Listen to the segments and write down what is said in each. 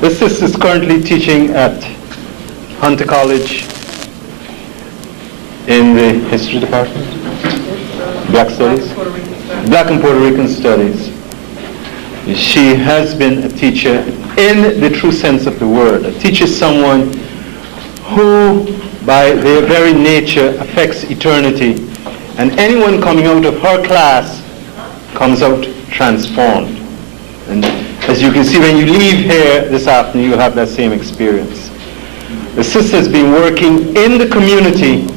This sister is currently teaching at Hunter College in the history department, Black Studies, Black and Puerto Rican Studies. She has been a teacher in the true sense of the word. A teacher is someone who, by their very nature, affects eternity. And anyone coming out of her class comes out transformed. And as you can see, when you leave here this afternoon, you'll have that same experience. The sister has been working in the community,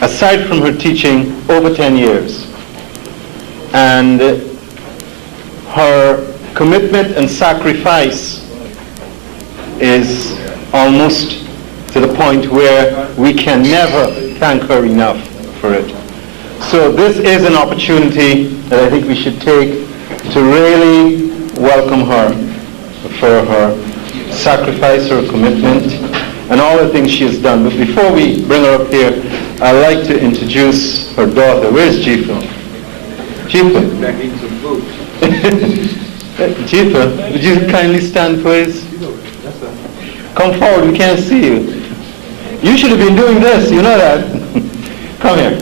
aside from her teaching, over 10 years. And her commitment and sacrifice is almost to the point where we can never thank her enough for it. So this is an opportunity that I think we should take to really welcome her for her sacrifice, her commitment, and all the things she has done. But before we bring her up here, I'd like to introduce her daughter. Where's Jifa? Jifa? Back eating some food. Jifa, would you kindly stand, please? Come forward, we can't see you. You should have been doing this, you know that. Come here.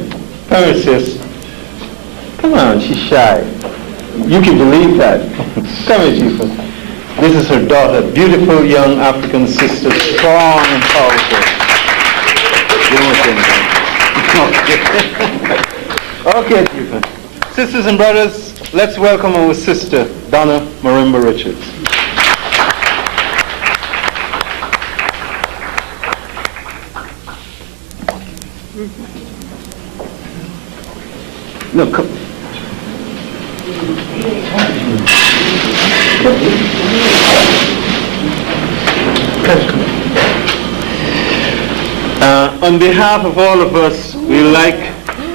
Come here, sis. Come on, she's shy. You can believe that. Come here, Jifa. This is her daughter, beautiful young African sister, strong and powerful. You don't want to say anything. Okay, Jifa. Sisters and brothers, let's welcome our sister, Donna Marimba Richards. No, come. On behalf of all of us, we would like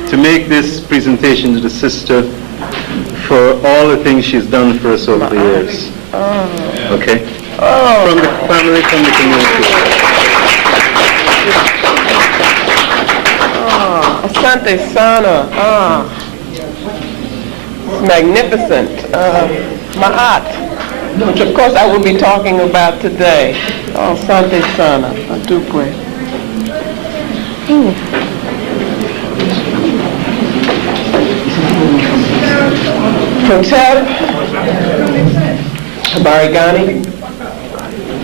to make this presentation to the sister for all the things she's done for us over the years. Okay? From the family, from the community. Asante Sana. It's magnificent. Ma'at, which of course I will be talking about today. Oh, Asante Sana. Adukwe. Hotep, Habarigani.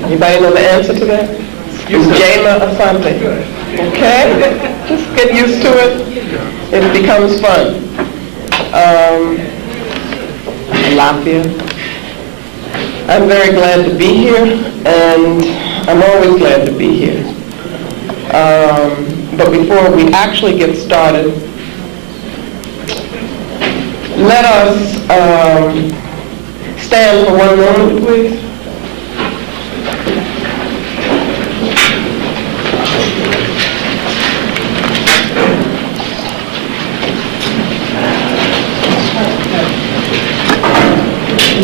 Anybody know the answer to that? Jama Asante. Okay? Just get used to it. It becomes fun. Lafia. I'm very glad to be here, and I'm always glad to be here. But before we actually get started, let us stand for one moment, please.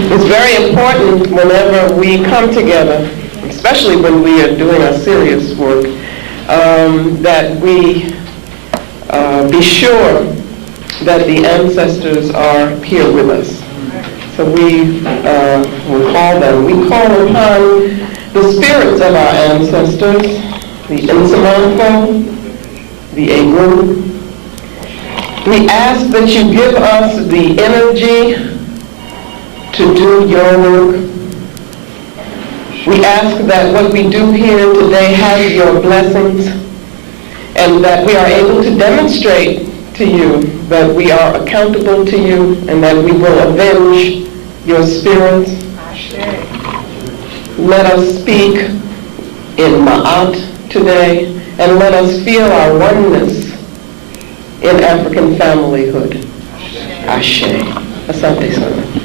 It's very important whenever we come together, especially when we are doing our serious work, that we be sure that the ancestors are here with us. So we will call them. We call upon the spirits of our ancestors, the Insamanfo, the Egun. We ask that you give us the energy to do your work. We ask that what we do here today has your blessings, and that we are able to demonstrate to you that we are accountable to you, and that we will avenge your spirits. Let us speak in Ma'at today, and let us feel our oneness in African familyhood. Ashe. Asante Sana.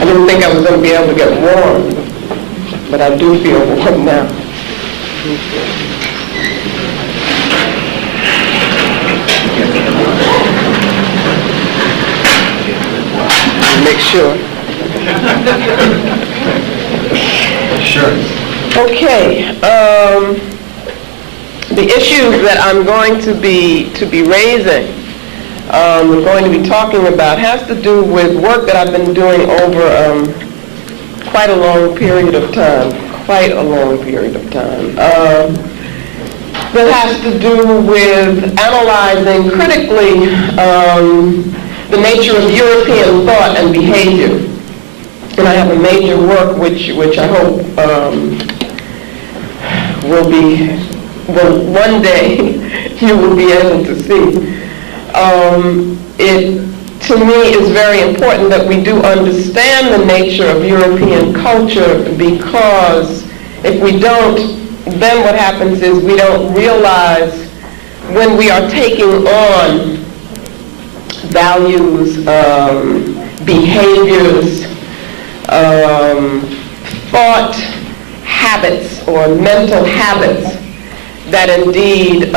I didn't think I was going to be able to get warm, but I do feel warm now. Make sure. Sure. Okay. The issues that I'm going to be raising, I'm going to be talking about, has to do with work that I've been doing over quite a long period of time. That has to do with analyzing critically the nature of European thought and behavior. And I have a major work which I hope will one day you will be able to see. It, to me, is very important that we do understand the nature of European culture, because if we don't, then what happens is we don't realize when we are taking on values, behaviors, thought habits or mental habits that indeed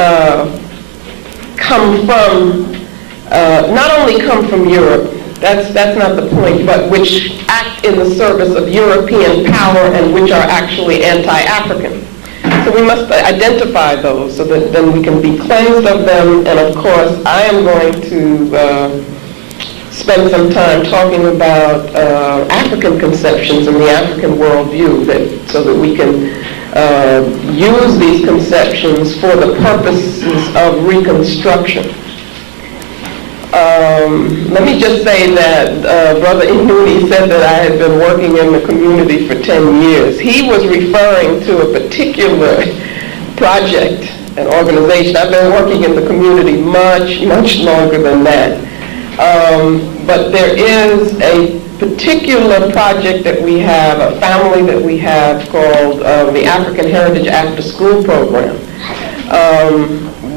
come from, not only come from Europe, that's not the point, but which act in the service of European power and which are actually anti-African. So we must identify those so that then we can be cleansed of them. And of course, I am going to spend some time talking about African conceptions and the African worldview, so that we can use these conceptions for the purposes of reconstruction. Let me just say that Brother Inouye said that I had been working in the community for 10 years. He was referring to a particular project, an organization. I've been working in the community much longer than that. But there is a particular project that we have, a family that we have called the African Heritage After School Program,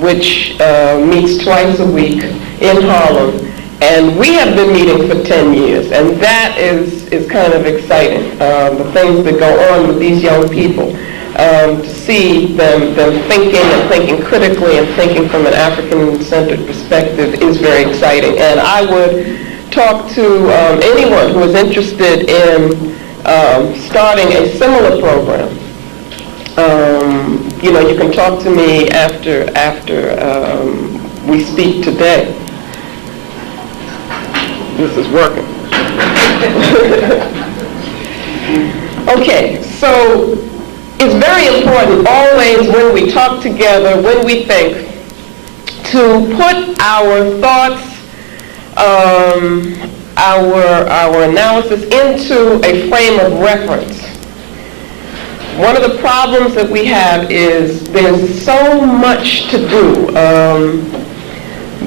which meets twice a week in Harlem. And we have been meeting for 10 years, and that is kind of exciting. The things that go on with these young people, to see them thinking and thinking critically and thinking from an African-centered perspective is very exciting. And I would talk to anyone who is interested in starting a similar program. You can talk to me after we speak today. This is working. Okay, so it's very important always when we talk together, when we think, to put our thoughts, our analysis into a frame of reference. One of the problems that we have is there's so much to do.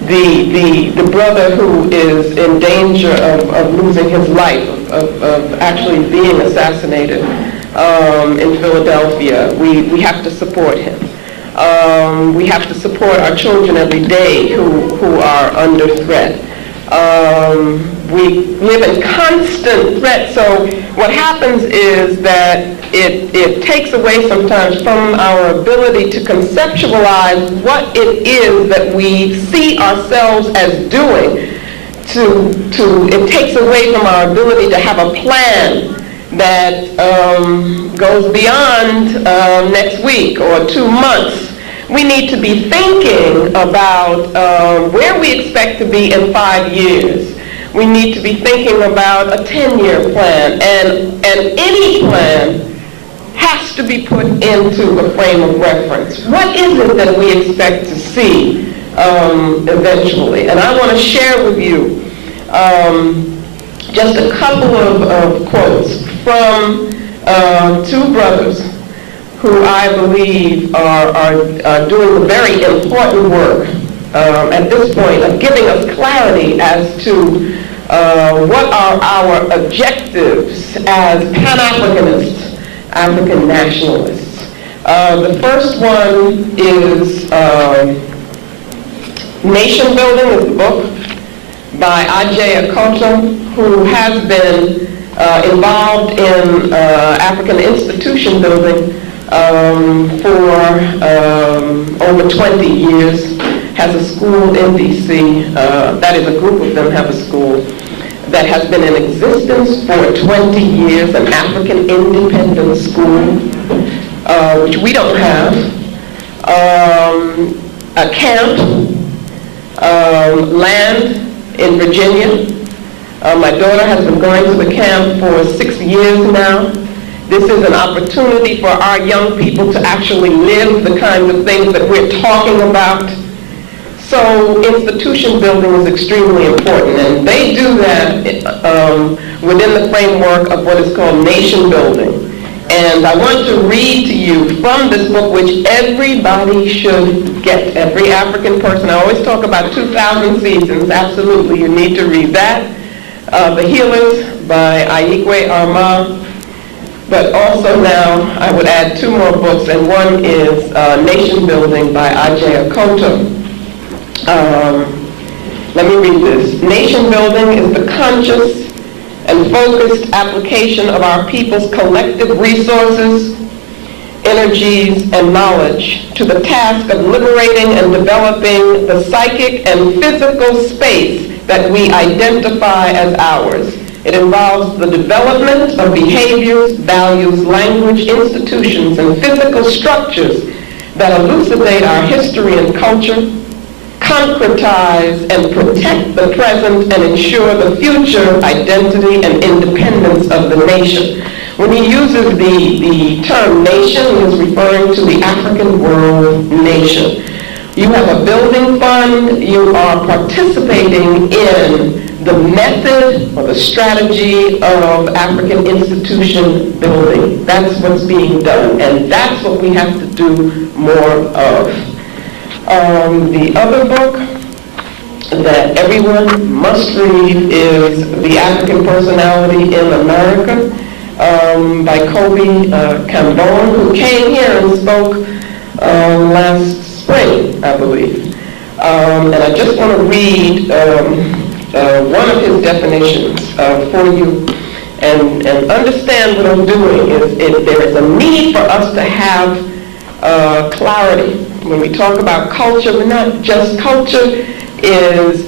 The brother who is in danger of losing his life, of actually being assassinated in Philadelphia, we have to support him. We have to support our children every day who are under threat. We live in constant threat, so what happens is that it takes away sometimes from our ability to conceptualize what it is that we see ourselves as doing. It takes away from our ability to have a plan that goes beyond next week or 2 months. We need to be thinking about where we expect to be in 5 years. We need to be thinking about a 10-year plan, and any plan has to be put into a frame of reference. What is it that we expect to see eventually? And I want to share with you just a couple of quotes from 2 brothers who I believe are doing very important work at this point of giving us clarity as to what are our objectives as Pan-Africanists, African nationalists. The first one is Nation Building, is the book by Ajay Akoto, who has been involved in African institution building for over 20 years, has a school in D.C. That is, a group of them have a school that has been in existence for 20 years, an African independent school, which we don't have. a camp, land in Virginia. My daughter has been going to the camp for 6 years now. This is an opportunity for our young people to actually live the kinds of things that we're talking about. So institution building is extremely important, and they do that within the framework of what is called nation building. And I want to read to you from this book, which everybody should get, every African person. I always talk about 2,000 Seasons. Absolutely, you need to read that. The Healers by Aikwe Armah. But also now, I would add 2 more books, and one is Nation Building by Ajay Akoto. Let me read this. Nation building is the conscious and focused application of our people's collective resources, energies, and knowledge to the task of liberating and developing the psychic and physical space that we identify as ours. It involves the development of behaviors, values, language, institutions, and physical structures that elucidate our history and culture, concretize and protect the present, and ensure the future identity and independence of the nation. When he uses the term nation, he is referring to the African world nation. You have a building fund, you are participating in the method or the strategy of African institution building. That's what's being done, and that's what we have to do more of. The other book that everyone must read is The African Personality in America by Kobe Cambone, who came here and spoke last spring, I believe. And I just want to read one of his definitions for you and understand what I'm doing. Is there is a need for us to have clarity. When we talk about culture, we're not just, culture is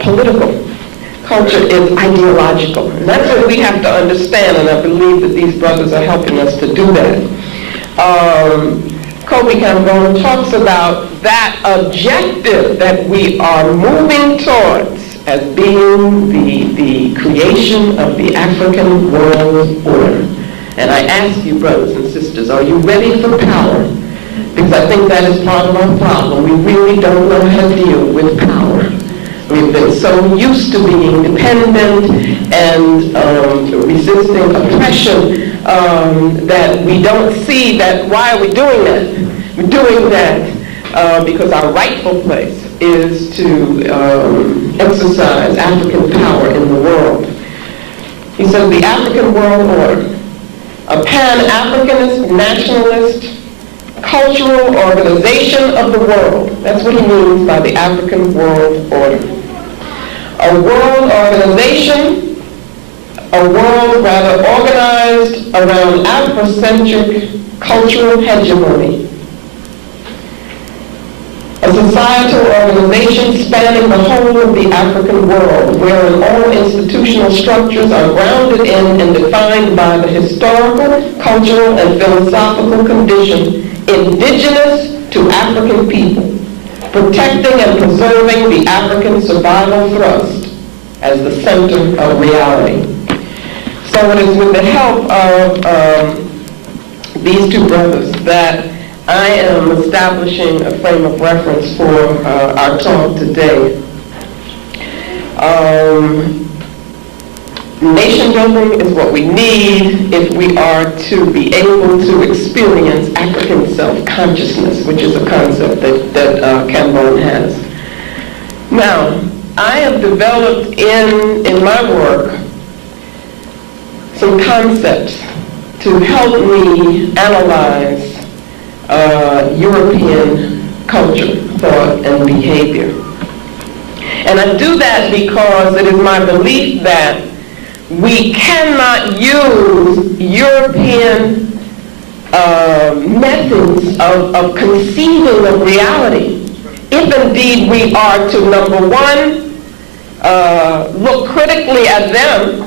political. Culture is ideological. And that's what we have to understand, and I believe that these brothers are helping us to do that. Kobe Cambone talks about that objective that we are moving towards as being the creation of the African world order. And I ask you, brothers and sisters, are you ready for power? Because I think that is part of our problem. We really don't know how to deal with power. We've been so used to being dependent and resisting oppression that we don't see that. Why are we doing that? We're doing that because our rightful place is to exercise African power in the world. He said the African world order, a pan-Africanist, nationalist, cultural organization of the world. That's what he means by the African world order. A world organization, a world rather organized around Afrocentric cultural hegemony. A societal organization spanning the whole of the African world, wherein all institutional structures are grounded in and defined by the historical, cultural, and philosophical condition indigenous to African people, protecting and preserving the African survival thrust as the center of reality. So it is with the help of these 2 brothers that I am establishing a frame of reference for our talk today. Nation building is what we need if we are to be able to experience African self-consciousness, which is a concept that Cambone has. Now, I have developed in my work some concepts to help me analyze European culture, thought, and behavior. And I do that because it is my belief that we cannot use European methods of conceiving of reality if indeed we are to, number 1, look critically at them,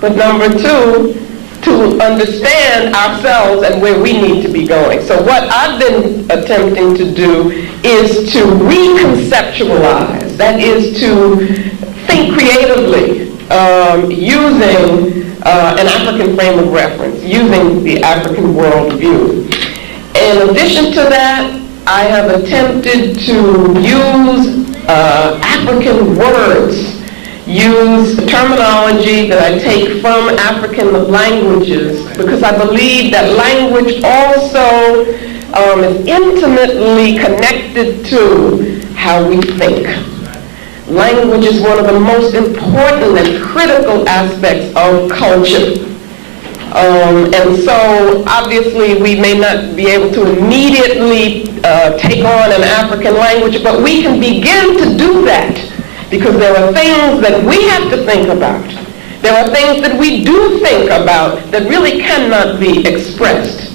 but number 2, to understand ourselves and where we need to be going. So what I've been attempting to do is to reconceptualize, that is to think creatively, using an African frame of reference, using the African worldview. In addition to that, I have attempted to use African words, use terminology that I take from African languages, because I believe that language also is intimately connected to how we think. Language is one of the most important and critical aspects of culture. And so obviously we may not be able to immediately take on an African language, but we can begin to do that, because there are things that we have to think about. There are things that we do think about that really cannot be expressed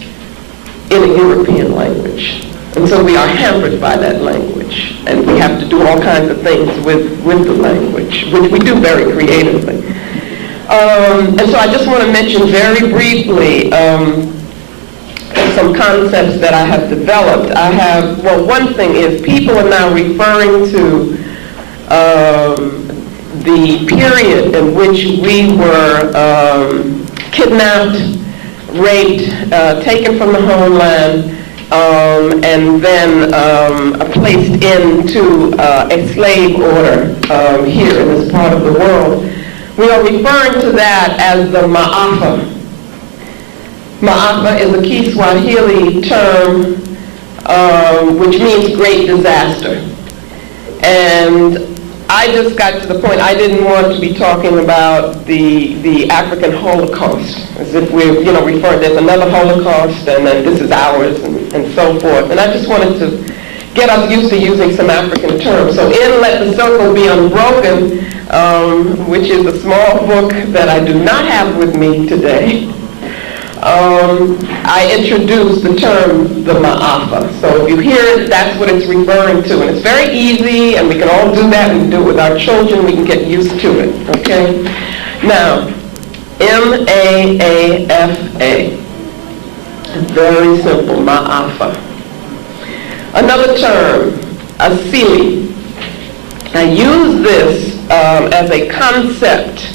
in a European language. And so we are hampered by that language, and we have to do all kinds of things with the language, which we do very creatively. And so I just want to mention very briefly some concepts that I have developed. One thing is people are now referring to the period in which we were kidnapped, raped, taken from the homeland, and then placed into a slave order here in this part of the world. We are referring to that as the Maafa. Maafa is a Kiswahili term which means great disaster. And I just got to the point, I didn't want to be talking about the African Holocaust, as if we're, referring, there's another Holocaust, and then this is ours, and so forth. And I just wanted to get us used to using some African terms. So in Let the Circle Be Unbroken, which is a small book that I do not have with me today, I introduced the term the Maafa. So if you hear it, that's what it's referring to. And it's very easy, and we can all do that. We can do it with our children. We can get used to it, okay? Now, M-A-A-F-A. Very simple, Maafa. Another term, Asili. I use this as a concept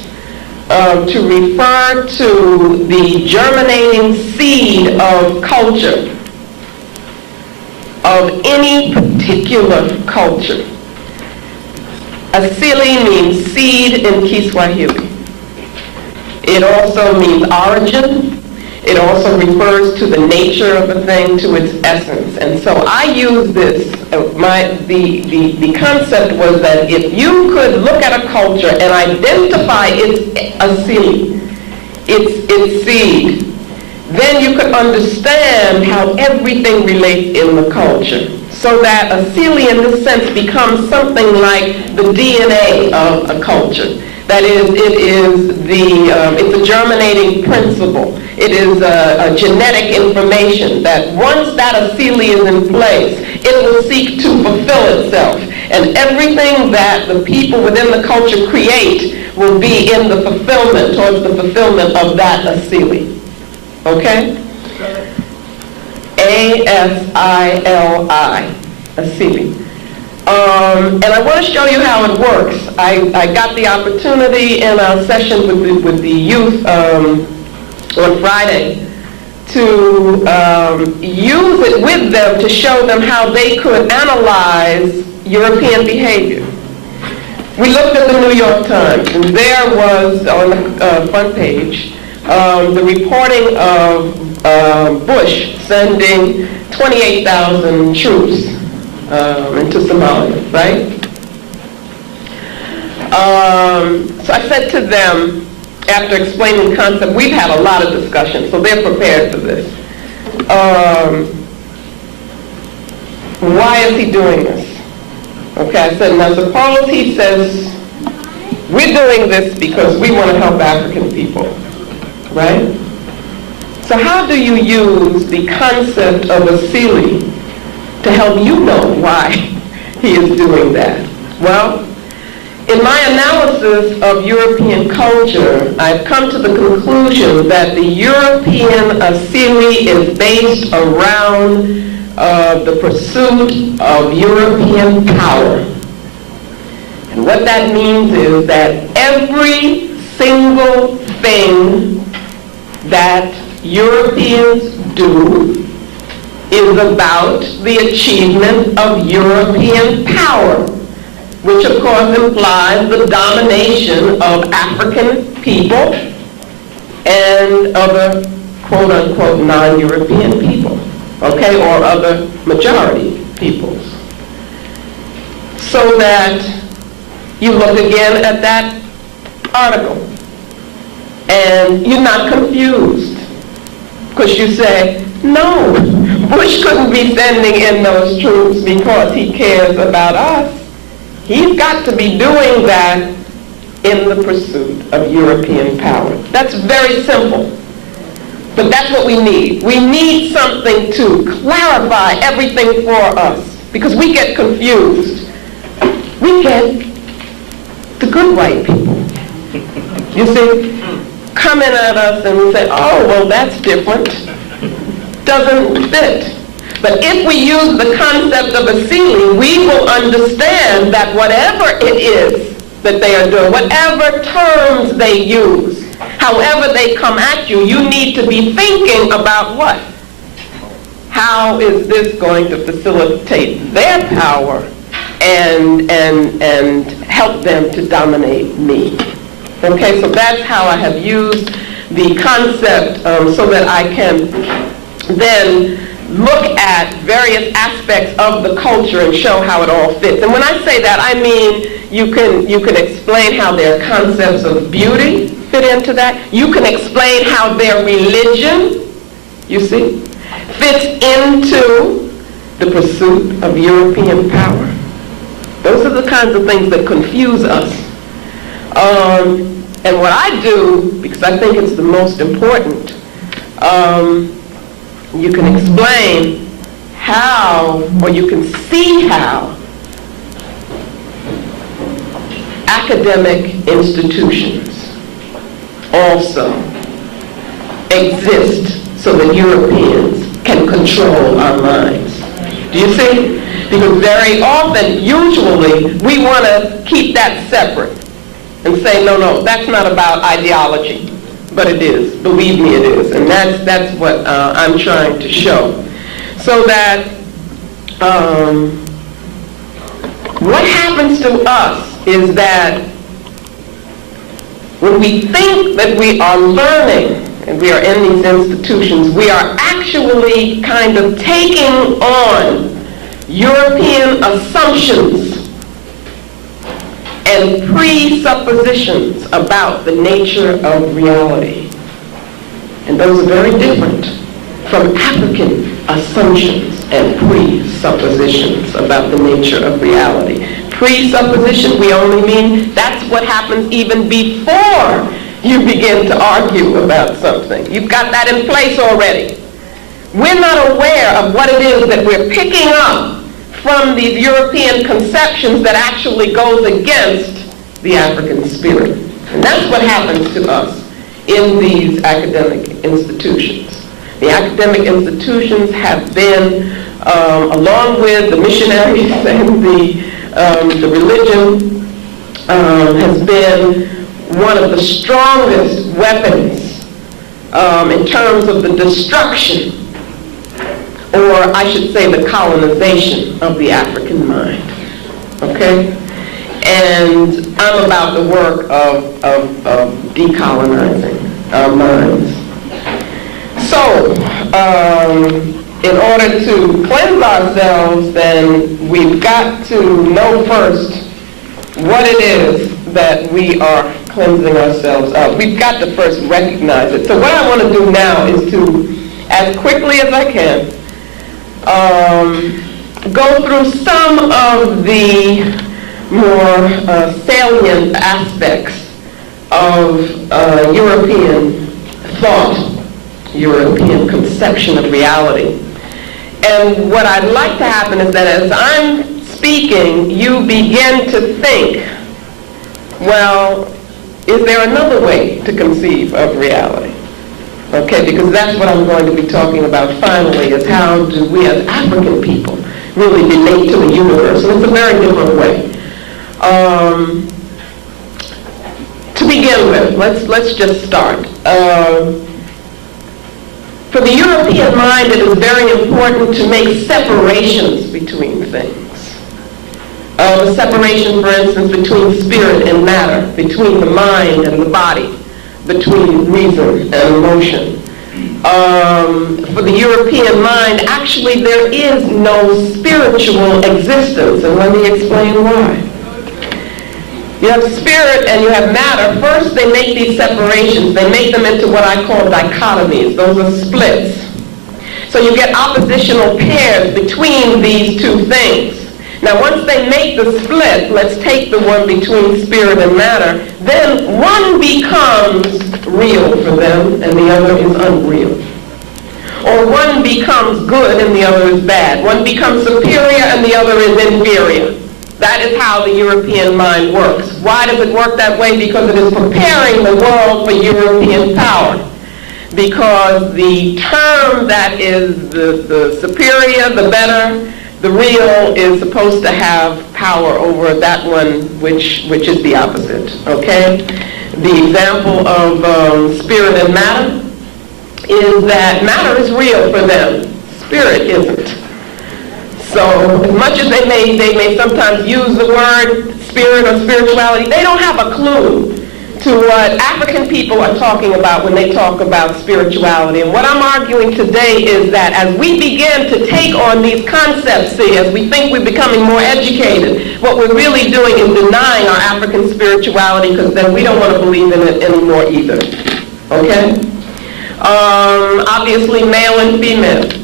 to refer to the germinating seed of culture, of any particular culture. Asili means seed in Kiswahili. It also means origin. It also refers to the nature of a thing, to its essence. And so I use this, the concept was that if you could look at a culture and identify its asili, its seed, then you could understand how everything relates in the culture. So that asili in this sense becomes something like the DNA of a culture. That is, it's a germinating principle. It is a genetic information that once that asili is in place, it will seek to fulfill itself. And everything that the people within the culture create will be in the fulfillment, towards the fulfillment of that asili. Okay? A-S-I-L-I, asili. And I want to show you how it works. I got the opportunity in our session with the youth on Friday to use it with them to show them how they could analyze European behavior. We looked at the New York Times, and there was on the front page the reporting of Bush sending 28,000 troops into Somalia, right? So I said to them, after explaining the concept, we've had a lot of discussion, so they're prepared for this. Why is he doing this? Okay, I said, now suppose he says, we're doing this because we want to help African people, right? So how do you use the concept of asili to help you know why he is doing that? Well, In my analysis of European culture, I've come to the conclusion that the European Asili is based around the pursuit of European power. And what that means is that every single thing that Europeans do is about the achievement of European power, which of course implies the domination of African people and other quote-unquote non-European people, okay, or other majority peoples. So that you look again at that article and you're not confused, because you say, no, Bush couldn't be sending in those troops because he cares about us. He's got to be doing that in the pursuit of European power. That's very simple. But that's what we need. We need something to clarify everything for us, because we get confused. We get the good white people, you see, coming at us and we say, oh, well, that's different. Doesn't fit. But if we use the concept of Asili, we will understand that whatever it is that they are doing, whatever terms they use, however they come at you, you need to be thinking about what? How is this going to facilitate their power and help them to dominate me? Okay, so that's how I have used the concept so that I can then look at various aspects of the culture and show how it all fits. And when I say that, I mean you can explain how their concepts of beauty fit into that. You can explain how their religion, you see, fits into the pursuit of European power. Those are the kinds of things that confuse us. And what I do, because I think it's the most important, you can explain how, or you can see how, academic institutions also exist so that Europeans can control our minds. Do you see? Because very often, usually, we want to keep that separate and say, no, that's not about ideology. But it is. Believe me, it is. And that's what I'm trying to show. So that what happens to us is that when we think that we are learning, and we are in these institutions, we are actually kind of taking on European assumptions and presuppositions about the nature of reality. And those are very different from African assumptions and presuppositions about the nature of reality. Presupposition, we only mean that's what happens even before you begin to argue about something. You've got that in place already. We're not aware of what it is that we're picking up from these European conceptions that actually goes against the African spirit. And that's what happens to us in these academic institutions. The academic institutions have been, along with the missionaries and the religion, has been one of the strongest weapons in terms of the destruction, or I should say the colonization of the African mind, okay? And I'm about the work of decolonizing our minds. So, in order to cleanse ourselves, then we've got to know first what it is that we are cleansing ourselves of. We've got to first recognize it. So what I want to do now is to, as quickly as I can, go through some of the more salient aspects of European thought, European conception of reality. And what I'd like to happen is that as I'm speaking, you begin to think Well, is there another way to conceive of reality? Okay, because that's what I'm going to be talking about finally, is how do we as African people really relate to the universe. And it's a very different way. To begin with, let's just start. For the European mind, it is very important to make separations between things. A separation, for instance, between spirit and matter, between the mind and the body, between reason and emotion. For the European mind, actually there is no spiritual existence, and let me explain why. You have spirit and you have matter. First, they make these separations. They make them into what I call dichotomies. Those are splits. So you get oppositional pairs between these two things. Now, once they make the split, let's take the one between spirit and matter, then one becomes real for them and the other is unreal. Or one becomes good and the other is bad. One becomes superior and the other is inferior. That is how the European mind works. Why does it work that way? Because it is preparing the world for European power. Because the term that is the superior, the better, the real, is supposed to have power over that one which is the opposite. Okay? The example of spirit and matter is that matter is real for them. Spirit isn't. So as much as they may sometimes use the word spirit or spirituality, they don't have a clue to what African people are talking about when they talk about spirituality. And what I'm arguing today is that as we begin to take on these concepts, as we think we're becoming more educated, what we're really doing is denying our African spirituality, because then we don't want to believe in it anymore either. Okay? Obviously, male and female.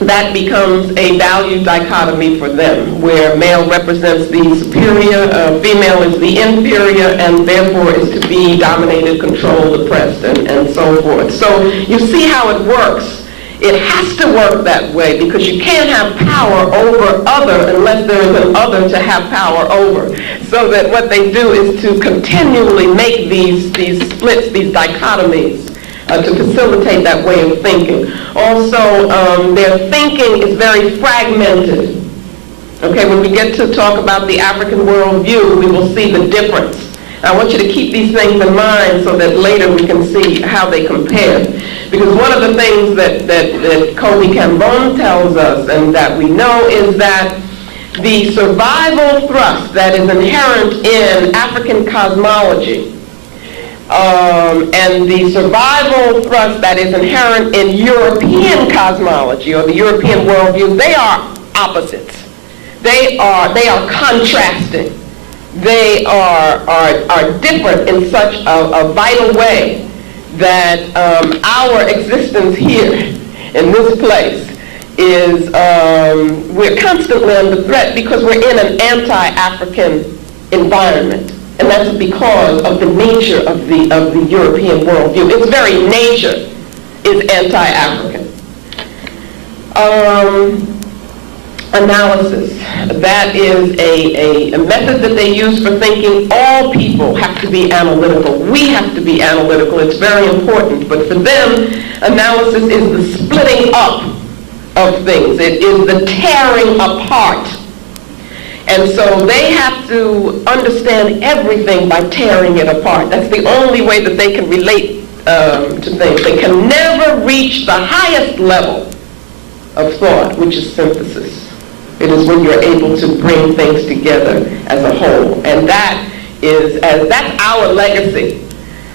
That becomes a value dichotomy for them, where male represents the superior, female is the inferior, and therefore is to be dominated, controlled, oppressed, and so forth. So you see how it works. It has to work that way, because you can't have power over other unless there is an other to have power over. So that what they do is to continually make these splits, these dichotomies, to facilitate that way of thinking. Also, their thinking is very fragmented. Okay, when we get to talk about the African worldview, we will see the difference. I want you to keep these things in mind so that later we can see how they compare. Because one of the things that Kobe Cambone tells us, and that we know, is that the survival thrust that is inherent in African cosmology and the survival thrust that is inherent in European cosmology or the European worldview, they are opposites. They are contrasting. They are different in such a vital way that our existence here in this place is, we're constantly under threat because we're in an anti-African environment. And that's because of the nature of the European worldview. Its very nature is anti-African. Analysis. That is a method that they use for thinking. All people have to be analytical. We have to be analytical. It's very important. But for them, analysis is the splitting up of things. It is the tearing apart. And so they have to understand everything by tearing it apart. That's the only way that they can relate to things. They can never reach the highest level of thought, which is synthesis. It is when you're able to bring things together as a whole. And that's our legacy.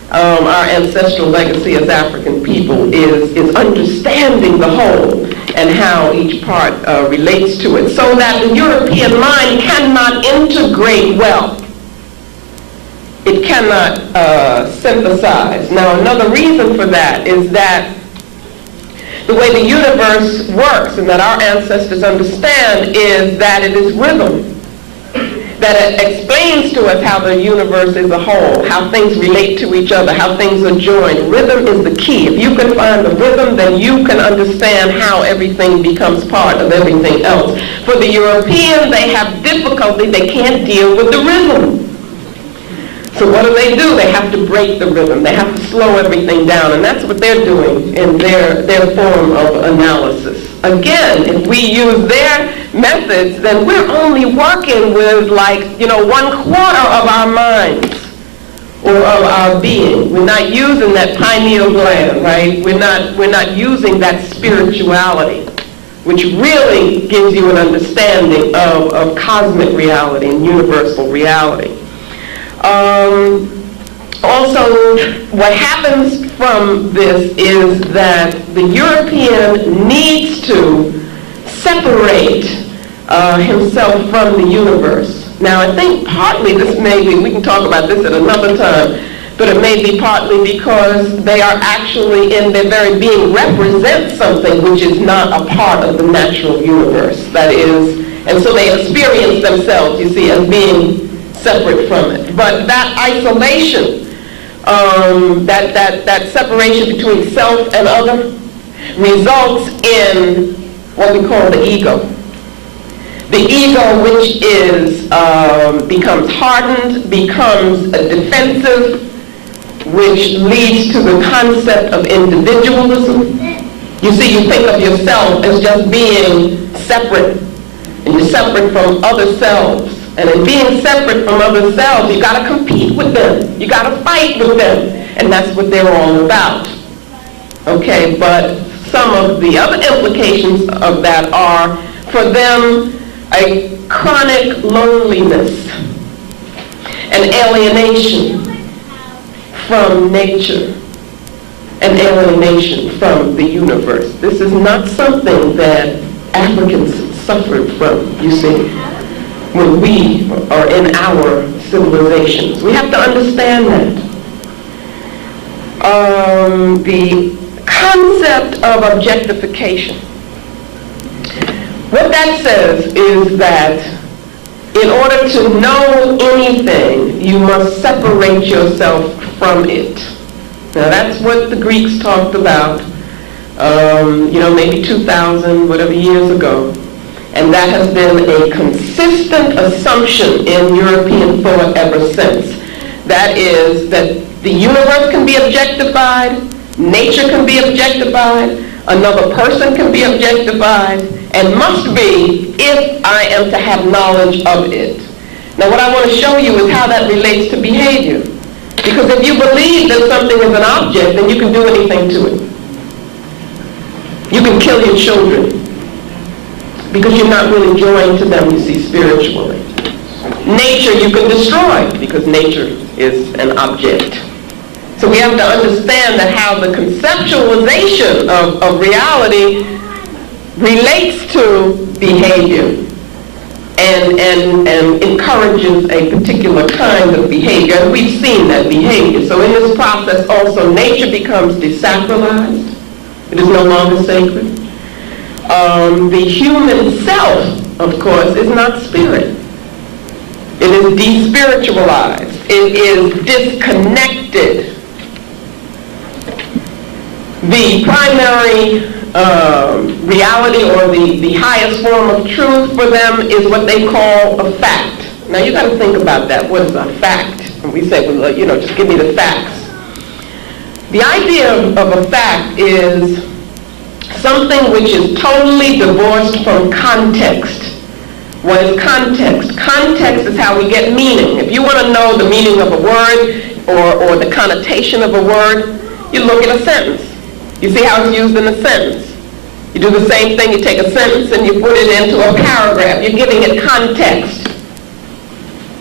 Our ancestral legacy as African people is understanding the whole and how each part relates to it, so that the European mind cannot integrate well. It cannot synthesize. Now, another reason for that is that the way the universe works and that our ancestors understand is that it is rhythm. That it explains to us how the universe is a whole, how things relate to each other, how things are joined. Rhythm is the key. If you can find the rhythm, then you can understand how everything becomes part of everything else. For the European, they have difficulty. They can't deal with the rhythm. So what do? They have to break the rhythm. They have to slow everything down, and that's what they're doing in their form of analysis. Again, if we use their methods, then we're only working with 1/4 of our minds or of our being. We're not using that pineal gland, right? We're not using that spirituality, which really gives you an understanding of cosmic reality and universal reality. Also, what happens from this is that the European needs to separate himself from the universe. Now, I think partly we can talk about this at another time, but it may be partly because they are actually, in their very being, represent something which is not a part of the natural universe. That is, and so they experience themselves, you see, as being separate from it. But that isolation, that separation between self and other, results in what we call the ego. The ego, which becomes hardened, becomes defensive, which leads to the concept of individualism. You see, you think of yourself as just being separate, and you're separate from other selves. And in being separate from other selves, you got to compete with them. You got to fight with them. And that's what they're all about. Okay, but some of the other implications of that are, for them, a chronic loneliness, an alienation from nature, an alienation from the universe. This is not something that Africans suffered from, you see, when we are in our civilizations. We have to understand that. The concept of objectification. What that says is that in order to know anything, you must separate yourself from it. Now that's what the Greeks talked about, maybe 2,000, whatever years ago. And that has been a consistent assumption in European thought ever since. That is, that the universe can be objectified, nature can be objectified, another person can be objectified, and must be if I am to have knowledge of it. Now what I want to show you is how that relates to behavior. Because if you believe that something is an object, then you can do anything to it. You can kill your children, because you're not really joined to them, you see, spiritually. Nature you can destroy, because nature is an object. So we have to understand that how the conceptualization of reality relates to behavior and encourages a particular kind of behavior. And we've seen that behavior. So in this process also, nature becomes desacralized. It is no longer sacred. The human self, of course, is not spirit. It is despiritualized. It is disconnected. The primary reality, or the highest form of truth for them, is what they call a fact. Now you got to think about that. What is a fact? And we say, well, just give me the facts. The idea of a fact is something which is totally divorced from context. What is context? Context is how we get meaning. If you want to know the meaning of a word or the connotation of a word, you look at a sentence. You see how it's used in a sentence. You do the same thing. You take a sentence and you put it into a paragraph. You're giving it context.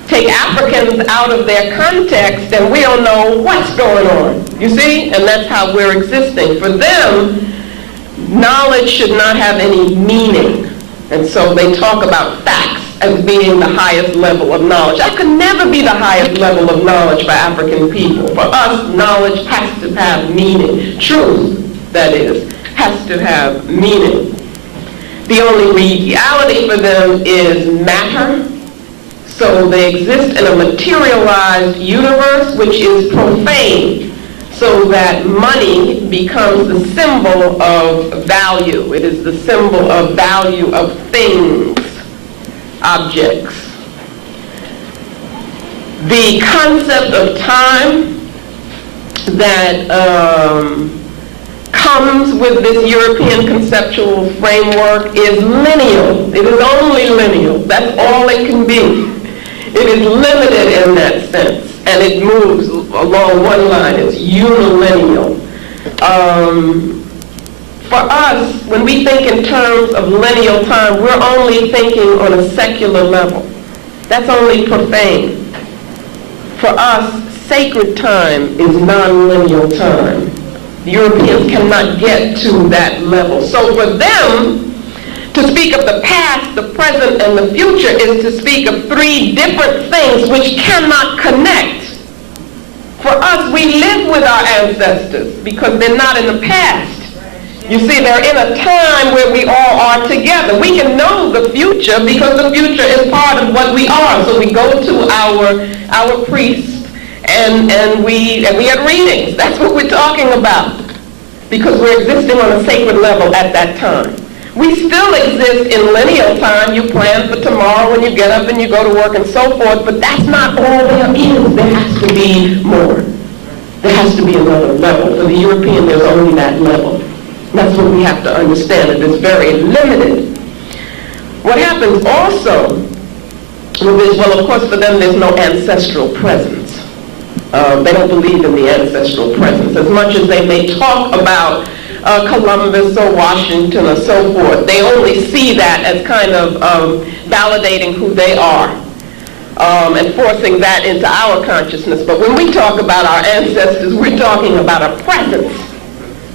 Take Africans out of their context and we don't know what's going on. You see? And that's how we're existing. For them, knowledge should not have any meaning. And so they talk about facts as being the highest level of knowledge. That could never be the highest level of knowledge for African people. For us, knowledge has to have meaning. Truth, that is, has to have meaning. The only reality for them is matter. So they exist in a materialized universe which is profane, so that money becomes the symbol of value. It is the symbol of value of things, objects. The concept of time that comes with this European conceptual framework is lineal. It is only lineal. That's all it can be. It is limited in that sense, and it moves along one line. It's unilineal. For us, when we think in terms of lineal time, we're only thinking on a secular level. That's only profane. For us, sacred time is non-lineal time. The Europeans cannot get to that level. So for them, to speak of the past, the present, and the future is to speak of three different things which cannot connect. For us, we live with our ancestors because they're not in the past. You see, they're in a time where we all are together. We can know the future because the future is part of what we are. So we go to our priests and we have readings. That's what we're talking about because we're existing on a sacred level at that time. We still exist in lineal time. You plan for tomorrow when you get up and you go to work and so forth, but that's not all there is. There has to be more. There has to be another level. For the European, there's only that level. That's what we have to understand. It is very limited. What happens also with this, well, of course, for them, there's no ancestral presence. They don't believe in the ancestral presence. As much as they may talk about Columbus or Washington or so forth, they only see that as kind of validating who they are and forcing that into our consciousness. But when we talk about our ancestors, we're talking about a presence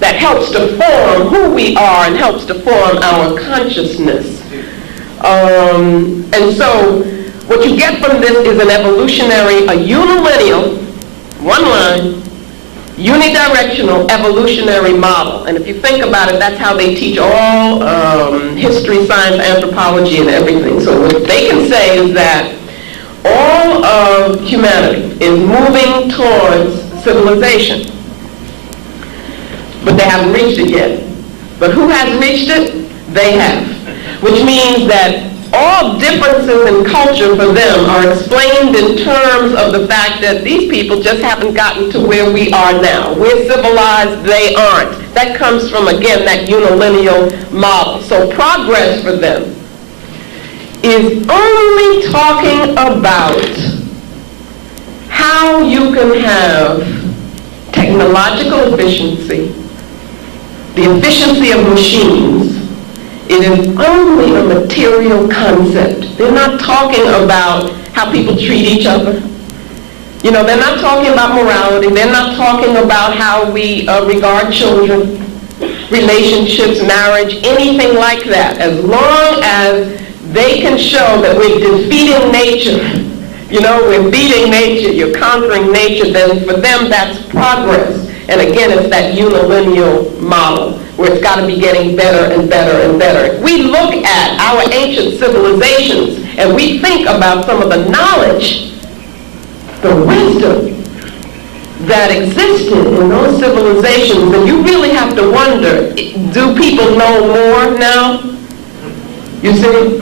that helps to form who we are and helps to form our consciousness. And so what you get from this is an evolutionary, a unilineal, one line, unidirectional evolutionary model. And if you think about it, that's how they teach all history, science, anthropology, and everything. So what they can say is that all of humanity is moving towards civilization. But they haven't reached it yet. But who has reached it? They have. Which means that all differences in culture for them are explained in terms of the fact that these people just haven't gotten to where we are now. We're civilized, they aren't. That comes from, again, that unilineal model. So progress for them is only talking about how you can have technological efficiency, the efficiency of machines. It is only a material concept. They're not talking about how people treat each other. You know, they're not talking about morality. They're not talking about how we regard children, relationships, marriage, anything like that. As long as they can show that we're defeating nature, you know, we're beating nature, you're conquering nature, then for them that's progress. And again, it's that unilineal model where it's got to be getting better and better and better. If we look at our ancient civilizations and we think about some of the knowledge, the wisdom that existed in those civilizations, then you really have to wonder, do people know more now? You see?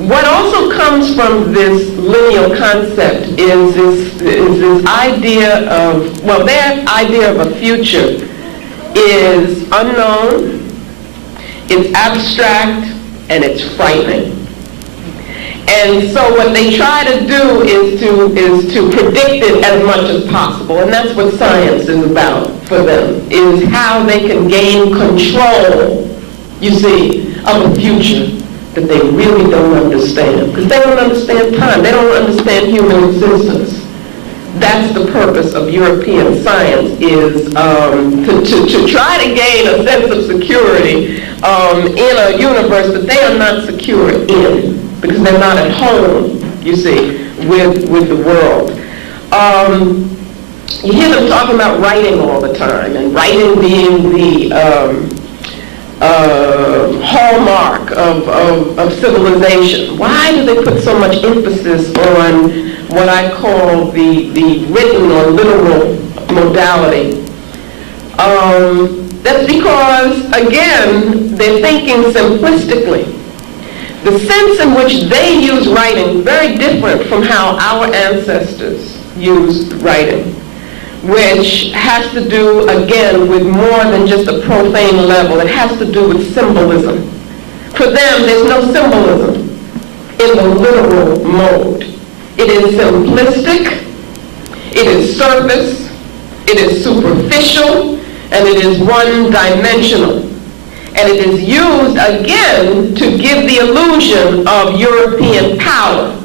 What also comes from this lineal concept is this idea of, well, their idea of a future is unknown, it's abstract, and it's frightening. And so what they try to do is to predict it as much as possible, and that's what science is about for them, is how they can gain control, you see, of a future that they really don't understand. Because they don't understand time. They don't understand human existence. That's the purpose of European science, is to try to gain a sense of security in a universe that they are not secure in, because they're not at home, you see, with the world. You hear them talking about writing all the time, and writing being the hallmark of civilization. Why do they put so much emphasis on what I call the written or literal modality? That's because, again, they're thinking simplistically. The sense in which they use writing, very different from how our ancestors used writing, which has to do, again, with more than just a profane level. It has to do with symbolism. For them, there's no symbolism in the literal mode. It is simplistic, it is surface, it is superficial, and it is one-dimensional. And it is used, again, to give the illusion of European power.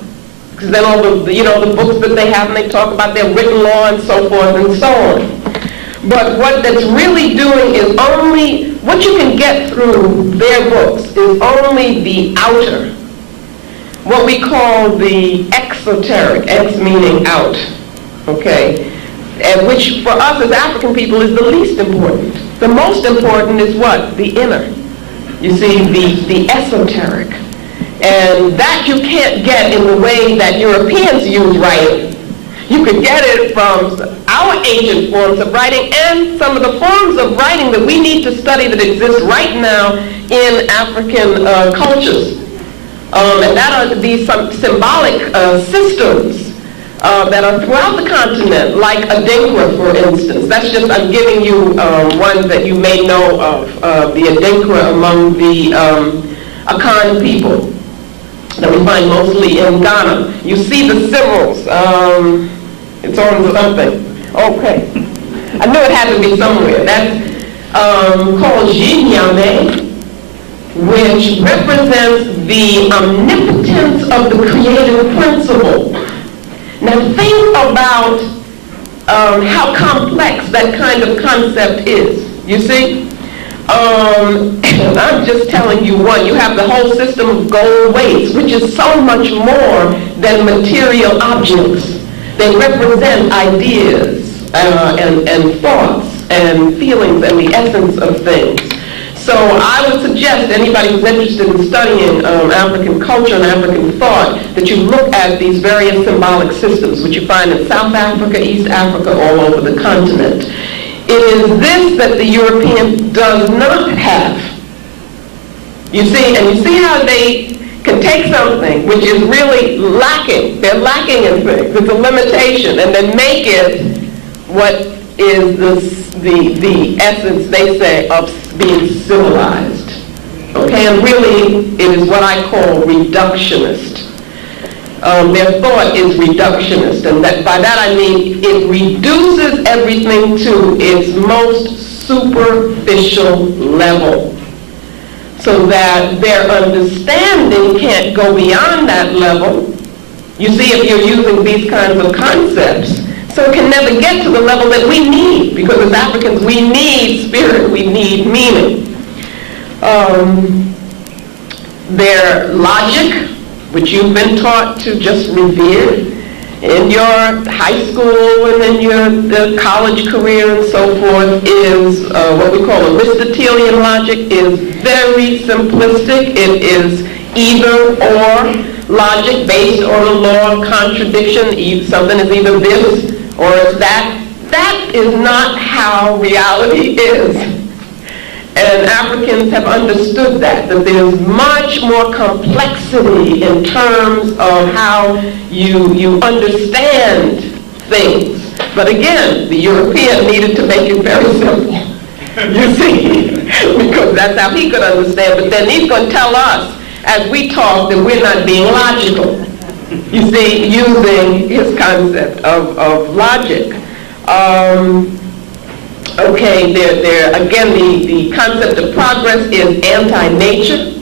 Because then all the books that they have, and they talk about their written law and so forth and so on. But what that's really doing is only, what you can get through their books is only the outer, what we call the exoteric, ex meaning out, okay? And which for us as African people is the least important. The most important is what? The inner. You see, the esoteric. And that you can't get in the way that Europeans use writing. You could get it from our ancient forms of writing and some of the forms of writing that we need to study that exist right now in African cultures. And that are these some symbolic systems that are throughout the continent, like Adinkra, for instance. That's just, I'm giving you one that you may know of, the Adinkra among the Akan people that we find mostly in Ghana. You see the symbols. It's on something. Okay. I knew it had to be somewhere. That's called Jinyame, which represents the omnipotence of the creative principle. Now think about how complex that kind of concept is. You see? I'm just telling you one. You have the whole system of gold weights, which is so much more than material objects. They represent ideas and thoughts and feelings and the essence of things. So I would suggest anybody who's interested in studying African culture and African thought that you look at these various symbolic systems, which you find in South Africa, East Africa, all over the continent. It is this that the European does not have. You see, and you see how they can take something which is really lacking. They're lacking in things. It's a limitation, and then make it what is the essence, they say, of being civilized. Okay, and really it is what I call reductionist. Their thought is reductionist, and by that I mean it reduces everything to its most superficial level, so that their understanding can't go beyond that level. You see, if you're using these kinds of concepts, so it can never get to the level that we need, because as Africans we need spirit, we need meaning. Their logic, which you've been taught to just revere in your high school and in your college career and so forth, is what we call Aristotelian logic, is very simplistic. It is either or logic based on a law of contradiction. Something is either this or it's that. That is not how reality is. And Africans have understood that there's much more complexity in terms of how you understand things. But again, the European needed to make it very simple, you see, because that's how he could understand. But then he's going to tell us, as we talk, that we're not being logical, you see, using his concept of logic. Okay, again, the concept of progress is anti-nature.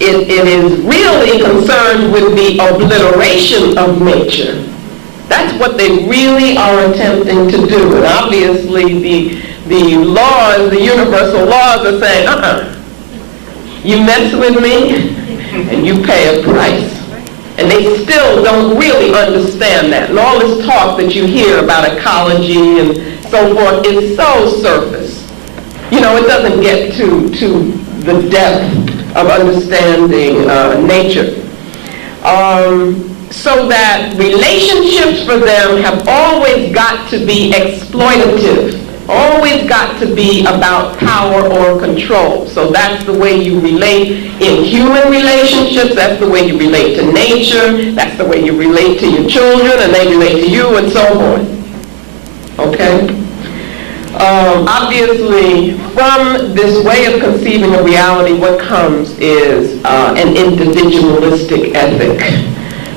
It is really concerned with the obliteration of nature. That's what they really are attempting to do. And obviously the laws, the universal laws are saying, you mess with me and you pay a price. And they still don't really understand that. And all this talk that you hear about ecology and so forth is so surface. You know, it doesn't get to the depth of understanding nature. So that relationships for them have always got to be exploitative always got to be about power or control. So that's the way you relate in human relationships, that's the way you relate to nature, that's the way you relate to your children, and they relate to you, and so forth. Okay? Obviously, from this way of conceiving of reality, what comes is an individualistic ethic,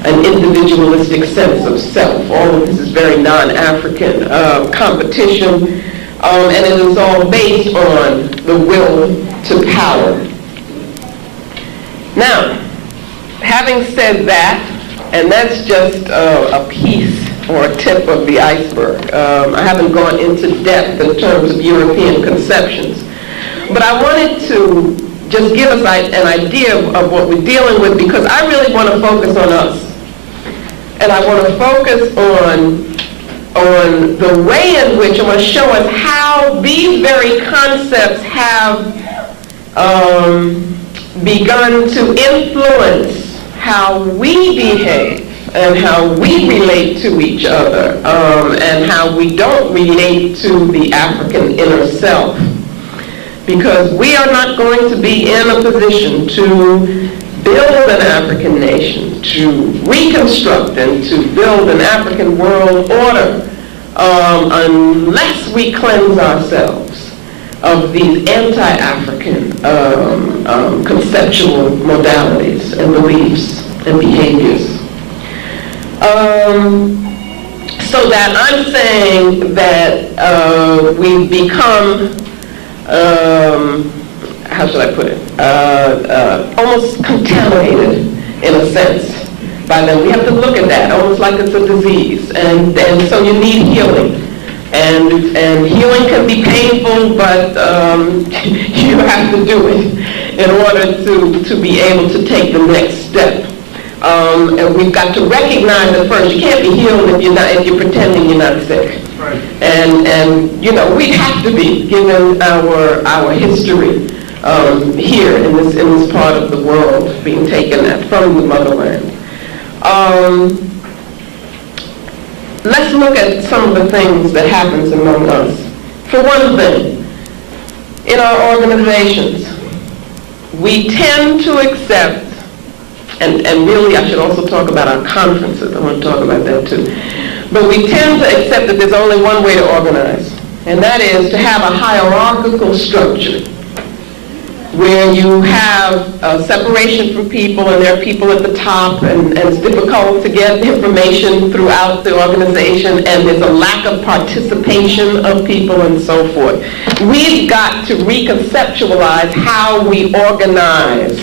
an individualistic sense of self. All of this is very non-African competition, and it is all based on the will to power. Now, having said that, and that's just a piece or a tip of the iceberg. I haven't gone into depth in terms of European conceptions, but I wanted to just give us an idea of what we're dealing with, because I really want to focus on us. And I want to focus on the way in which I want to show us how these very concepts have begun to influence how we behave and how we relate to each other, and how we don't relate to the African inner self. Because we are not going to be in a position to build an African nation, to reconstruct and to build an African world order, unless we cleanse ourselves of these anti-African conceptual modalities and beliefs and behaviors. So that I'm saying that we've become, how should I put it, almost contaminated in a sense by them. We have to look at that almost like it's a disease, and so you need healing. And healing can be painful, but you have to do it in order to be able to take the next step. And we've got to recognize that first, you can't be healed if you're pretending you're not sick. Right. And you know, we have to be, given our history here in this part of the world, being taken from the motherland. Let's look at some of the things that happens among us. For one thing, in our organizations, we tend to accept, and really I should also talk about our conferences, I want to talk about that too, but we tend to accept that there's only one way to organize, and that is to have a hierarchical structure where you have separation from people, and there are people at the top, and it's difficult to get information throughout the organization, and there's a lack of participation of people and so forth. We've got to reconceptualize how we organize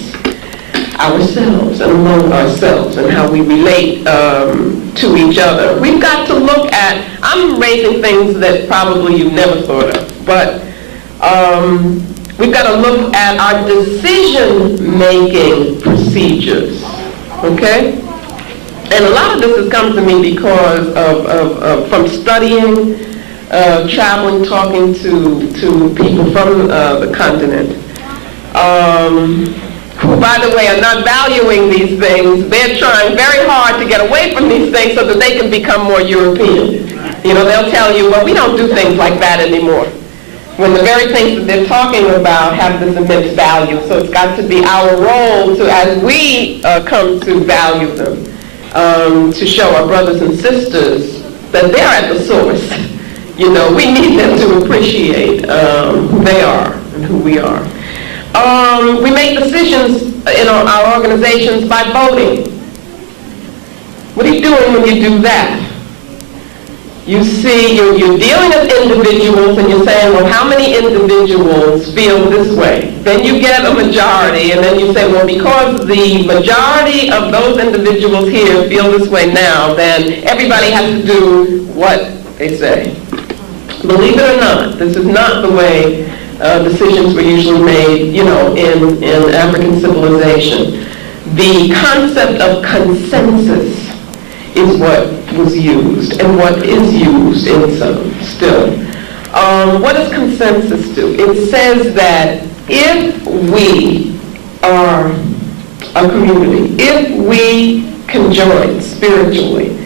ourselves and among ourselves and how we relate to each other. We've got to look at, I'm raising things that probably you've never thought of, but we've got to look at our decision-making procedures, okay? And a lot of this has come to me because of from studying, traveling, talking to people from the continent, who, by the way, are not valuing these things. They're trying very hard to get away from these things so that they can become more European. You know, they'll tell you, well, we don't do things like that anymore, when the very things that they're talking about have this immense value. So it's got to be our role to, as we come to value them, to show our brothers and sisters that they're at the source. You know, we need them to appreciate who they are and who we are. We make decisions in our organizations by voting. What are you doing when you do that? You see, you're dealing with individuals and you're saying, well, how many individuals feel this way? Then you get a majority, and then you say, well, because the majority of those individuals here feel this way now, then everybody has to do what they say. Believe it or not, this is not the way decisions were usually made, you know, in African civilization. The concept of consensus is what was used and what is used in some still. What does consensus do? It says that if we are a community, if we conjoin spiritually,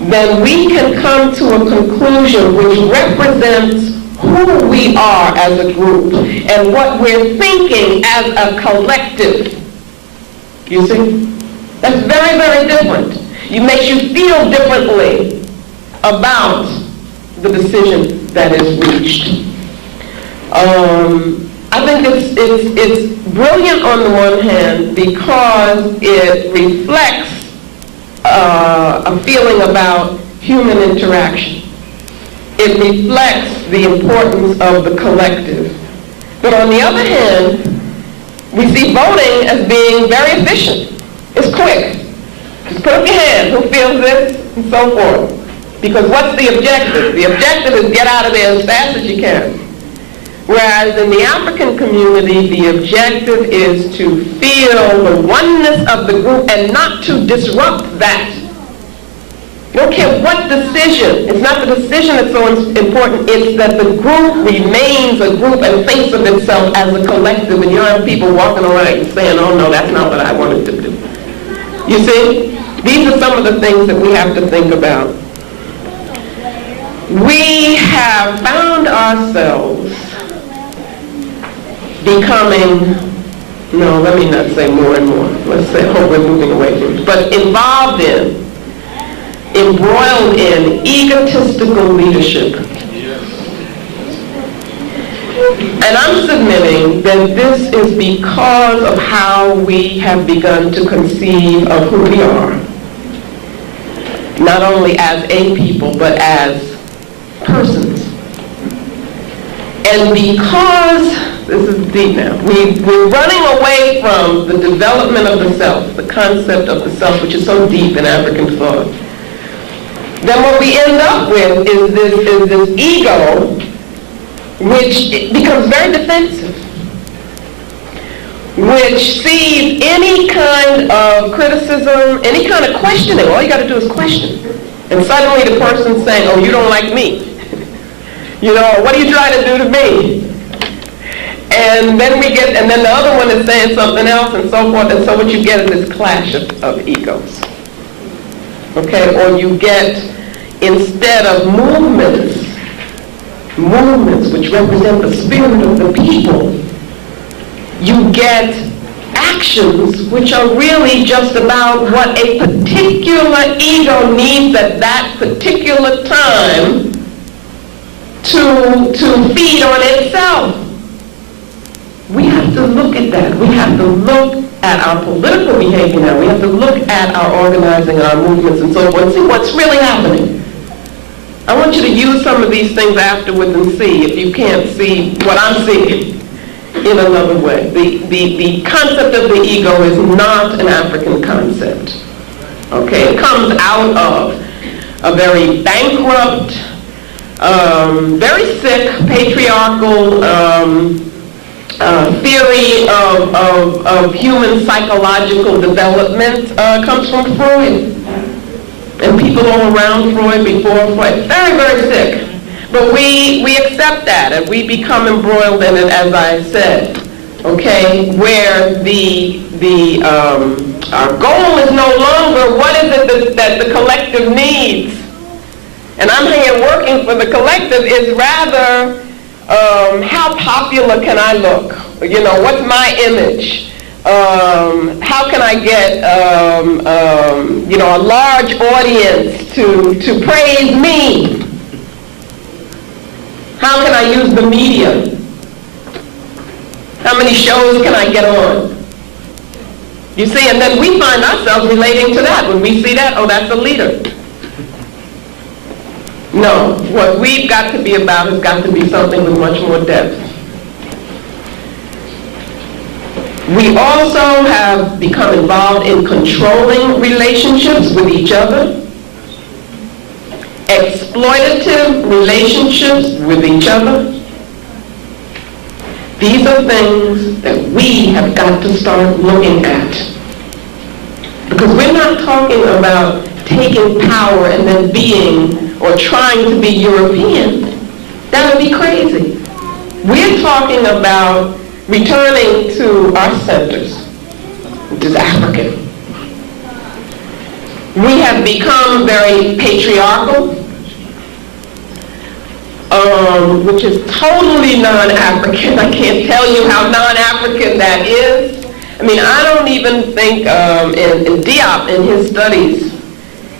then we can come to a conclusion which represents who we are as a group and what we're thinking as a collective. You see? That's very, very different. It makes you feel differently about the decision that is reached. I think it's brilliant on the one hand because it reflects a feeling about human interaction. It reflects the importance of the collective. But on the other hand, we see voting as being very efficient. It's quick. Just put up your hand, who feels this, and so forth. Because what's the objective? The objective is get out of there as fast as you can. Whereas in the African community, the objective is to feel the oneness of the group and not to disrupt that. You don't care what decision. It's not the decision that's so important. It's that the group remains a group and thinks of itself as a collective. And you have people walking around and saying, oh no, that's not what I wanted to do. You see? These are some of the things that we have to think about. We have found ourselves becoming, no, let me not say more and more. Let's say, hope we're moving away from it. But involved in, embroiled in egotistical leadership. And I'm submitting that this is because of how we have begun to conceive of who we are. Not only as a people, but as persons. And because, this is deep now, we're running away from the development of the self, the concept of the self, which is so deep in African thought. Then what we end up with is this ego, which becomes very defensive, which sees any kind of criticism, any kind of questioning. All you got to do is question. And suddenly the person's saying, oh, you don't like me. You know, what are you trying to do to me? And then the other one is saying something else and so forth. And so what you get is this clash of egos. Okay, or you get, instead of movements which represent the spirit of the people, you get actions which are really just about what a particular ego needs at that particular time to feed on itself. We have to look at that. We have to look at our political behavior now. We have to look at our organizing, our movements, and so forth, and see what's really happening. I want you to use some of these things afterwards and see if you can't see what I'm seeing in another way. The concept of the ego is not an African concept. Okay, it comes out of a very bankrupt, very sick, patriarchal theory of human psychological development. Comes from Freud. And people all around Freud, before Freud, very, very sick. But we accept that, and we become embroiled in it, as I said. Okay, where our goal is no longer what is it that the collective needs. And I'm here working for the collective is rather how popular can I look? You know, what's my image? How can I get a large audience to praise me? How can I use the media? How many shows can I get on? You see, and then we find ourselves relating to that. When we see that, oh, that's a leader. No, what we've got to be about has got to be something with much more depth. We also have become involved in controlling relationships with each other, exploitative relationships with each other. These are things that we have got to start looking at. Because we're not talking about taking power and then being or trying to be European. That would be crazy. We're talking about returning to our centers, which is African. We have become very patriarchal. which is totally non-African. I can't tell you how non-African that is. I mean, I don't even think, and Diop in his studies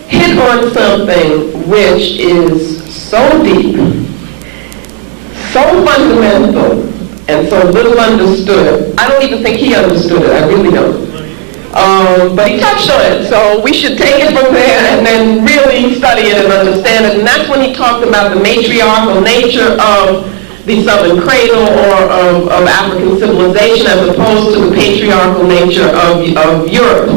hit on something which is so deep, so fundamental, and so little understood. I don't even think he understood it. I really don't. But he touched on it, so we should take it from there and then really study it and understand it. And that's when he talked about the matriarchal nature of the Southern cradle or of African civilization as opposed to the patriarchal nature of Europe.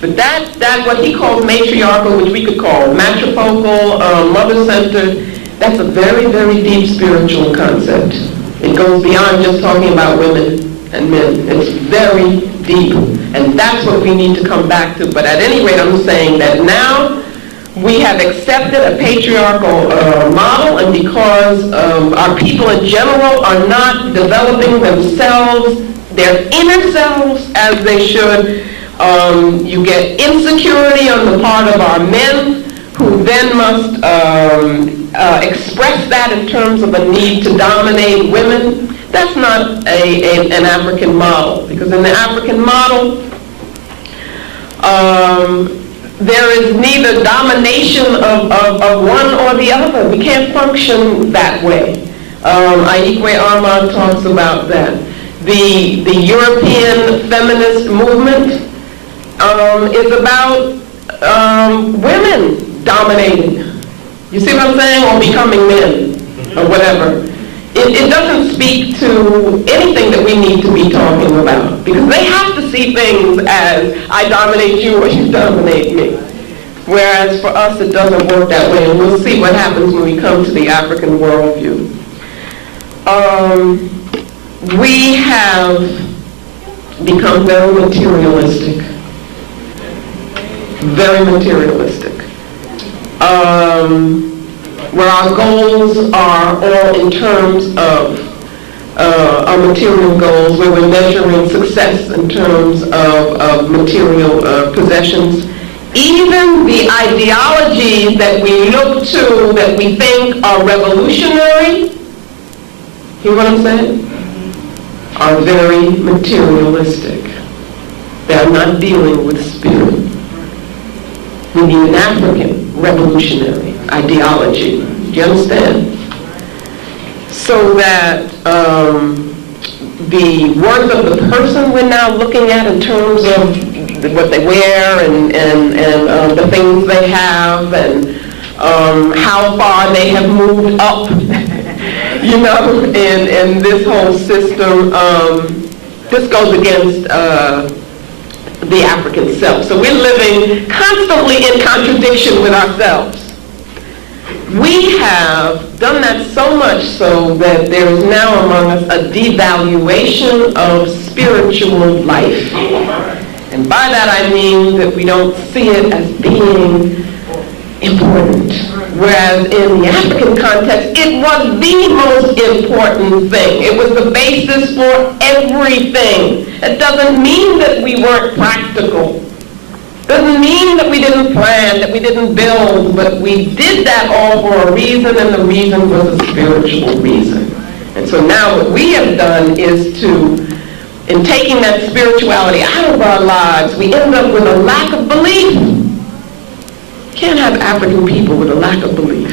But that what he calls matriarchal, which we could call matrifocal, mother-centered, that's a very, very deep spiritual concept. It goes beyond just talking about women and men. It's very deep. And that's what we need to come back to. But at any rate, I'm saying that now we have accepted a patriarchal model, and because our people in general are not developing themselves, their inner selves, as they should, you get insecurity on the part of our men, who then must express that in terms of a need to dominate women. That's not an African model, because in the African model, there is neither domination of one or the other. We can't function that way. Aikwe Armand talks about that. The European feminist movement is about women dominating. You see what I'm saying? Or becoming men, or whatever. It doesn't speak to anything that we need to be talking about, because they have to see things as I dominate you or you dominate me. Whereas for us it doesn't work that way, and we'll see what happens when we come to the African worldview. We have become very materialistic. Very materialistic. Where our goals are all in terms of our material goals, where we're measuring success in terms of material possessions. Even the ideologies that we look to, that we think are revolutionary, hear what I'm saying? Are very materialistic. They're not dealing with spirit. We need an African revolutionary ideology. Do you understand? So that the worth of the person we're now looking at in terms of what they wear and the things they have and how far they have moved up, you know, in this whole system, this goes against the African self. So we're living constantly in contradiction with ourselves. We have done that so much so that there is now among us a devaluation of spiritual life. And by that I mean that we don't see it as being important. Whereas in the African context, it was the most important thing. It was the basis for everything. It doesn't mean that we weren't practical. Doesn't mean that we didn't plan, that we didn't build, but we did that all for a reason, and the reason was a spiritual reason. And so now what we have done is to, in taking that spirituality out of our lives, we end up with a lack of belief. You can't have African people with a lack of belief.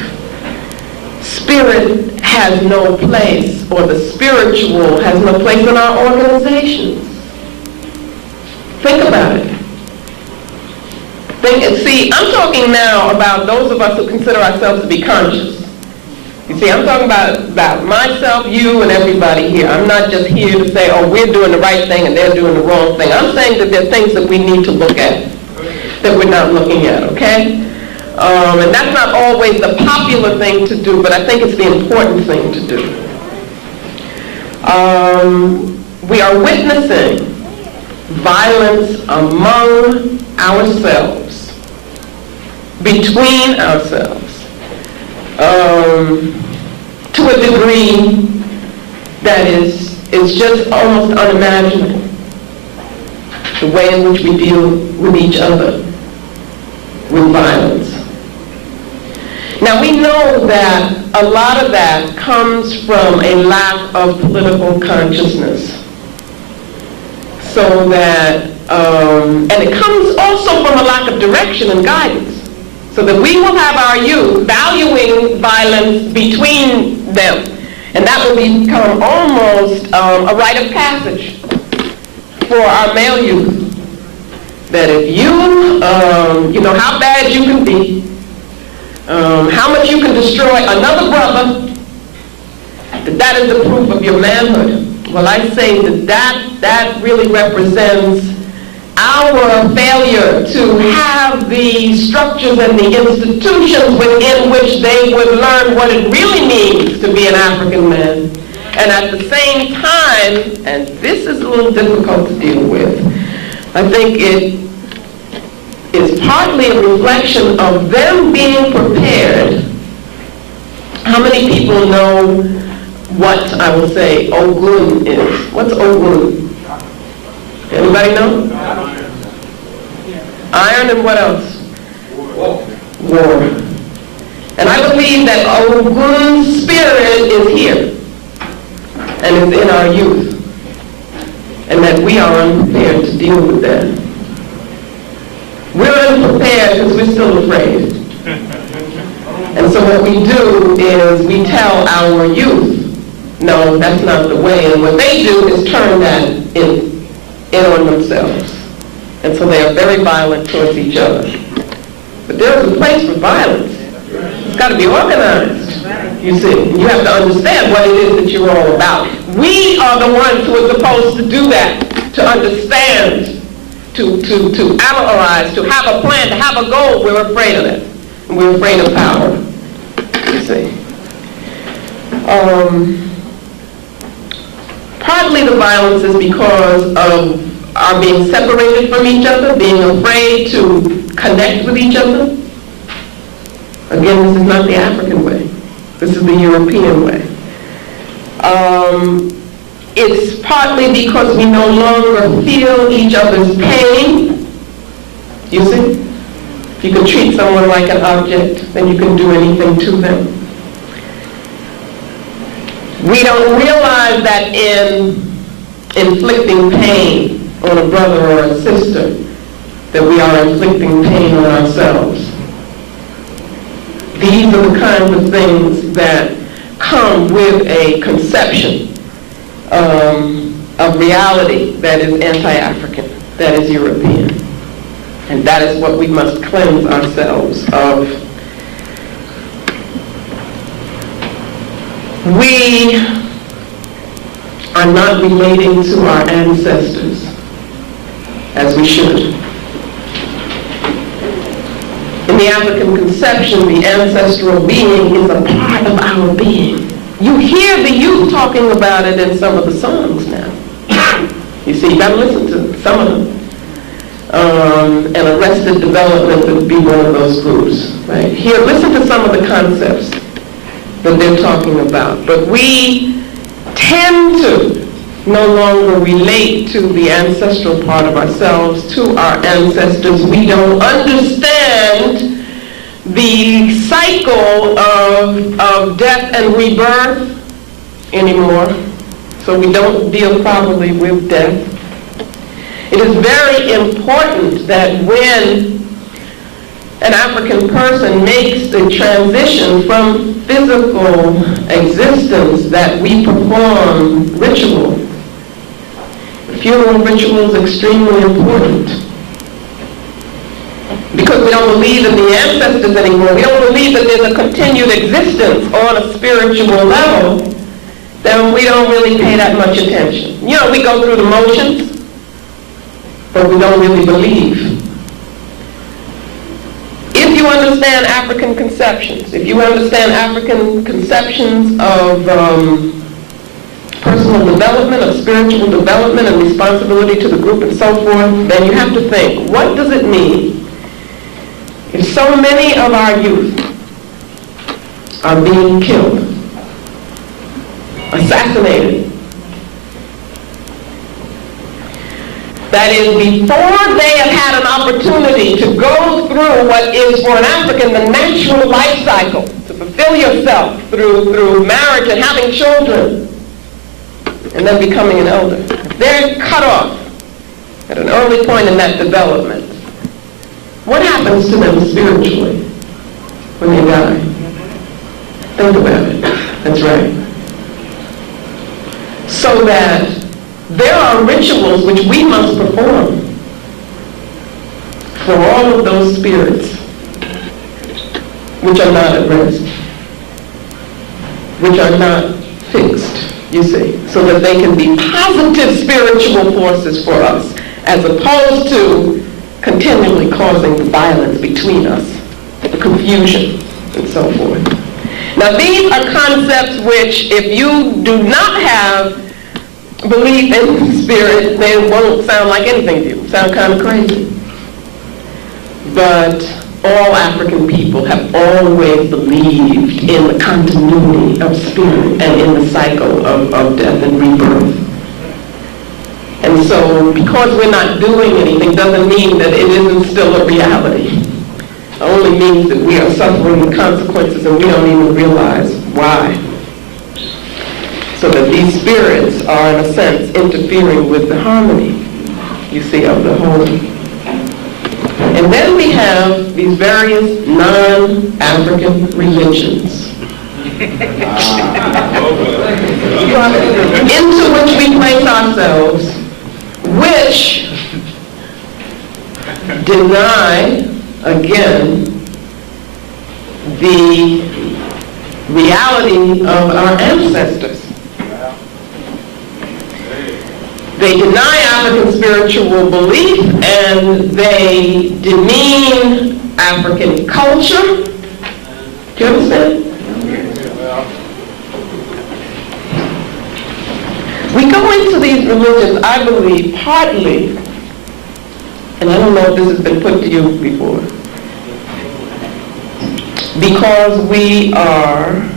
Spirit has no place, or the spiritual has no place in our organizations. Think about it. See, I'm talking now about those of us who consider ourselves to be conscious. You see, I'm talking about myself, you, and everybody here. I'm not just here to say, oh, we're doing the right thing and they're doing the wrong thing. I'm saying that there are things that we need to look at that we're not looking at, okay? And that's not always the popular thing to do, but I think it's the important thing to do. We are witnessing violence among ourselves, between ourselves, to a degree that is just almost unimaginable, the way in which we deal with each other with violence. Now we know that a lot of that comes from a lack of political consciousness. So that, and it comes also from a lack of direction and guidance. So that we will have our youth valuing violence between them. And that will become almost a rite of passage for our male youth. That if you know how bad you can be, how much you can destroy another brother, that is the proof of your manhood. Well, I say that really represents our failure to have the structures and the institutions within which they would learn what it really means to be an African man. And at the same time, and this is a little difficult to deal with, I think it is partly a reflection of them being prepared. How many people know what I will say Ogun is? What's Ogun? Anybody know? Iron and what else? War. And I believe that Ogun's spirit is here and is in our youth, and that we are unprepared to deal with that. We're unprepared because we're still afraid. And so what we do is we tell our youth, no, that's not the way. And what they do is turn that in on themselves. And so they are very violent towards each other. But there's a place for violence. It's got to be organized. You see, you have to understand what it is that you're all about. We are the ones who are supposed to do that, to understand, to analyze, to have a plan, to have a goal. We're afraid of it. And we're afraid of power. You see. Partly the violence is because of our being separated from each other, being afraid to connect with each other. Again, this is not the African way. This is the European way. It's partly because we no longer feel each other's pain. You see? If you can treat someone like an object, then you can do anything to them. We don't realize that in inflicting pain on a brother or a sister, that we are inflicting pain on ourselves. These are the kinds of things that come with a conception of reality that is anti-African, that is European. And that is what we must cleanse ourselves of. We are not relating to our ancestors as we should. In the African conception, the ancestral being is a part of our being. You hear the youth talking about it in some of the songs now. You see, you got to listen to some of them. And Arrested Development would be one of those groups. Right? Here, listen to some of the concepts that they're talking about. But we tend to no longer relate to the ancestral part of ourselves, to our ancestors. We don't understand the cycle of death and rebirth anymore. So we don't deal properly with death. It is very important that when an African person makes the transition from physical existence, that we perform ritual. The funeral ritual is extremely important. Because we don't believe in the ancestors anymore, we don't believe that there's a continued existence on a spiritual level, then we don't really pay that much attention. You know, we go through the motions, but we don't really believe. If you understand African conceptions, if you understand African conceptions of personal development, of spiritual development and responsibility to the group and so forth, then you have to think, what does it mean if so many of our youth are being killed, assassinated? That is, before they have had an opportunity to go through what is for an African the natural life cycle. fulfill yourself through marriage and having children, and then becoming an elder. If they're cut off at an early point in that development, what happens to them spiritually when they die? Think about it. That's right. So that there are rituals which we must perform for all of those spirits which are not at rest, which are not fixed, you see, so that they can be positive spiritual forces for us, as opposed to continually causing the violence between us, the confusion, and so forth. Now, these are concepts which, if you do not have belief in spirit, they won't sound like anything to you. Sound kind of crazy. But all African people have always believed in the continuity of spirit and in the cycle of death and rebirth. And so, because we're not doing anything doesn't mean that it isn't still a reality. It only means that we are suffering the consequences and we don't even realize why. So that these spirits are, in a sense, interfering with the harmony, you see, of the whole. And then we have these various non-African religions into which we place ourselves, which deny, again, the reality of our ancestors. They deny African spiritual belief, and they demean African culture. Do you understand? We go into these religions, I believe, partly, and I don't know if this has been put to you before, because we are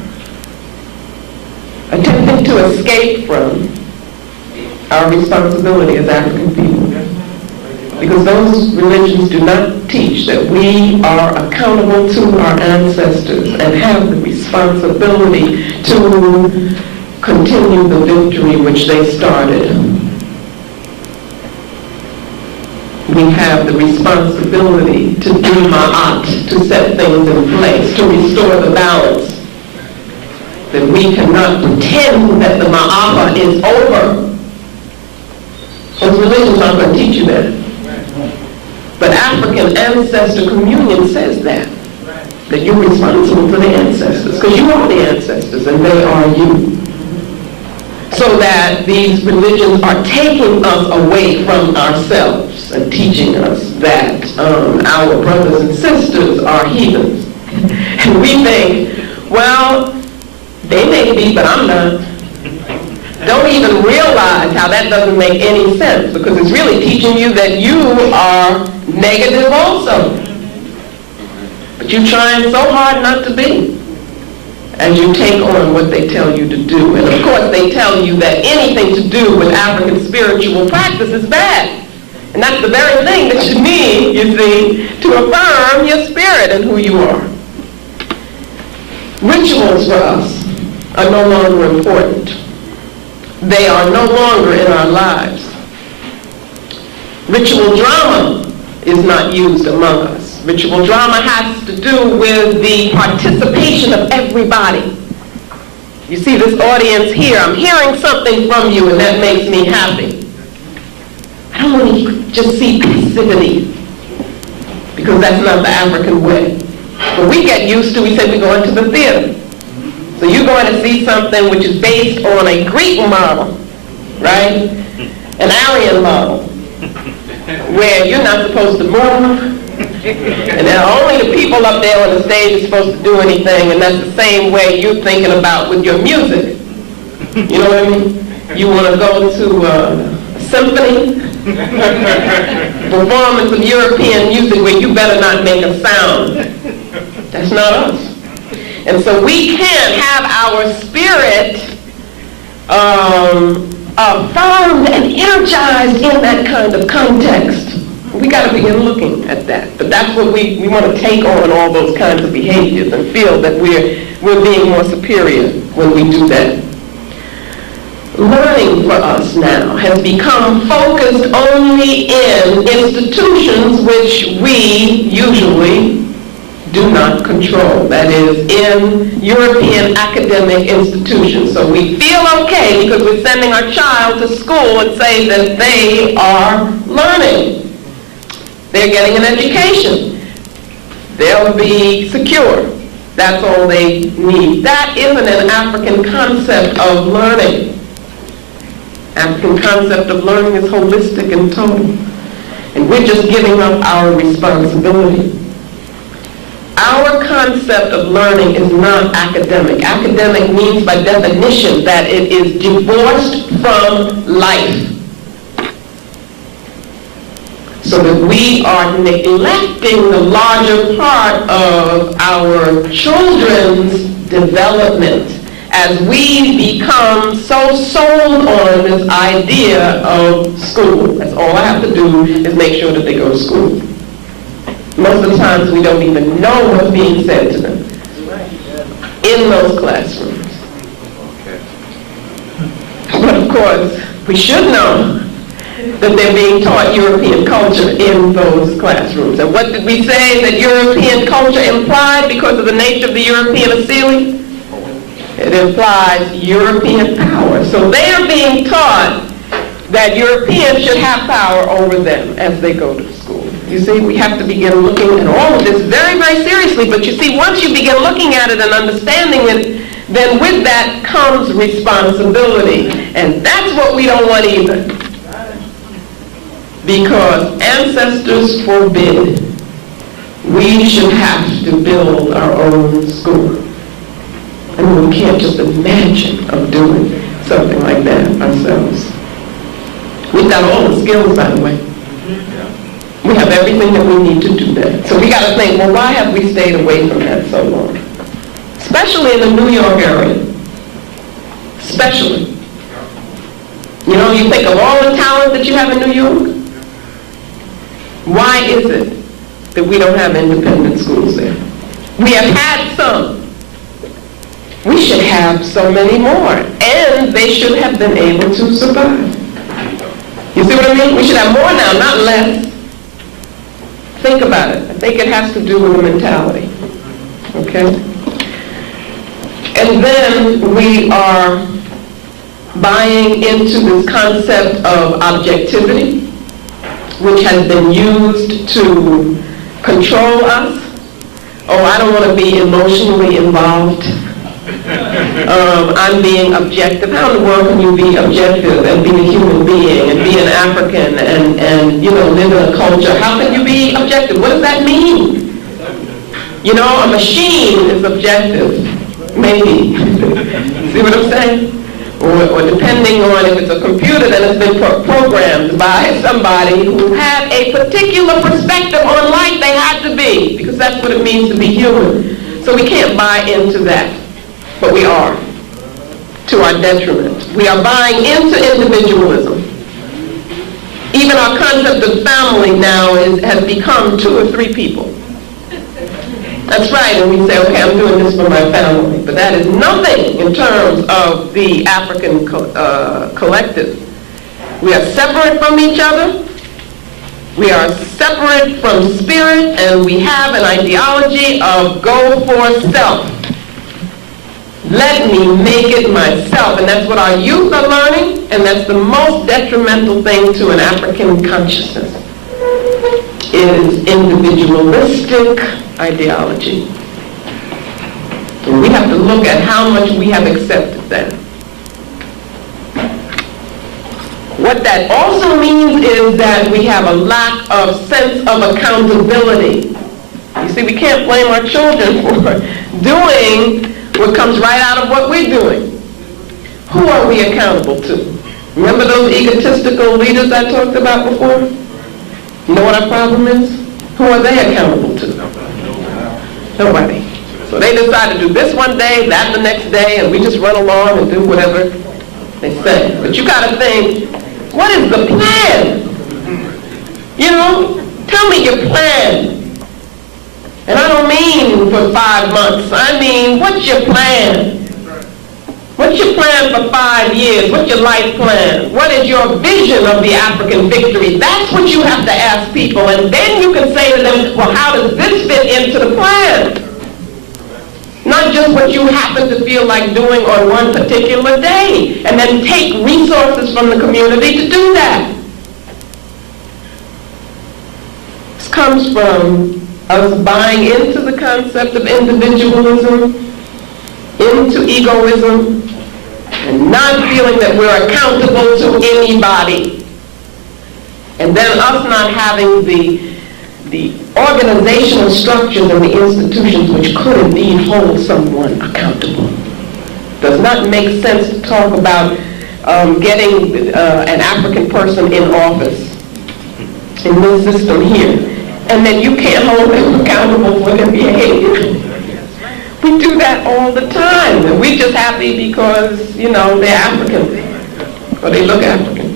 attempting to escape from our responsibility as African people. Because those religions do not teach that we are accountable to our ancestors and have the responsibility to continue the victory which they started. We have the responsibility to do ma'at, to set things in place, to restore the balance. That we cannot pretend that the ma'afa is over. Those religions aren't going to teach you that. But African Ancestor Communion says that you're responsible for the ancestors, because you are the ancestors and they are you. So that these religions are taking us away from ourselves and teaching us that our brothers and sisters are heathens. And we think, well, they may be, but I'm not. Don't even realize how that doesn't make any sense, because it's really teaching you that you are negative also. But you're trying so hard not to be as you take on what they tell you to do. And of course they tell you that anything to do with African spiritual practice is bad. And that's the very thing that you need, you see, to affirm your spirit and who you are. Rituals for us are no longer important. They are no longer in our lives. Ritual drama is not used among us. Ritual drama has to do with the participation of everybody. You see this audience here, I'm hearing something from you and that makes me happy. I don't want to just see passivity, because that's not the African way. But we get used to, we say we go into the theater. So you're going to see something which is based on a Greek model, right? An Aryan model, where you're not supposed to move, and then only the people up there on the stage are supposed to do anything, and that's the same way you're thinking about with your music. You know what I mean? You want to go to a symphony, performance of European music where you better not make a sound. That's not us. And so we can't have our spirit affirmed and energized in that kind of context. We got to begin looking at that. But that's what we want to take on all those kinds of behaviors and feel that we're being more superior when we do that. Learning for us now has become focused only in institutions which we usually do not control. That is, in European academic institutions. So we feel okay because we're sending our child to school and say that they are learning. They're getting an education. They'll be secure. That's all they need. That isn't an African concept of learning. African concept of learning is holistic and total. And we're just giving up our responsibility. Our concept of learning is not academic. Academic means by definition that it is divorced from life. So that we are neglecting the larger part of our children's development as we become so sold on this idea of school. That's all I have to do is make sure that they go to school. Most of the times we don't even know what's being said to them in those classrooms. But of course, we should know that they're being taught European culture in those classrooms. And what did we say that European culture implied because of the nature of the European assembly? It implies European power. So they are being taught that Europeans should have power over them as they go to school. You see, we have to begin looking at all of this very, very seriously. But you see, once you begin looking at it and understanding it, then with that comes responsibility. And that's what we don't want either. Because ancestors forbid we should have to build our own school. And we can't just imagine of doing something like that ourselves. We've got all the skills, by the way. We have everything that we need to do that. So we got to think, well, why have we stayed away from that so long? Especially in the New York area. Especially. You know, you think of all the talent that you have in New York. Why is it that we don't have independent schools there? We have had some. We should have so many more. And they should have been able to survive. You see what I mean? We should have more now, not less. Think about it. I think it has to do with the mentality. Okay? And then we are buying into this concept of objectivity, which has been used to control us. Oh, I don't want to be emotionally involved. I'm being objective. How in the world can you be objective and be a human being and be an African and you know, live in a culture? How can you be objective? What does that mean? You know, a machine is objective. Maybe. See what I'm saying? Or depending on if it's a computer, then it's been programmed by somebody who had a particular perspective on life they had to be, because that's what it means to be human. So we can't buy into that. But we are, to our detriment. We are buying into individualism. Even our concept of family now has become 2 or 3 people. That's right, and we say, okay, I'm doing this for my family. But that is nothing in terms of the African collective. We are separate from each other. We are separate from spirit, and we have an ideology of go for self. Let me make it myself. And that's what our youth are learning, and that's the most detrimental thing to an African consciousness. It is individualistic ideology. And we have to look at how much we have accepted that. What that also means is that we have a lack of sense of accountability. You see, we can't blame our children for doing what comes right out of what we're doing. Who are we accountable to? Remember those egotistical leaders I talked about before? You know what our problem is? Who are they accountable to? Nobody. So they decide to do this one day, that the next day, and we just run along and do whatever they say. But you got to think, what is the plan? You know, tell me your plan. And I don't mean for 5 months. I mean, what's your plan? What's your plan for 5 years? What's your life plan? What is your vision of the African victory? That's what you have to ask people. And then you can say to them, well, how does this fit into the plan? Not just what you happen to feel like doing on one particular day. And then take resources from the community to do that. This comes from us buying into the concept of individualism, into egoism, and not feeling that we're accountable to anybody. And then us not having the organizational structures and the institutions which could indeed hold someone accountable. Does not make sense to talk about getting an African person in office in this system here, and then you can't hold them accountable for their behavior. We do that all the time, and we're just happy because, you know, they're African, or they look African.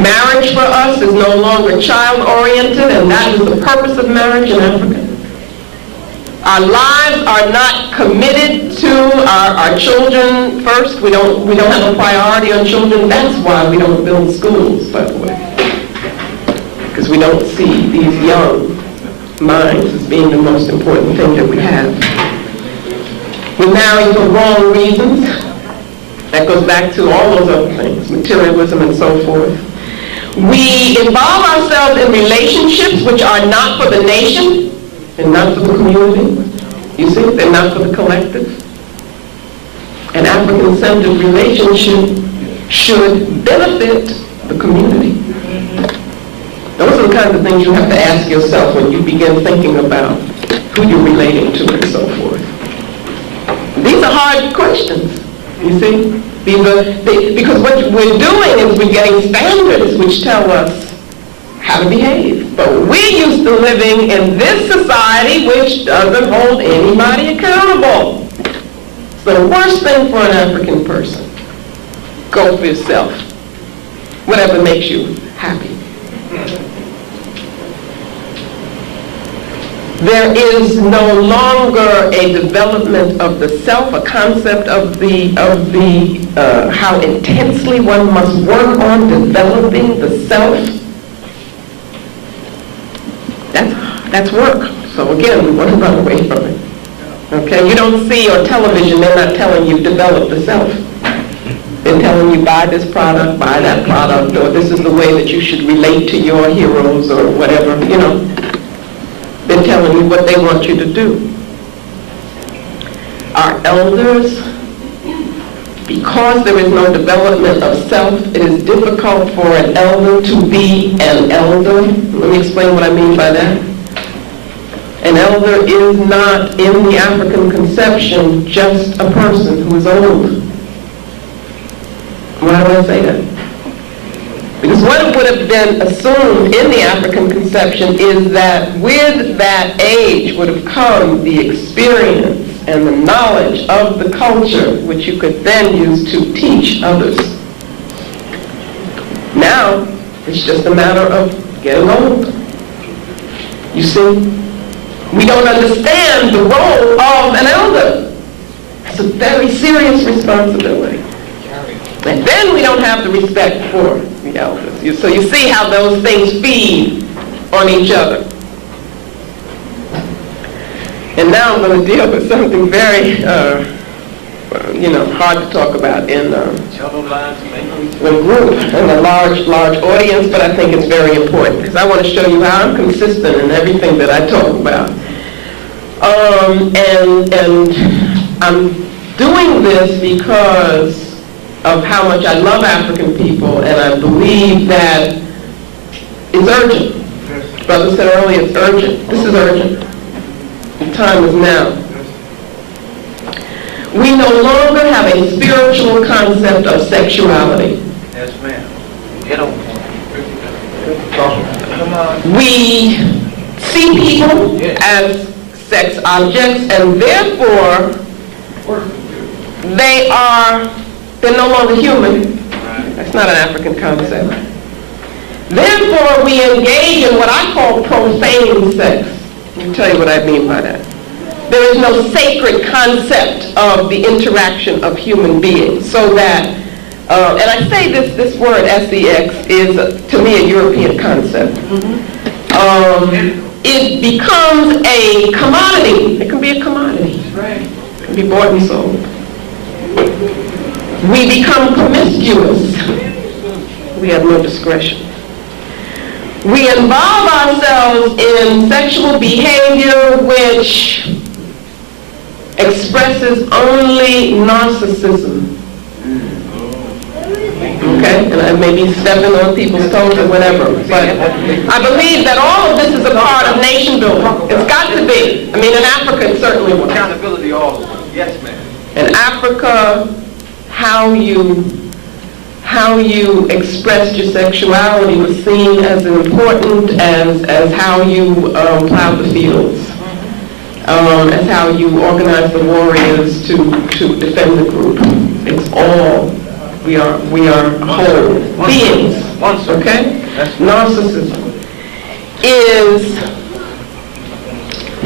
Marriage for us is no longer child-oriented, and that is the purpose of marriage in Africa. Our lives are not committed to our children first. We don't have a priority on children. That's why we don't build schools, by the way, because we don't see these young minds as being the most important thing that we have. We marry for wrong reasons. That goes back to all those other things, materialism and so forth. We involve ourselves in relationships which are not for the nation and not for the community. You see, they're not for the collective. An African-centered relationship should benefit the community. Those are the kinds of things you have to ask yourself when you begin thinking about who you're relating to and so forth. These are hard questions, you see? Because what we're doing is we're getting standards which tell us how to behave. But we're used to living in this society which doesn't hold anybody accountable. It's the worst thing for an African person. Go for yourself. Whatever makes you happy. There is no longer a development of the self, a concept of how intensely one must work on developing the self. That's work. So again, we want to run away from it. Okay, you don't see on television, they're not telling you develop the self. They're telling you buy this product, buy that product, or this is the way that you should relate to your heroes or whatever, you know. They're telling you what they want you to do. Our elders, because there is no development of self, it is difficult for an elder to be an elder. Let me explain what I mean by that. An elder is not, in the African conception, just a person who is old. Why do I say that? Because what would have been assumed in the African conception is that with that age would have come the experience and the knowledge of the culture which you could then use to teach others. Now, it's just a matter of getting old. You see, we don't understand the role of an elder. It's a very serious responsibility. And then we don't have the respect for the elders. So you see how those things feed on each other. And now I'm going to deal with something very, hard to talk about in a group and a large audience, but I think it's very important because I want to show you how I'm consistent in everything that I talk about. And I'm doing this because of how much I love African people, and I believe that it's urgent. Brother said earlier, it's urgent. This is urgent. The time is now. We no longer have a spiritual concept of sexuality. Yes, ma'am. Get on. Come on. We see people as sex objects, and therefore they're no longer human. It's not an African concept. Therefore, we engage in what I call profane sex. Let me tell you what I mean by that. There is no sacred concept of the interaction of human beings, so that, and I say this word sex is, to me, a European concept. It becomes a commodity. It can be a commodity. It can be bought and sold. We become promiscuous. We have no discretion. We involve ourselves in sexual behavior which expresses only narcissism. Okay? And I may be stepping on people's toes or whatever, but I believe that all of this is a part of nation building. It's got to be. I mean, in Africa, it certainly was. Accountability also. Yes, ma'am. In Africa, how you expressed your sexuality was seen as important as how you plowed the fields, as how you organized the warriors to defend the group. It's all, we are whole beings, okay? Narcissism is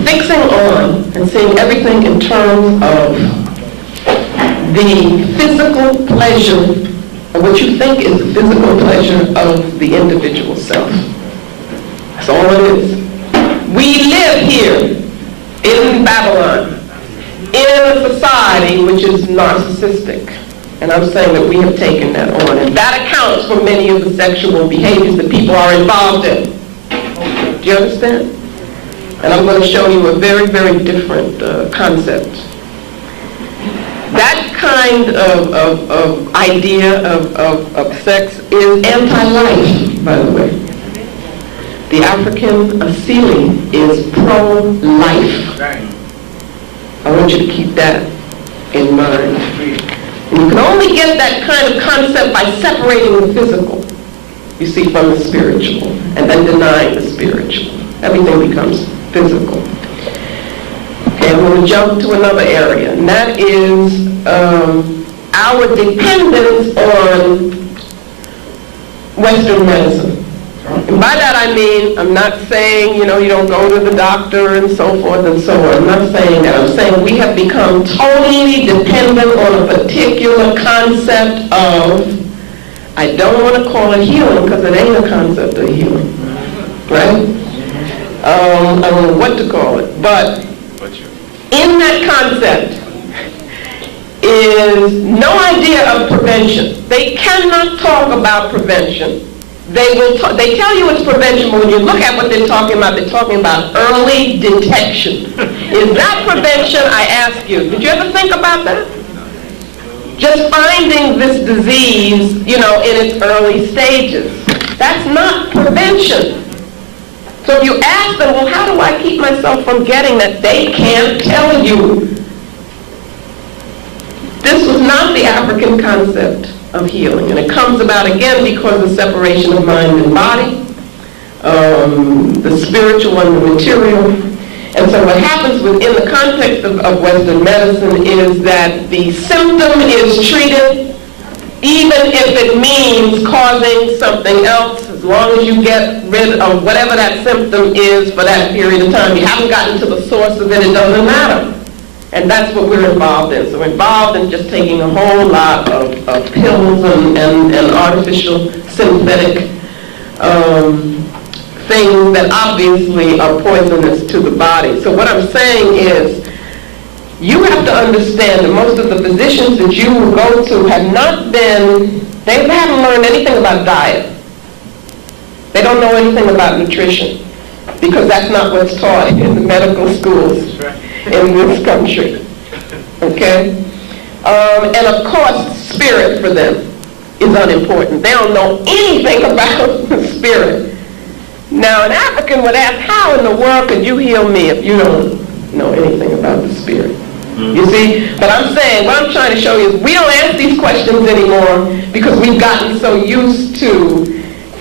fixing on and seeing everything in terms of the physical pleasure, or what you think is the physical pleasure of the individual self. That's all it is. We live here in Babylon, in a society which is narcissistic. And I'm saying that we have taken that on. And that accounts for many of the sexual behaviors that people are involved in. Do you understand? And I'm going to show you a very, very different concept. That kind of idea of sex is anti-life, by the way. The African Asili is pro-life. I want you to keep that in mind. And you can only get that kind of concept by separating the physical, you see, from the spiritual, and then denying the spiritual. Everything becomes physical. Okay, I'm going to jump to another area, and that is our dependence on Western medicine. And by that I mean, I'm not saying, you don't go to the doctor and so forth and so on. I'm not saying that. I'm saying we have become totally dependent on a particular concept of, I don't want to call it healing because it ain't a concept of healing, right? I don't know what to call it, but in that concept is no idea of prevention. They cannot talk about prevention. They tell you it's prevention, but when you look at what they're talking about early detection. Is that prevention, I ask you? Did you ever think about that? Just finding this disease, in its early stages. That's not prevention. So if you ask them, well, how do I keep myself from getting that? They can't tell you. This was not the African concept of healing. And it comes about again because of the separation of mind and body, the spiritual and the material. And so what happens within the context of Western medicine is that the symptom is treated even if it means causing something else, as long as you get rid of whatever that symptom is for that period of time. You haven't gotten to the source of it, it doesn't matter. And that's what we're involved in. So we're involved in just taking a whole lot of pills and artificial synthetic things that obviously are poisonous to the body. So what I'm saying is, you have to understand that most of the physicians that you will go to have not been, they haven't learned anything about diet. They don't know anything about nutrition, because that's not what's taught in the medical schools in this country. Okay? And of course, spirit for them is unimportant. They don't know anything about the spirit. Now, an African would ask, how in the world could you heal me if you don't know anything about the spirit? You see? But I'm saying, what I'm trying to show you is we don't ask these questions anymore because we've gotten so used to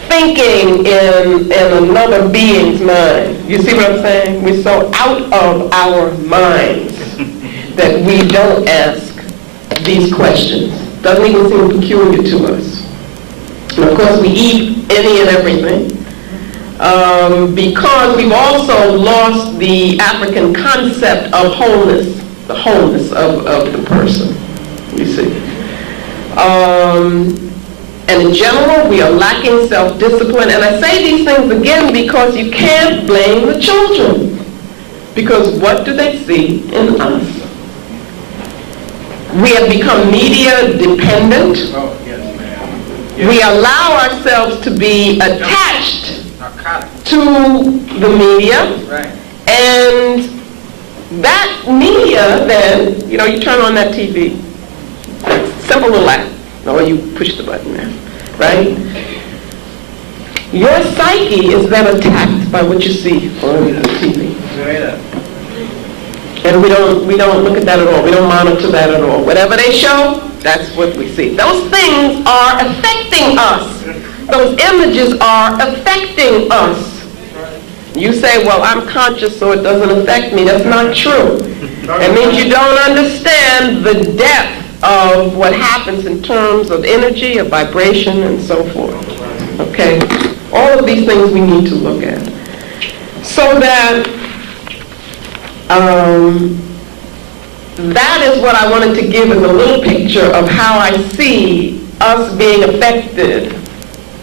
thinking in another being's mind. You see what I'm saying? We're so out of our minds that we don't ask these questions. Doesn't even seem peculiar to us. of course, we eat any and everything. Because we've also lost the African concept of wholeness, the wholeness of the person, you see. And in general, we are lacking self-discipline. And I say these things again because you can't blame the children. Because what do they see in us? We have become media dependent. Oh, yes, ma'am. Yes. We allow ourselves to be attached to the media. Right. And that media then, you know, you turn on that TV. Simple little app. Or you push the button there, right? Your psyche is then attacked by what you see on the TV. And we don't look at that at all. We don't monitor that at all. Whatever they show, that's what we see. Those things are affecting us. Those images are affecting us. You say, well, I'm conscious, so it doesn't affect me. That's not true. It means you don't understand the depth of what happens in terms of energy, of vibration, and so forth. Okay? All of these things we need to look at. So that that is what I wanted to give as a little picture of how I see us being affected,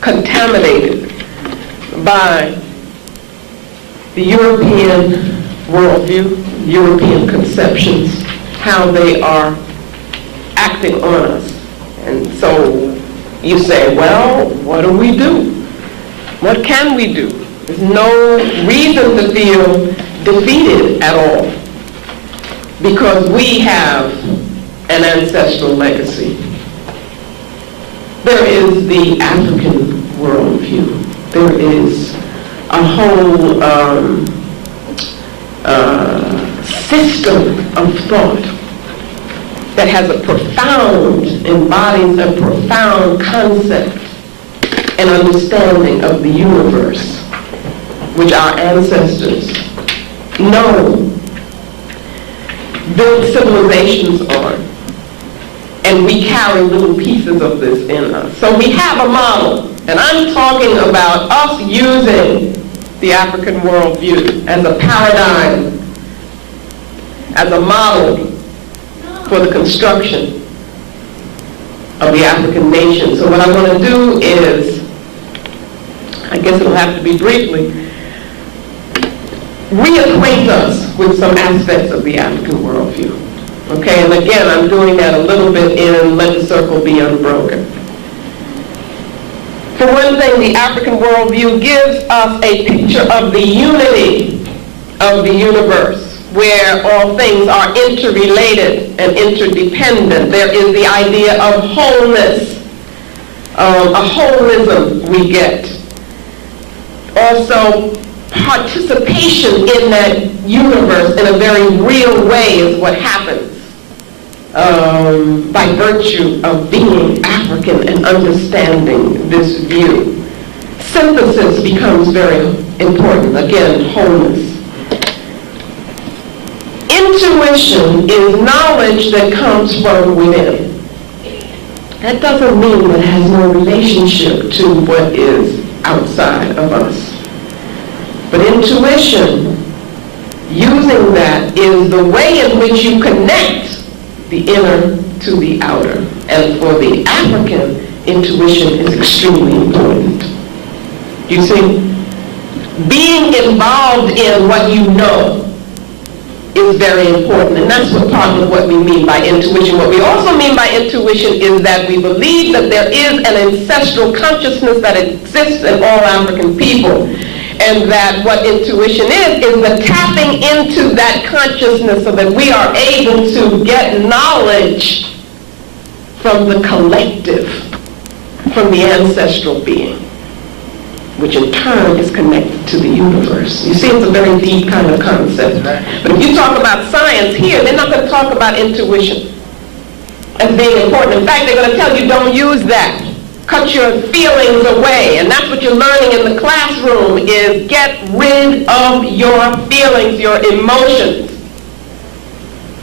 contaminated by the European worldview, European conceptions, how they are acting on us. And so you say, well, what do we do? What can we do? There's no reason to feel defeated at all because we have an ancestral legacy. There is the African worldview. There is a whole system of thought that has embodies a profound concept and understanding of the universe, which our ancestors know, built civilizations on. And we carry little pieces of this in us. So we have a model, and I'm talking about us using the African worldview as a paradigm, as a model for the construction of the African nation. So what I want to do is, I guess it'll have to be briefly, reacquaint us with some aspects of the African worldview. Okay, and again, I'm doing that a little bit in Let the Circle Be Unbroken. For one thing, the African worldview gives us a picture of the unity of the universe, where all things are interrelated and interdependent. There is the idea of wholeness, a holism we get. Also, participation in that universe in a very real way is what happens by virtue of being African and understanding this view. Synthesis becomes very important. Again, wholeness. Intuition is knowledge that comes from within. That doesn't mean that it has no relationship to what is outside of us. But intuition, using that, is the way in which you connect the inner to the outer. And for the African, intuition is extremely important. You see, being involved in what you know is very important, and that's what part of what we mean by intuition. What we also mean by intuition is that we believe that there is an ancestral consciousness that exists in all African people, and that what intuition is the tapping into that consciousness so that we are able to get knowledge from the collective, from the ancestral being, which in turn is connected to the universe. You see, it's a very deep kind of concept. But if you talk about science here, they're not going to talk about intuition as being important. In fact, they're going to tell you don't use that. Cut your feelings away. And that's what you're learning in the classroom, is get rid of your feelings, your emotions.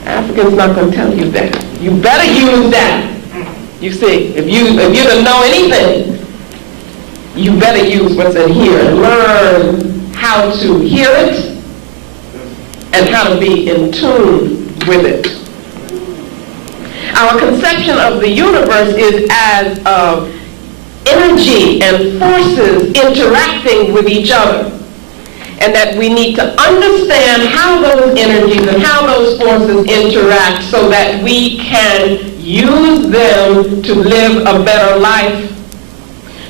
African's not going to tell you that. You better use that. You see, if you don't know anything, you better use what's in here. Learn how to hear it and how to be in tune with it. Our conception of the universe is as of energy and forces interacting with each other, and that we need to understand how those energies and how those forces interact so that we can use them to live a better life,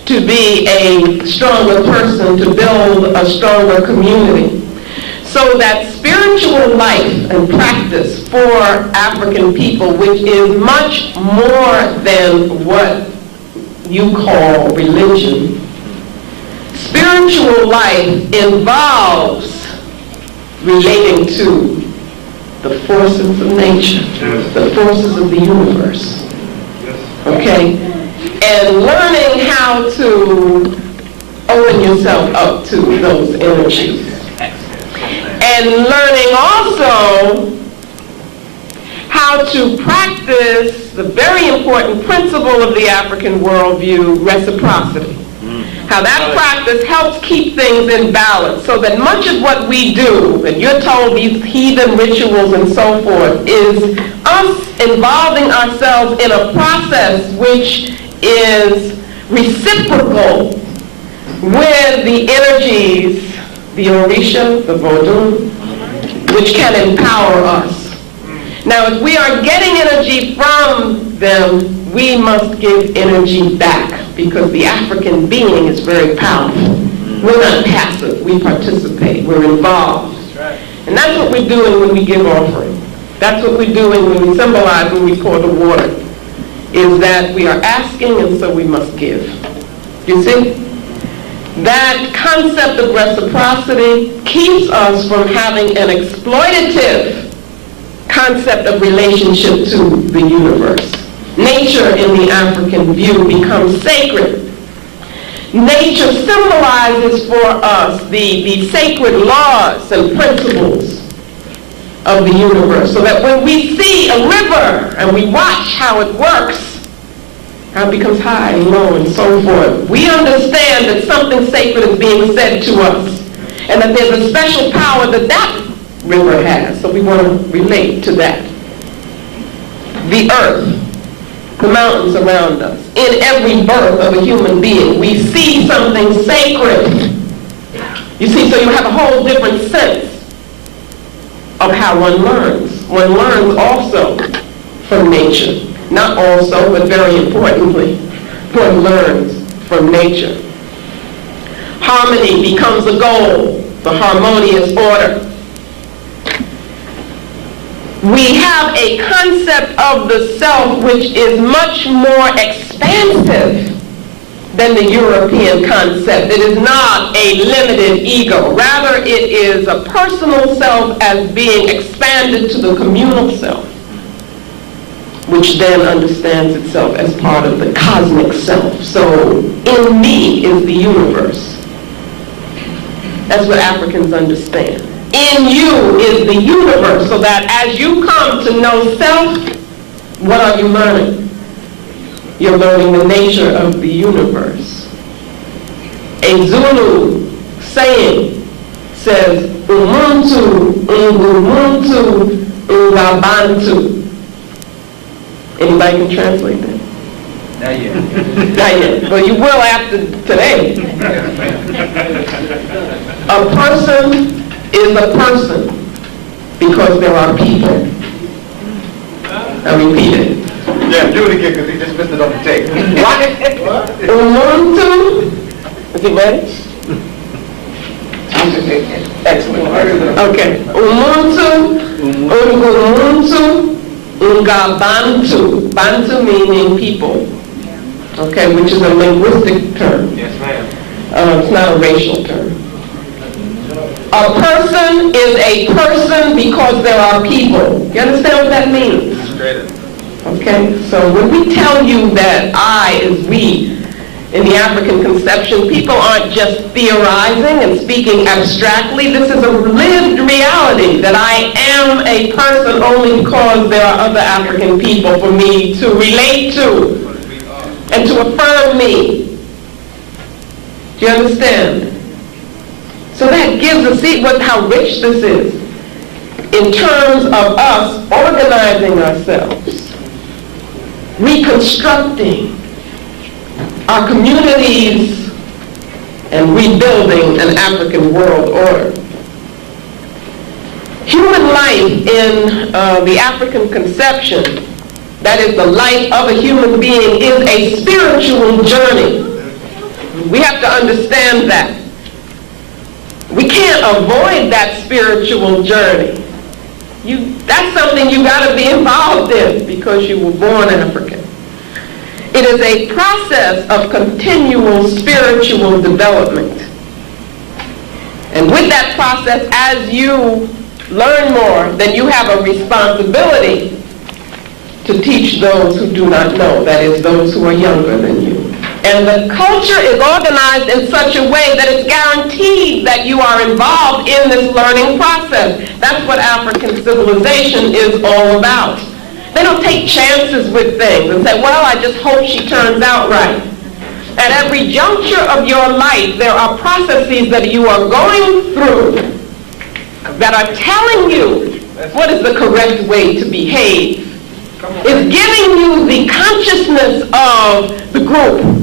to be a stronger person, to build a stronger community. So that spiritual life and practice for African people, which is much more than what you call religion, spiritual life involves relating to the forces of nature, the forces of the universe, okay? And learning how to open yourself up to those energies. And learning also how to practice the very important principle of the African worldview, reciprocity. How that practice helps keep things in balance, so that much of what we do, and you're told these heathen rituals and so forth, is us involving ourselves in a process which is reciprocal with the energies, the Orisha, the Vodun, which can empower us. Now, if we are getting energy from them, we must give energy back, because the African being is very powerful. We're not passive, we participate, we're involved. And that's what we're doing when we give offering. That's what we're doing when we symbolize, when we pour the water, is that we are asking and so we must give. You see? That concept of reciprocity keeps us from having an exploitative concept of relationship to the universe. Nature in the African view becomes sacred. Nature symbolizes for us the sacred laws and principles of the universe, so that when we see a river and we watch how it works, how it becomes high and low and so forth, we understand that something sacred is being said to us, and that there's a special power that that river has, so we want to relate to that. The earth, the mountains around us, in every birth of a human being, we see something sacred. You see, so you have a whole different sense of how one learns. One learns also from nature. Not also, but very importantly, one learns from nature. Harmony becomes a goal, the harmonious order. We have a concept of the self which is much more expansive than the European concept. It is not a limited ego. Rather, it is a personal self as being expanded to the communal self, which then understands itself as part of the cosmic self. So, in me is the universe. That's what Africans understand. In you is the universe, so that as you come to know self, what are you learning? You're learning the nature of the universe. A Zulu saying says, Umuntu, Ungumuntu, Ungabantu. Anybody can translate that? Not yet. Not yet. But you will after today. A person is a person because there are people. I repeat it. Yeah, do it again because he just missed it on the tape. What? Umuntu. Is it ready? Excellent. Okay. Umuntu, Ungumuntu, Ungabantu. Bantu meaning people. Okay, which is a linguistic term. Yes, ma'am. It's not a racial term. A person is a person because there are people. You understand what that means? Okay, so when we tell you that I is we in the African conception, people aren't just theorizing and speaking abstractly. This is a lived reality, that I am a person only because there are other African people for me to relate to and to affirm me. Do you understand? So that gives us, see how rich this is in terms of us organizing ourselves, reconstructing our communities, and rebuilding an African world order. Human life in the African conception, that is the life of a human being, is a spiritual journey. We have to understand that. We can't avoid that spiritual journey. That's something you got to be involved in because you were born African. It is a process of continual spiritual development. And with that process, as you learn more, then you have a responsibility to teach those who do not know, that is, those who are younger than you. And the culture is organized in such a way that it's guaranteed that you are involved in this learning process. That's what African civilization is all about. They don't take chances with things and say, well, I just hope she turns out right. At every juncture of your life, there are processes that you are going through that are telling you what is the correct way to behave. It's giving you the consciousness of the group,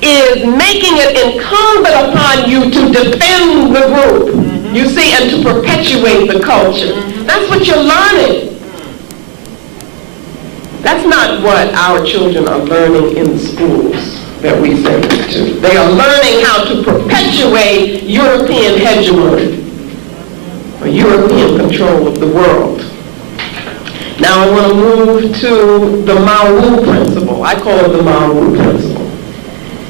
is making it incumbent upon you to defend the group, you see, and to perpetuate the culture. That's what you're learning. That's not what our children are learning in the schools that we send them to. They are learning how to perpetuate European hegemony, or European control of the world. Now I want to move to the Mawu principle. I call it the Mawu principle.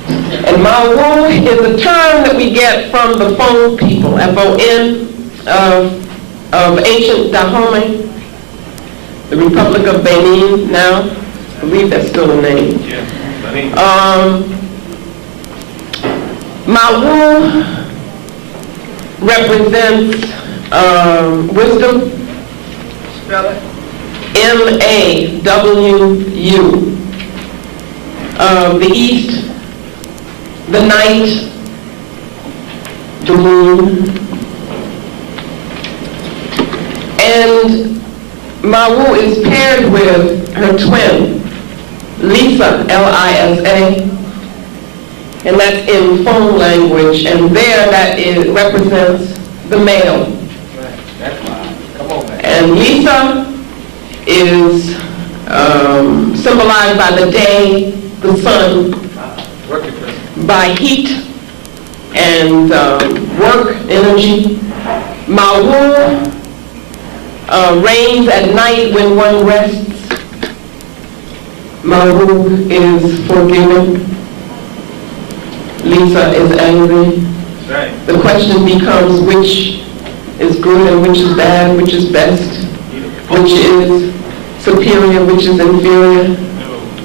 And Mawu is a term that we get from the Fon people, F-O-N, of ancient Dahomey, the Republic of Benin now. I believe that's still the name. Mawu represents wisdom. Spell it. M-A-W-U. The East, the night, the moon. And Mawu is paired with her twin, Lisa, L-I-S-A. And that's in Fon language. And there that represents the male. Right. That's fine. Come on, man. And Lisa is symbolized by the day, the sun, by heat and work, energy. Mawu reigns at night when one rests. Mawu is forgiving. Lisa is angry. Right. The question becomes which is good and which is bad, which is best, which is superior, which is inferior.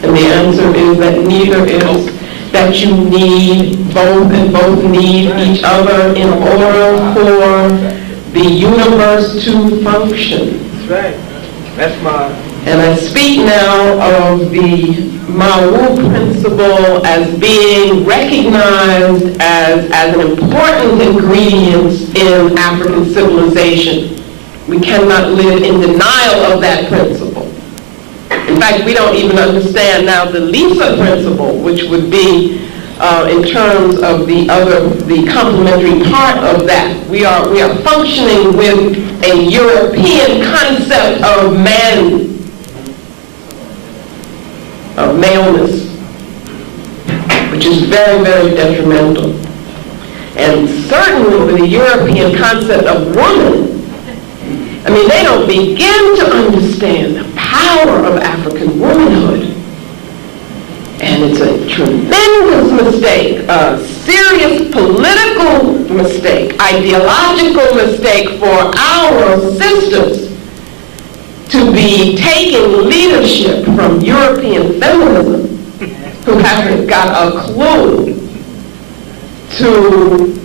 And the answer is that neither is, that you need both, and both need each other in order for the universe to function. That's right. That's my... And I speak now of the Mawu principle as being recognized as an important ingredient in African civilization. We cannot live in denial of that principle. In fact, we don't even understand now the Lisa principle, which would be in terms of the complementary part of that. We are functioning with a European concept of man, of maleness, which is very, very detrimental. And certainly with the European concept of woman, I mean, they don't begin to understand the power of African womanhood. And it's a tremendous mistake, a serious political mistake, ideological mistake for our sisters to be taking leadership from European feminism, who haven't got a clue to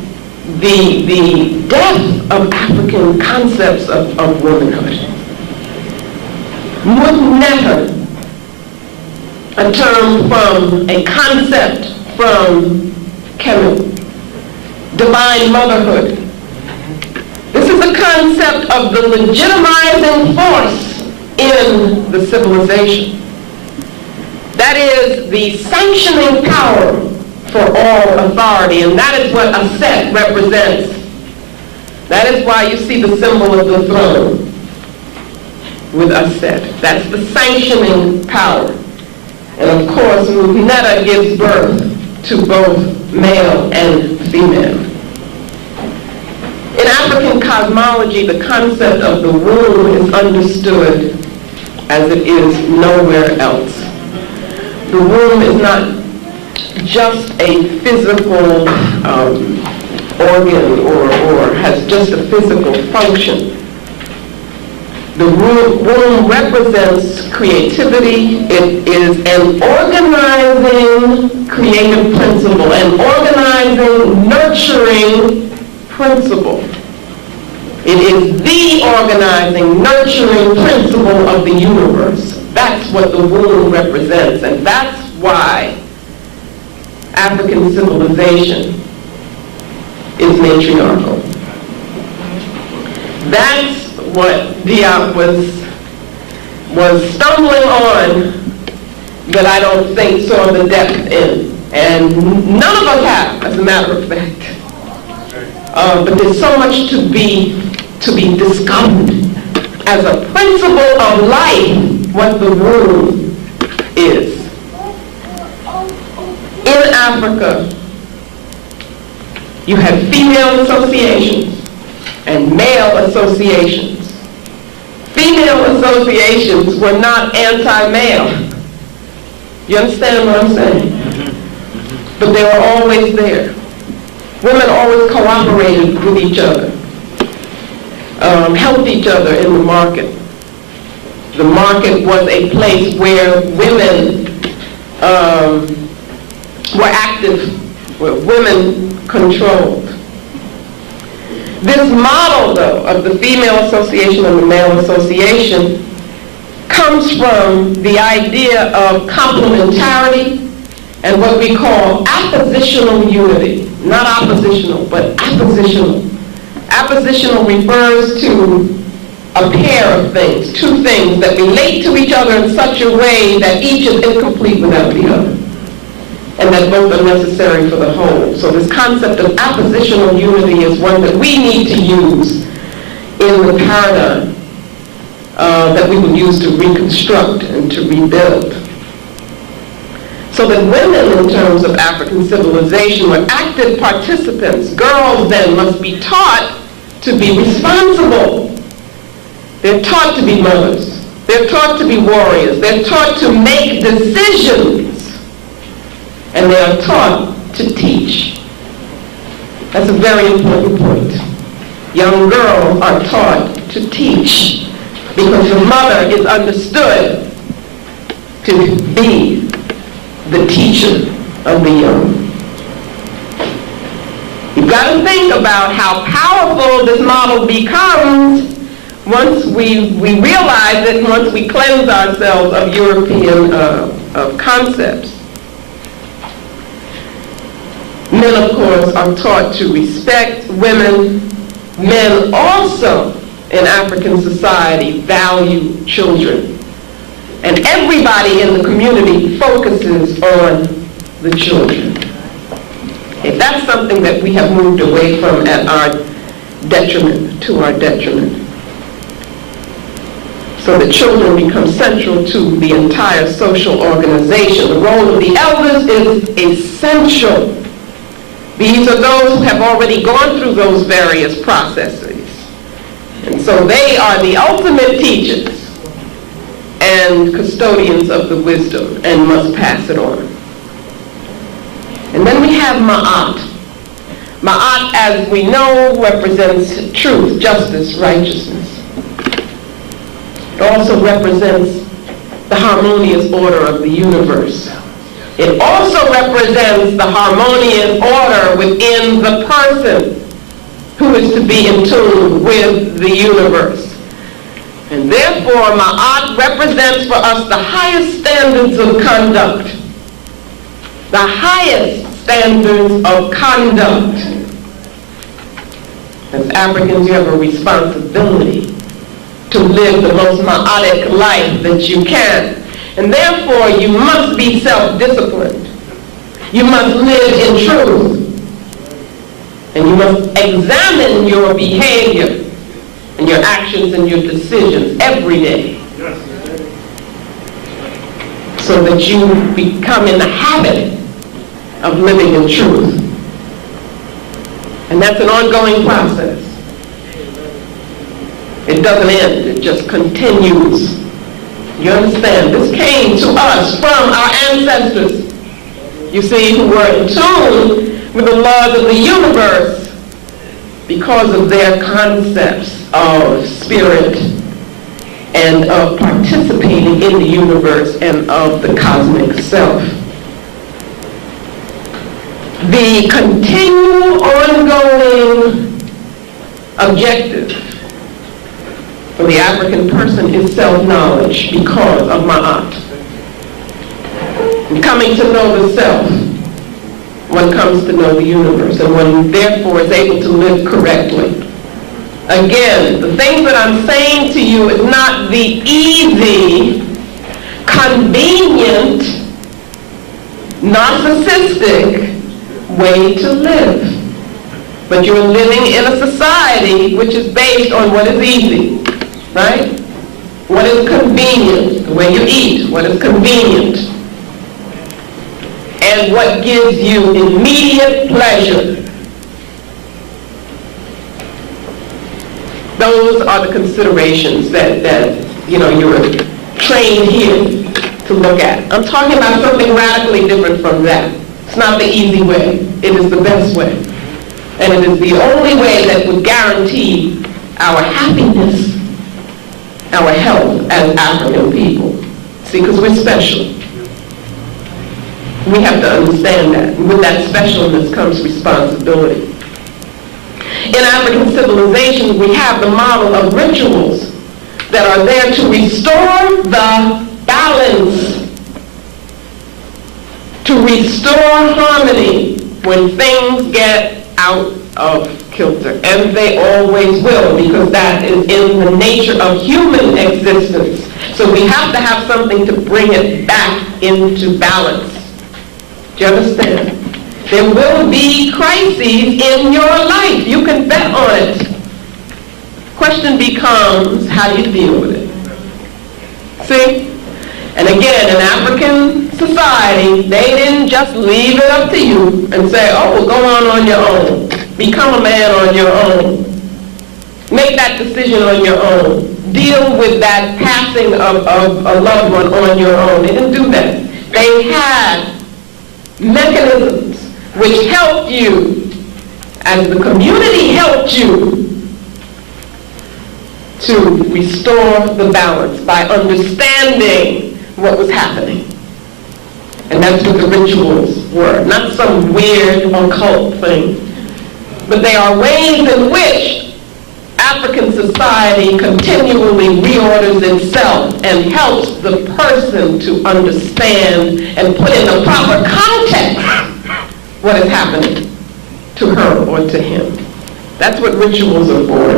the depth of African concepts of womanhood. Mutneta, a term from a concept from Kemet, divine motherhood. This is a concept of the legitimizing force in the civilization. That is the sanctioning power for all authority, and that is what a set represents. That is why you see the symbol of the throne with a set. That's the sanctioning power. And of course, Netta gives birth to both male and female. In African cosmology, the concept of the womb is understood as it is nowhere else. The womb is not just a physical organ or has just a physical function. The womb represents creativity. It is an organizing creative principle, an organizing, nurturing principle. It is the organizing, nurturing principle of the universe. That's what the womb represents, and that's why African civilization is matriarchal. That's what Diop was stumbling on that I don't think saw the depth in. And none of us have, as a matter of fact. But there's so much to be discovered as a principle of life, what the womb is. In Africa, you had female associations and male associations. Female associations were not anti-male. You understand what I'm saying? But they were always there. Women always cooperated with each other, helped each other in the market. The market was a place where women were active, where women controlled. This model, though, of the female association and the male association comes from the idea of complementarity and what we call appositional unity. Not oppositional, but appositional. Appositional refers to a pair of things, two things that relate to each other in such a way that each is incomplete without the other, and that both are necessary for the whole. So this concept of appositional unity is one that we need to use in the paradigm that we would use to reconstruct and to rebuild. So that women, in terms of African civilization, were active participants. Girls then must be taught to be responsible. They're taught to be mothers. They're taught to be warriors. They're taught to make decisions. And they are taught to teach. That's a very important point. Young girls are taught to teach because the mother is understood to be the teacher of the young. You've got to think about how powerful this model becomes once we realize it, once we cleanse ourselves of European concepts. Men, of course, are taught to respect women. Men also, in African society, value children. And everybody in the community focuses on the children. Okay, that's something that we have moved away from at our detriment, to our detriment. So the children become central to the entire social organization. The role of the elders is essential. These are those who have already gone through those various processes. And so they are the ultimate teachers and custodians of the wisdom and must pass it on. And then we have Ma'at. Ma'at, as we know, represents truth, justice, righteousness. It also represents the harmonious order of the universe. It also represents the harmonious order within the person who is to be in tune with the universe. And therefore, Ma'at represents for us the highest standards of conduct. The highest standards of conduct. As Africans, you have a responsibility to live the most ma'atic life that you can. And therefore, you must be self-disciplined. You must live in truth. And you must examine your behavior and your actions and your decisions every day, so that you become in the habit of living in truth. And that's an ongoing process. It doesn't end, it just continues. You understand? This came to us from our ancestors, you see, who were in tune with the laws of the universe because of their concepts of spirit and of participating in the universe and of the cosmic self. The continual, ongoing objective for the African person is self-knowledge because of Ma'at. And coming to know the self, one comes to know the universe, and one therefore is able to live correctly. Again, the things that I'm saying to you is not the easy, convenient, narcissistic way to live. But you're living in a society which is based on what is easy, right? What is convenient, the way you eat, what is convenient, and what gives you immediate pleasure. Those are the considerations that you're trained here to look at. I'm talking about something radically different from that. It's not the easy way. It is the best way. And it is the only way that would guarantee our happiness, our health as African people. See, because we're special. We have to understand that. And with that specialness comes responsibility. In African civilization, we have the model of rituals that are there to restore the balance, to restore harmony when things get out of kilter. And they always will, because that is in the nature of human existence. So we have to have something to bring it back into balance. Do you understand? There will be crises in your life. You can bet on it. Question becomes, how do you deal with it? See? And again, in African society, they didn't just leave it up to you and say, oh, well, go on your own. Become a man on your own. Make that decision on your own. Deal with that passing of a loved one on your own. They didn't do that. They had mechanisms which helped you, as the community helped you, to restore the balance by understanding what was happening. And that's what the rituals were. Not some weird occult thing, but they are ways in which African society continually reorders itself and helps the person to understand and put in the proper context what is happening to her or to him. That's what rituals are for.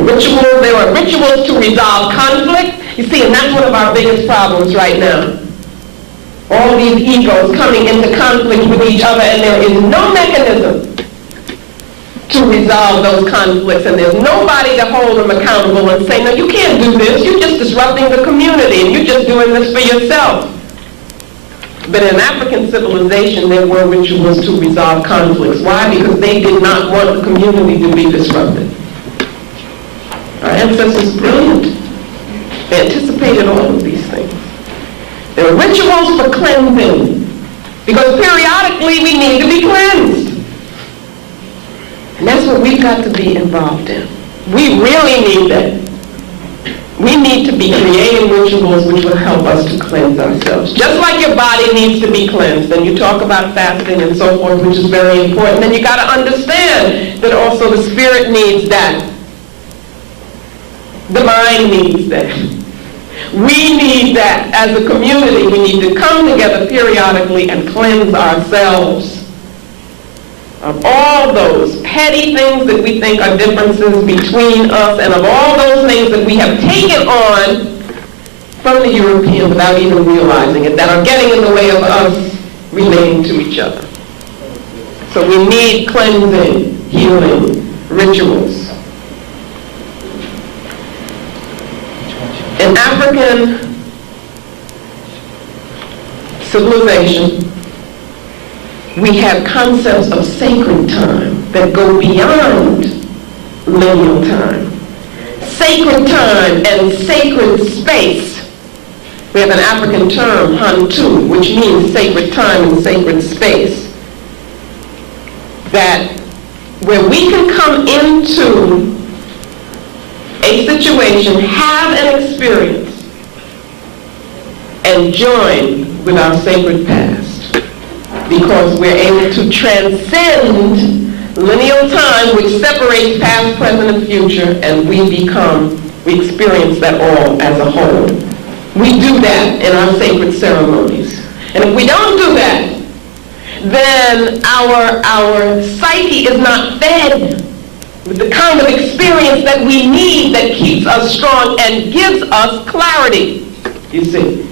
There are rituals to resolve conflict. You see, and that's one of our biggest problems right now. All these egos coming into conflict with each other, and there is no mechanism to resolve those conflicts, and there's nobody to hold them accountable and say, no, you can't do this. You're just disrupting the community, and you're just doing this for yourself. But in African civilization, there were rituals to resolve conflicts. Why? Because they did not want the community to be disrupted. Our ancestors were brilliant. They anticipated all of these things. There are rituals for cleansing, because periodically we need to be cleansed. And that's what we've got to be involved in. We really need that. We need to be creating rituals which will help us to cleanse ourselves. Just like your body needs to be cleansed, and you talk about fasting and so forth, which is very important, then you got to understand that also the spirit needs that. The mind needs that. We need that. As a community, we need to come together periodically and cleanse ourselves. of all those petty things that we think are differences between us, and of all those things that we have taken on from the European without even realizing it, that are getting in the way of us relating to each other. So we need cleansing, healing, rituals. In African civilization, we have concepts of sacred time that go beyond lineal time. Sacred time and sacred space. We have an African term, Hantu, which means sacred time and sacred space. That where we can come into a situation, have an experience, and join with our sacred past. Because we're able to transcend lineal time, which separates past, present, and future, and we experience that all as a whole. We do that in our sacred ceremonies. And if we don't do that, then our psyche is not fed with the kind of experience that we need that keeps us strong and gives us clarity, you see.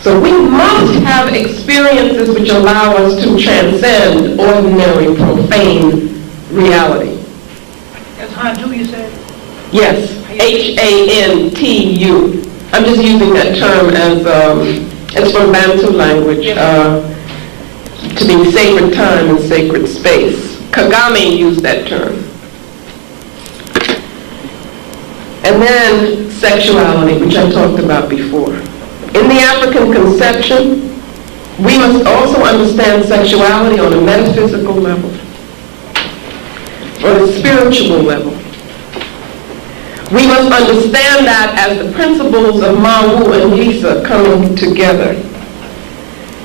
So we must have experiences which allow us to transcend ordinary, profane reality. That's Hantu, you said? Yes, Hantu. I'm just using that term as, it's from Bantu language, to mean sacred time and sacred space. Kagame used that term. And then sexuality, which I talked about before. In the African conception, we must also understand sexuality on a metaphysical level, on a spiritual level. We must understand that as the principles of Mawu and Lisa coming together,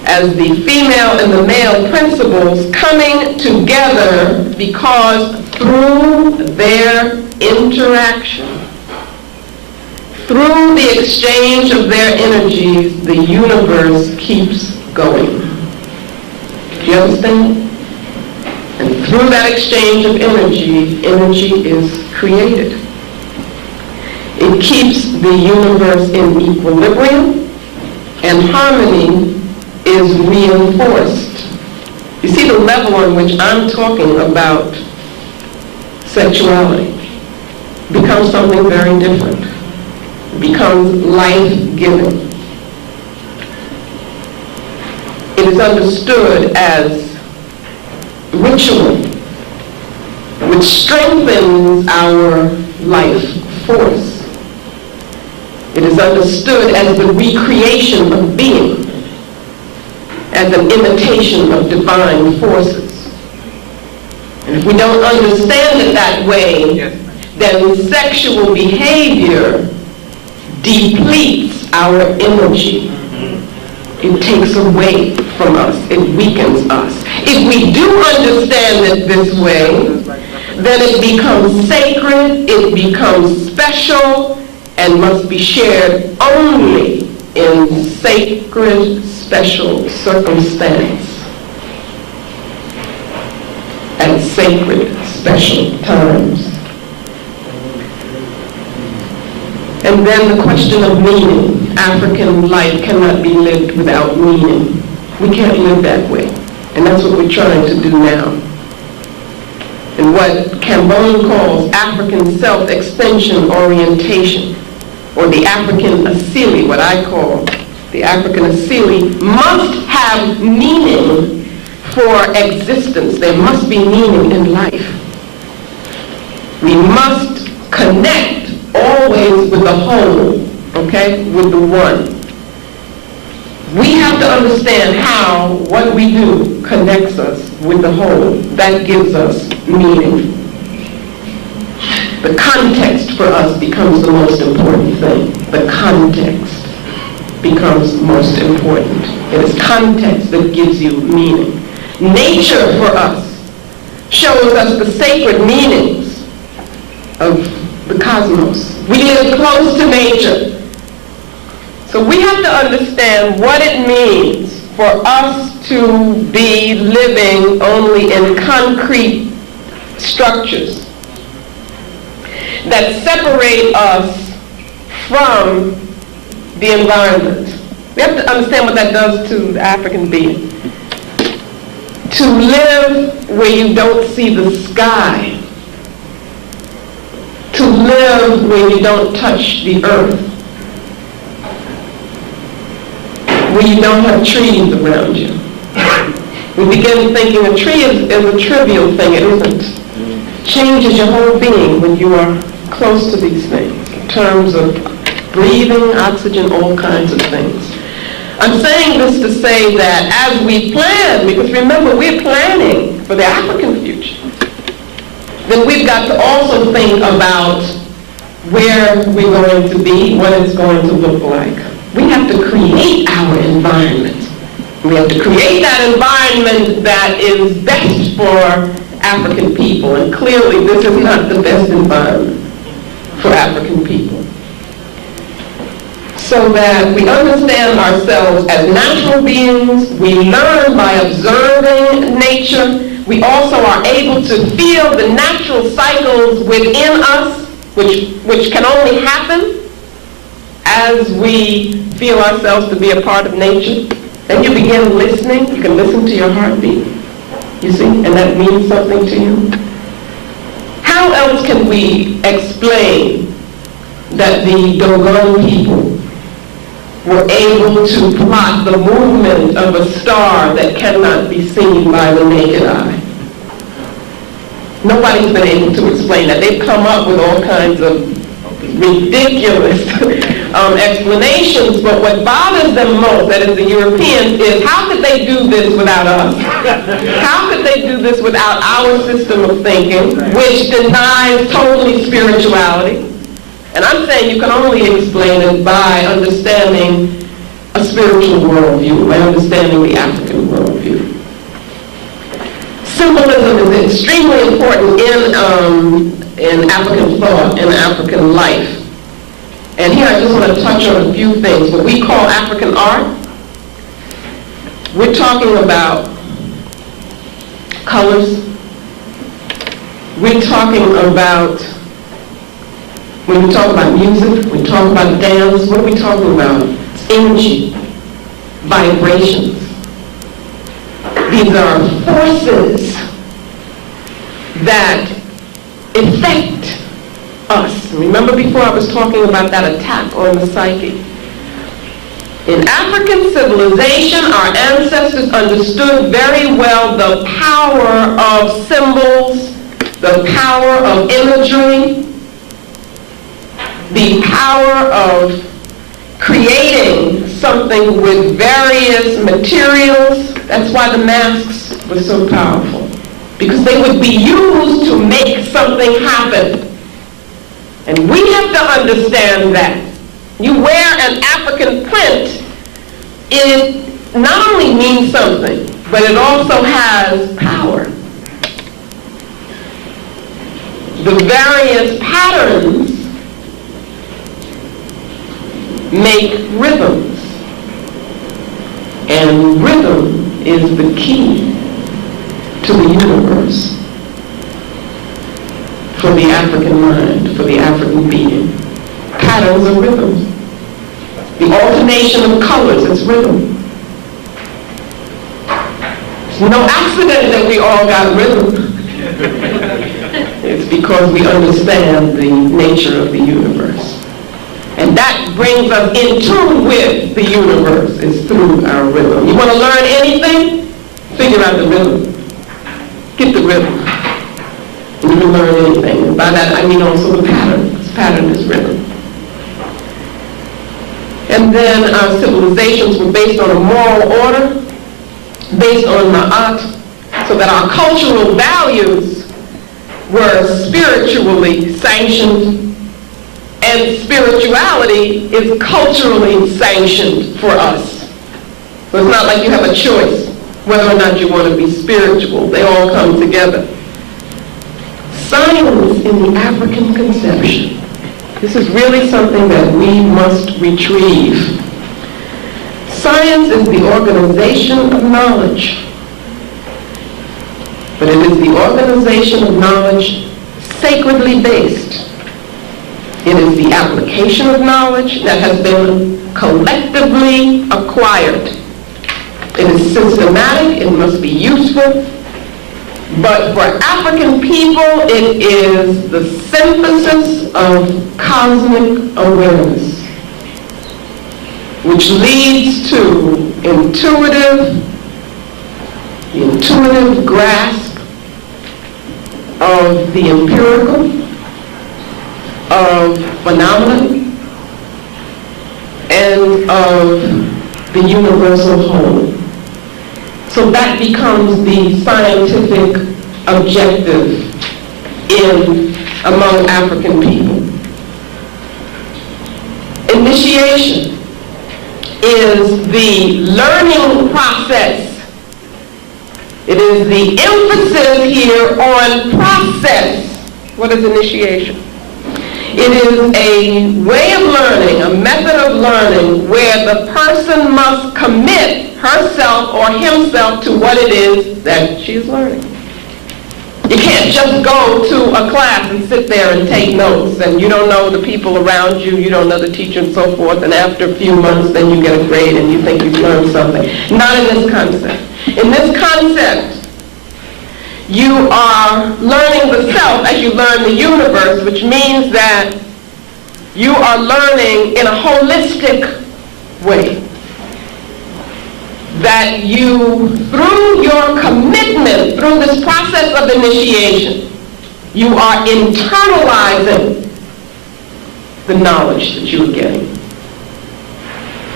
as the female and the male principles coming together, because through their interaction, through the exchange of their energies, the universe keeps going. Do you understand? And through that exchange of energy, energy is created. It keeps the universe in equilibrium, and harmony is reinforced. You see the level on which I'm talking about sexuality becomes something very different. It becomes life-giving. It is understood as ritual, which strengthens our life force. It is understood as the recreation of being, as an imitation of divine forces. And if we don't understand it that way, then sexual behavior depletes our energy. It takes away from us. It weakens us. If we do understand it this way, then it becomes sacred, it becomes special, and must be shared only in sacred, special circumstance, at sacred, special times. And then the question of meaning. African life cannot be lived without meaning. We can't live that way. And that's what we're trying to do now. And what Cambone calls African self-extension orientation, or the African Asili, what I call the African Asili, must have meaning for existence. There must be meaning in life. We must connect always with the whole, okay, with the one. We have to understand how what we do connects us with the whole. That gives us meaning. The context for us becomes the most important thing. The context becomes most important. It is context that gives you meaning. Nature for us shows us the sacred meanings of the cosmos. We live close to nature. So we have to understand what it means for us to be living only in concrete structures that separate us from the environment. We have to understand what that does to the African being. To live where you don't see the sky. To live where you don't touch the earth. Where you don't have trees around you. We begin thinking a tree is a trivial thing. It isn't. Changes your whole being when you are close to these things in terms of breathing, oxygen, all kinds of things. I'm saying this to say that as we plan, because remember we're planning for the African future, then we've got to also think about where we're going to be, what it's going to look like. We have to create our environment. We have to create that environment that is best for African people, and clearly this is not the best environment for African people. So that we understand ourselves as natural beings, we learn by observing nature, we also are able to feel the natural cycles within us, which can only happen as we feel ourselves to be a part of nature. Then you begin listening, you can listen to your heartbeat, you see, and that means something to you. How else can we explain that the Dogon people were able to plot the movement of a star that cannot be seen by the naked eye? Nobody's been able to explain that. They've come up with all kinds of ridiculous explanations, but what bothers them most, that is the Europeans, is how could they do this without us? How could they do this without our system of thinking, which denies totally spirituality? And I'm saying you can only explain it by understanding a spiritual worldview, by understanding the African worldview. Symbolism is extremely important in African thought, in African life. And here I just want to touch on a few things. What we call African art, we're talking about colors. We're talking about, when we talk about music, we talk about dance, what are we talking about? It's energy, vibrations. These are forces that affect us. Remember before I was talking about that attack on the psyche. In African civilization, our ancestors understood very well the power of symbols, the power of imagery, the power of creating something with various materials. That's why the masks were so powerful, because they would be used to make something happen. And we have to understand that. You wear an African print, it not only means something, but it also has power. The various patterns make rhythms, and rhythm is the key to the universe for the African mind, for the African being. Patterns are rhythms. The alternation of colors is rhythm. It's no accident that we all got rhythm. It's because we understand the nature of the universe. And that brings us in tune with the universe, is through our rhythm. You want to learn anything? Figure out the rhythm. Get the rhythm. And you can learn anything. And by that I mean also the pattern. This pattern is rhythm. And then our civilizations were based on a moral order, based on ma'at, so that our cultural values were spiritually sanctioned, and spirituality is culturally sanctioned for us. So it's not like you have a choice whether or not you want to be spiritual. They all come together. Science in the African conception. This is really something that we must retrieve. Science is the organization of knowledge, but it is the organization of knowledge sacredly based. It is the application of knowledge that has been collectively acquired. It is systematic, it must be useful, but for African people, it is the synthesis of cosmic awareness, which leads to intuitive grasp of the empirical, of phenomena, and of the universal whole. So that becomes the scientific objective among African people. Initiation is the learning process. It is the emphasis here on process. What is initiation? It is a way of learning, a method of learning, where the person must commit herself or himself to what it is that she is learning. You can't just go to a class and sit there and take notes, and you don't know the people around you, you don't know the teacher and so forth, and after a few months then you get a grade and you think you've learned something. Not in this concept. In this concept, you are learning the self as you learn the universe, which means that you are learning in a holistic way. That you, through your commitment, through this process of initiation, you are internalizing the knowledge that you are getting.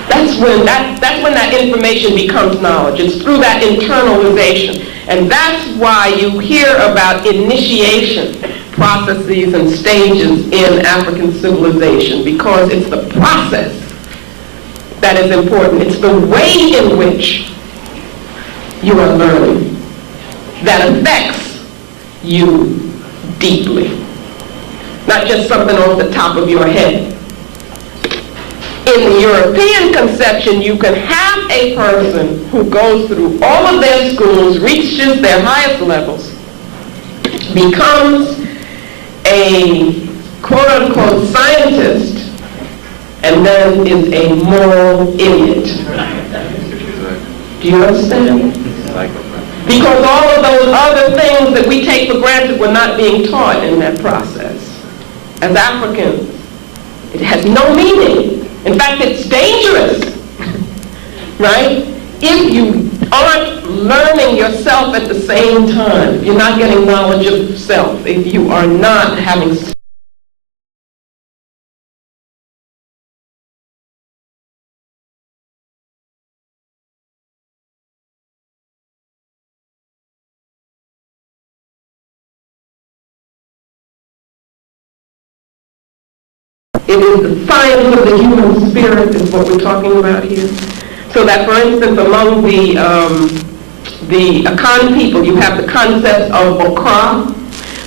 That's when that information becomes knowledge. It's through that internalization. And that's why you hear about initiation processes and stages in African civilization, because it's the process that is important. It's the way in which you are learning that affects you deeply. Not just something off the top of your head. In the European conception, you can have a person who goes through all of their schools, reaches their highest levels, becomes a quote-unquote scientist, and then is a moral idiot. Do you understand? Because all of those other things that we take for granted were not being taught in that process. As Africans, it has no meaning. In fact, it's dangerous, right? If you aren't learning yourself at the same time, if you're not getting knowledge of self, if you are not having it is the science of the human spirit is what we're talking about here. So that, for instance, among the Akan people, you have the concept of Okra,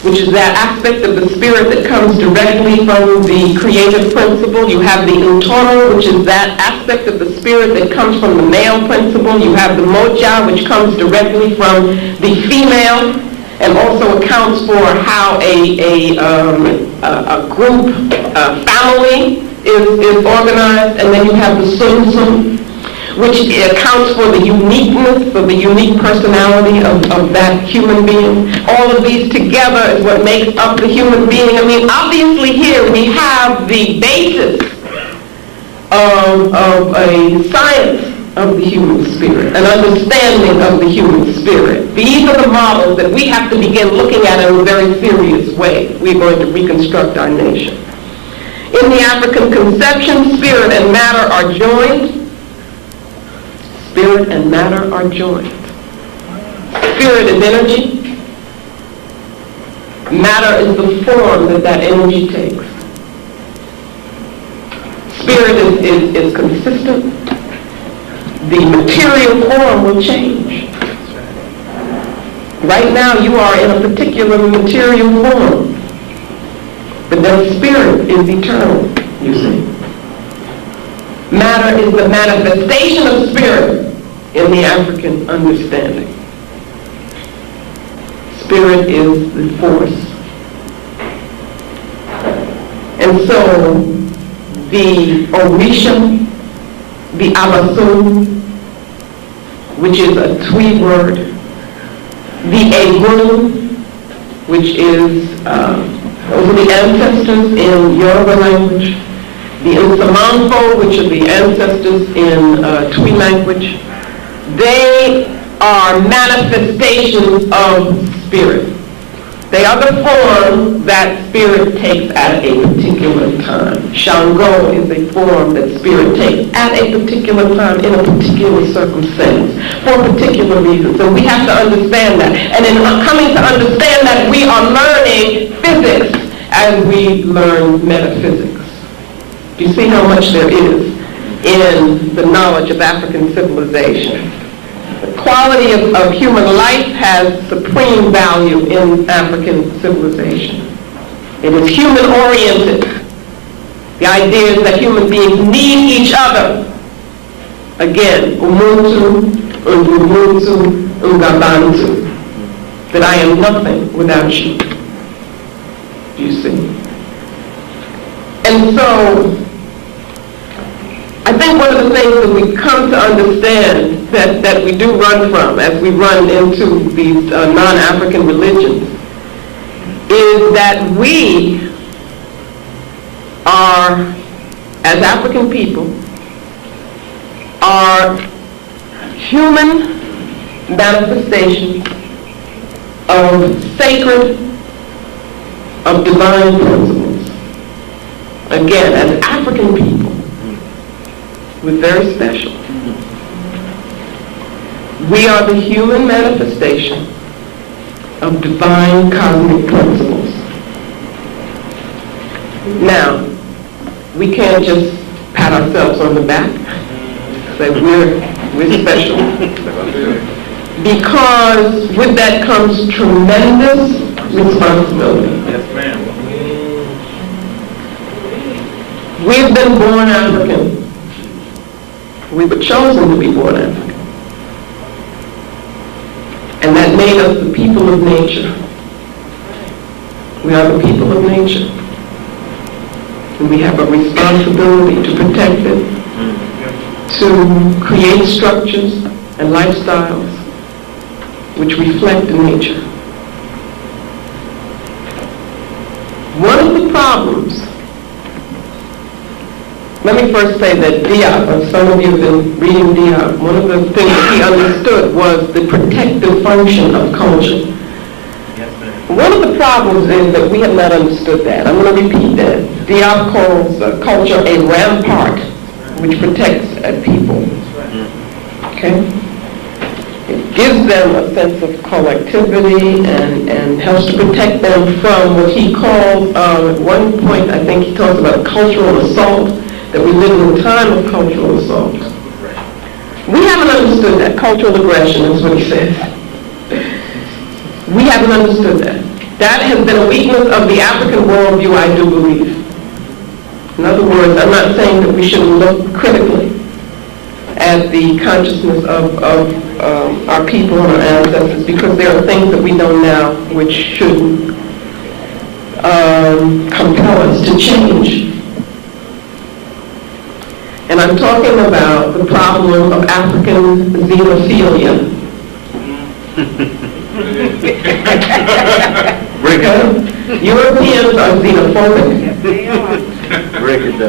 which is that aspect of the spirit that comes directly from the creative principle. You have the Ntoro, which is that aspect of the spirit that comes from the male principle. You have the Moja, which comes directly from the female, and also accounts for how a group, a family is organized. And then you have the Sum, which accounts for the uniqueness, for the unique personality of that human being. All of these together is what makes up the human being. I mean, obviously here we have the basis of a science of the human spirit, an understanding of the human spirit. These are the models that we have to begin looking at in a very serious way. We're going to reconstruct our nation. In the African conception, spirit and matter are joined. Spirit and matter are joined. Spirit is energy. Matter is the form that energy takes. Spirit is consistent. The material form will change. Right now you are in a particular material form, but then spirit is eternal, you see. Matter is the manifestation of spirit in the African understanding. Spirit is the force. And so the Orisha, the Abasun, which is a Twi word, the Egun, which is, those are the ancestors in Yoruba language, the Nsamanfo, which are the ancestors in Twi language, they are manifestations of spirit. They are the form that spirit takes at a particular time. Shango is a form that spirit takes at a particular time in a particular circumstance for a particular reason. So we have to understand that. And in coming to understand that, we are learning physics as we learn metaphysics. You see how much there is in the knowledge of African civilization. The quality of human life has supreme value in African civilization. It is human-oriented. The idea is that human beings need each other. Again, Umuntu, Ubuntu, Ungabantu. That I am nothing without you. You see? And so, I think one of the things that we come to understand that we do run from as we run into these non-African religions is that we are, as African people, are human manifestations of sacred, of divine principles. Again, as African people, we're very special. We are the human manifestation of divine cosmic principles. Now, we can't just pat ourselves on the back, say we're special, because with that comes tremendous responsibility. Yes, ma'am. We've been born African. We were chosen to be born African. And that made us the people of nature. We are the people of nature. And we have a responsibility to protect it, to create structures and lifestyles which reflect nature. One of the problems, let me first say that Diop, some of you have been reading Diop, one of the things that he understood was the protective function of culture. One of the problems is that we have not understood that. I'm going to repeat that. Diop calls culture a rampart which protects a people. Okay? It gives them a sense of collectivity and helps to protect them from what he calls, at one point I think he talks about cultural assault, that we live in a time of cultural assault. We haven't understood that. Cultural aggression is what he says. We haven't understood that. That has been a weakness of the African worldview, I do believe. In other words, I'm not saying that we shouldn't look critically at the consciousness of our people and our ancestors, because there are things that we know now which should compel us to change. And I'm talking about the problem of African xenophilia. Europeans are xenophobic,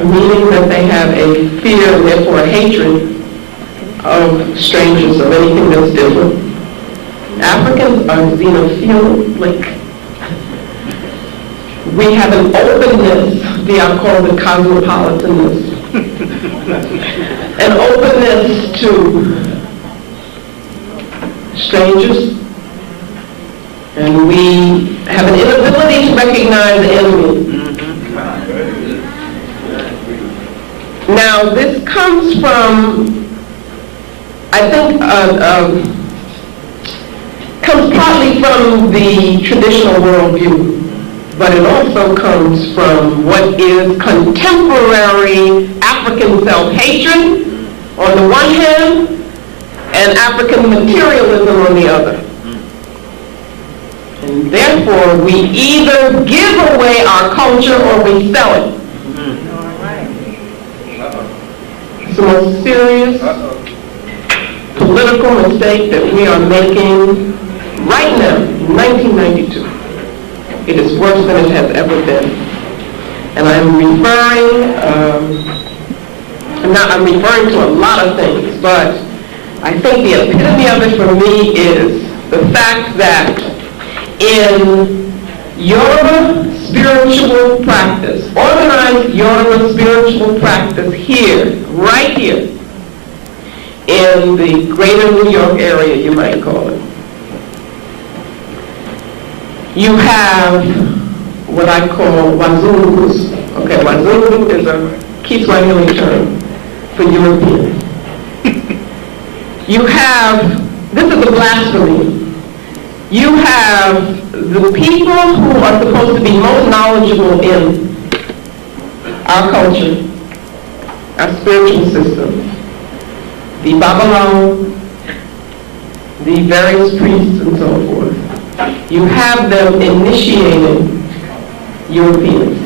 meaning that they have a fear and therefore a hatred of strangers, of anything that's different. Africans are xenophilic. We have an openness, I call it cosmopolitanness, an openness to strangers, and we have an inability to recognize the enemy. Now, this comes from, I think, comes partly from the traditional worldview. but it also comes from what is contemporary African self-hatred on the one hand and African materialism on the other. And therefore, we either give away our culture or we sell it. It's the most serious political mistake that we are making right now, in 1992. It is worse than it has ever been. And I'm referring to a lot of things, but I think the epitome of it for me is the fact that in Yoruba spiritual practice, organized Yoruba spiritual practice here, right here, in the greater New York area, you might call it, you have what I call wazungus. Okay, wazungu is a Kiswahili term for Europeans. You have, this is a blasphemy. You have the people who are supposed to be most knowledgeable in our culture, our spiritual system, the Babalawo, the various priests and so forth. You have them initiating Europeans.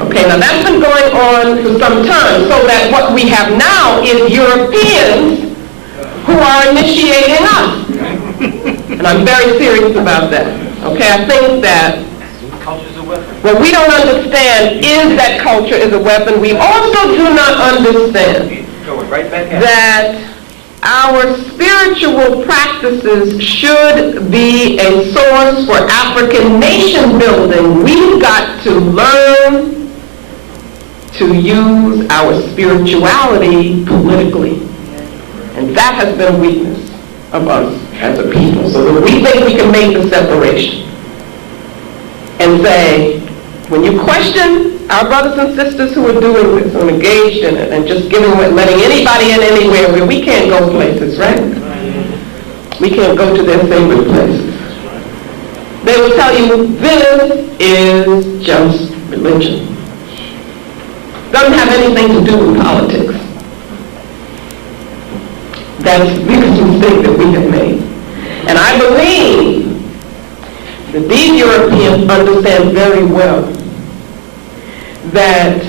Okay, now that's been going on for some time, so that what we have now is Europeans who are initiating us. And I'm very serious about that. Okay, I think that what we don't understand is that culture is a weapon. We also do not understand that our spiritual practices should be a source for African nation building. We've got to learn to use our spirituality politically. And that has been a weakness of us as a people. So that we think we can make the separation and say, when you question our brothers and sisters who are doing this and engaged in it and just letting anybody in anywhere where we can't go places, right? We can't go to their favorite places. They will tell you this is just religion. Doesn't have anything to do with politics. That's the biggest mistake that we have made. And I believe that these Europeans understand very well that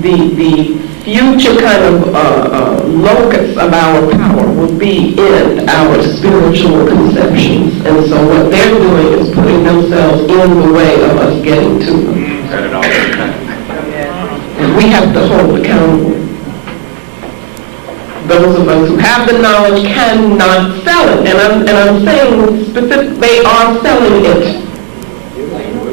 the future kind of locus of our power will be in our spiritual conceptions. And so what they're doing is putting themselves in the way of us getting to them. And we have to hold accountable. Those of us who have the knowledge cannot sell it. And I'm saying specific, they are selling it.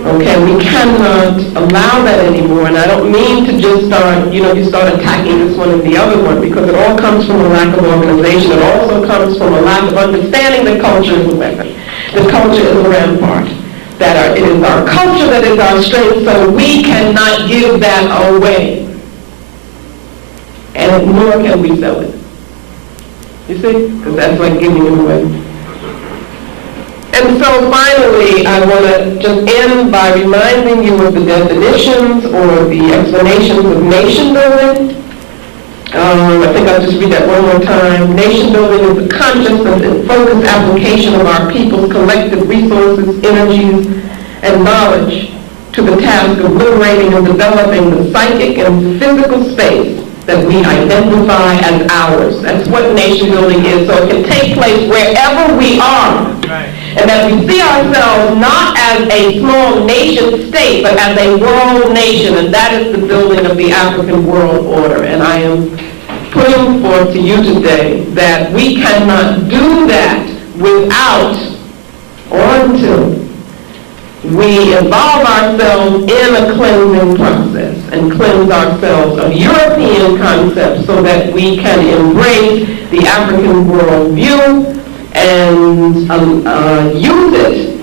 Okay, we cannot allow that anymore. And I don't mean to just start, you start attacking this one and the other one, because it all comes from a lack of organization. It also comes from a lack of understanding that culture is a weapon. That culture is a rampart. That it is our culture that is our strength, so we cannot give that away. And nor can we sell it. You see? Because that's like giving it away. And so finally, I want to just end by reminding you of the definitions or the explanations of nation building. I think I'll just read that one more time. Nation building is the consciousness and focused application of our people's collective resources, energies, and knowledge to the task of liberating and developing the psychic and physical space that we identify as ours. That's what nation building is. So it can take place wherever we are. Right. And that we see ourselves not as a small nation state, but as a world nation. And that is the building of the African world order. And I am putting forth to you today that we cannot do that without or until we involve ourselves in a cleansing process and cleanse ourselves of European concepts so that we can embrace the African worldview and use it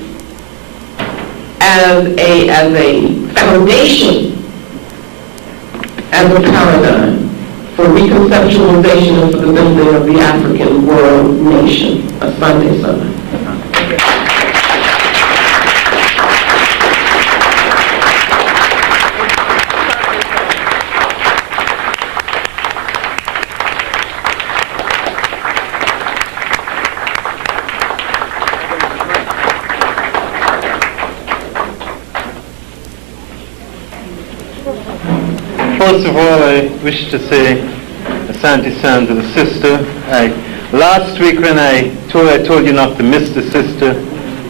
as a foundation, as a paradigm for reconceptualization and for the building of the African world nation. Asante Sana. First of all, I wish to say Asante San to the sister. Last week when I told you not to miss the sister,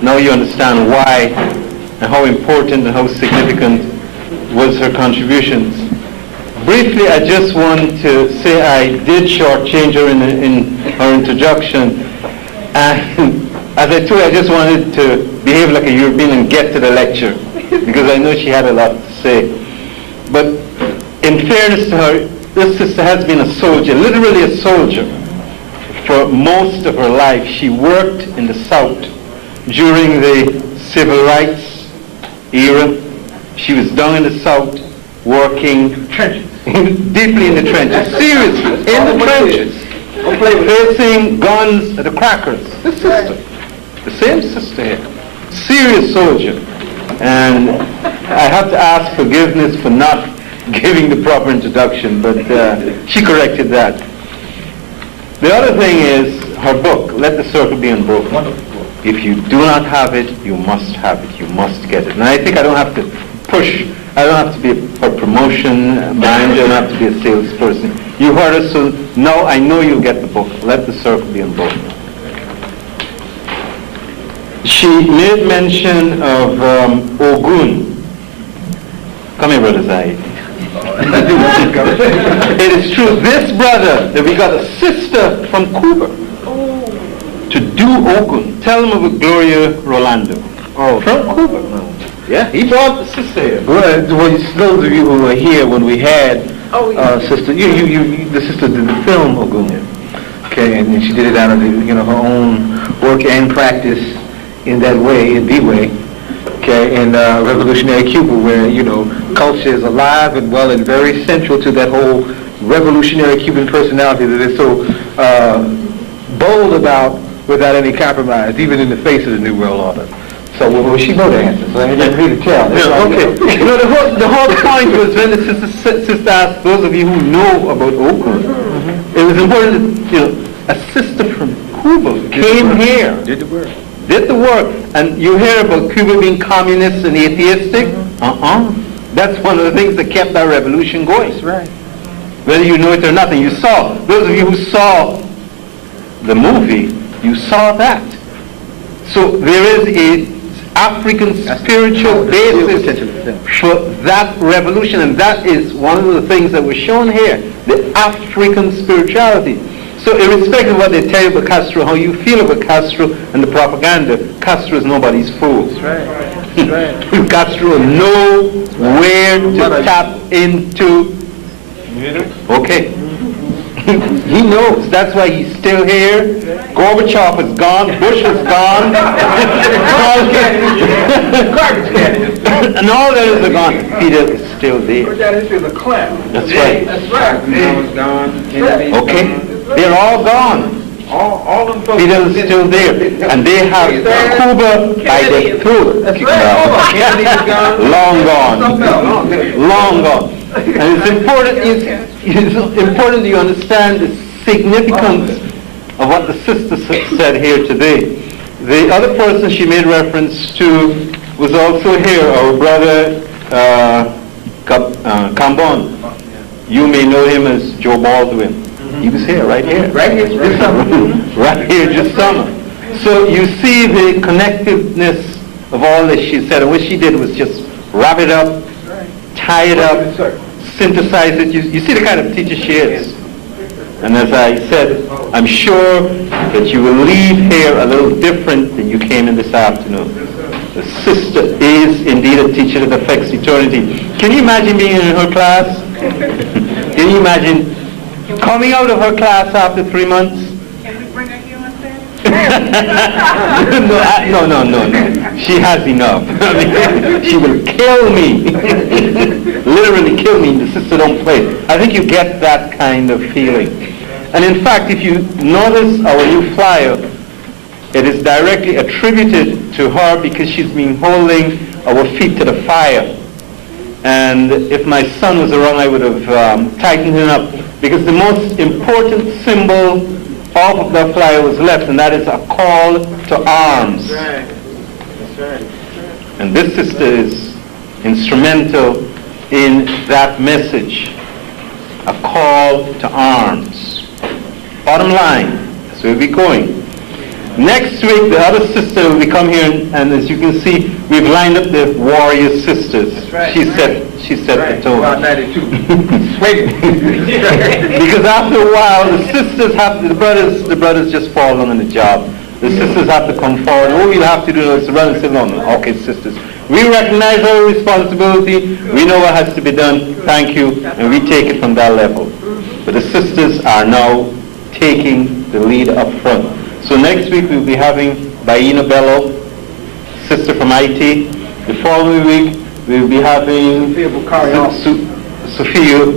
now you understand why and how important and how significant was her contributions. Briefly, I just want to say I did shortchange her in her introduction. And as I told you, I just wanted to behave like a European and get to the lecture, because I know she had a lot to say. But in fairness to her, this sister has been a soldier, literally a soldier, for most of her life. She worked in the South during the civil rights era. She was down in the South working deeply in the trenches, seriously, in the trenches, facing guns at the crackers. This sister, the same sister here, serious soldier. And I have to ask forgiveness for not giving the proper introduction, but she corrected that. The other thing is her book, Let the Circle Be Unbroken. If you do not have it, you must have it. You must get it. And I think I don't have to push. I don't have to be for promotion behind you. I don't have to be a salesperson. You heard us, so now I know you'll get the book. Let the Circle Be Unbroken. She made mention of Ogun. Come here, Brother Zaid. It is true. This brother, that we got a sister from Cuba to do Ogun. Tell him of Gloria Rolando. Oh, from Cuba. Yeah, he brought the sister here. Well, those of you who were here when we had sister, the sister did the film Ogun. Okay, and she did it out of her own work and practice in that way, in the way. Okay, in revolutionary Cuba, where culture is alive and well and very central to that whole revolutionary Cuban personality that is so bold about without any compromise, even in the face of the New World Order. So well, she know the answer, so I didn't really tell. Okay. The whole point was when the sister asked those of you who know about Oakland, it was important that, a sister from Cuba came here. Did the work. And you hear about Cuba being communist and atheistic? That's one of the things that kept our revolution going. That's right. Whether you know it or not. And you saw, those of you who saw the movie, you saw that. So there is a African spiritual basis for that revolution, and that is one of the things that was shown here, the African spirituality. So irrespective of what they tell you about Castro, how you feel about Castro and the propaganda, Castro is nobody's fool. That's right. Castro knows where to tap into. Okay. He knows. That's why he's still here. Gorbachev is gone. Bush is gone. And all that is gone. Fidel is still there. That's right. That's right. Okay. They're all gone. All them folks. Fidel is still there. And they have Cuba by their throat. Long gone. Long gone. And it's important you understand the significance of what the sister said here today. The other person she made reference to was also here, our brother Cambon. You may know him as Joe Baldwin. He was here, right here. Right here, this summer. Right here, this summer. So you see the connectiveness of all that she said. And what she did was just wrap it up, tie it up, synthesize it. You see the kind of teacher she is. And as I said, I'm sure that you will leave here a little different than you came in this afternoon. The sister is indeed a teacher that affects eternity. Can you imagine being in her class? Can you imagine coming out of her class after 3 months? Can we bring her here on Saturday? No. She has enough. She will kill me. Literally kill me. The sister don't play. I think you get that kind of feeling. And in fact, if you notice our new flyer, it is directly attributed to her because she's been holding our feet to the fire. And if my son was around, I would have tightened him up, because the most important symbol of the flyer was left, and that is a call to arms. That's right. And this sister is instrumental in that message. a call to arms. Bottom line, that's where we're going. Next week, the other sister will come here, and as you can see, we've lined up the warrior sisters. That's right. She set the tone. About 92. Wait. Because after a while, the sisters have, the brothers just fall along on the job. The sisters have to come forward. All you have to do is run and say, no, okay, sisters. We recognize our responsibility. We know what has to be done. Thank you. And we take it from that level. But the sisters are now taking the lead up front. So next week we'll be having Baina Bello, sister from IT. The following week we'll be having Sophia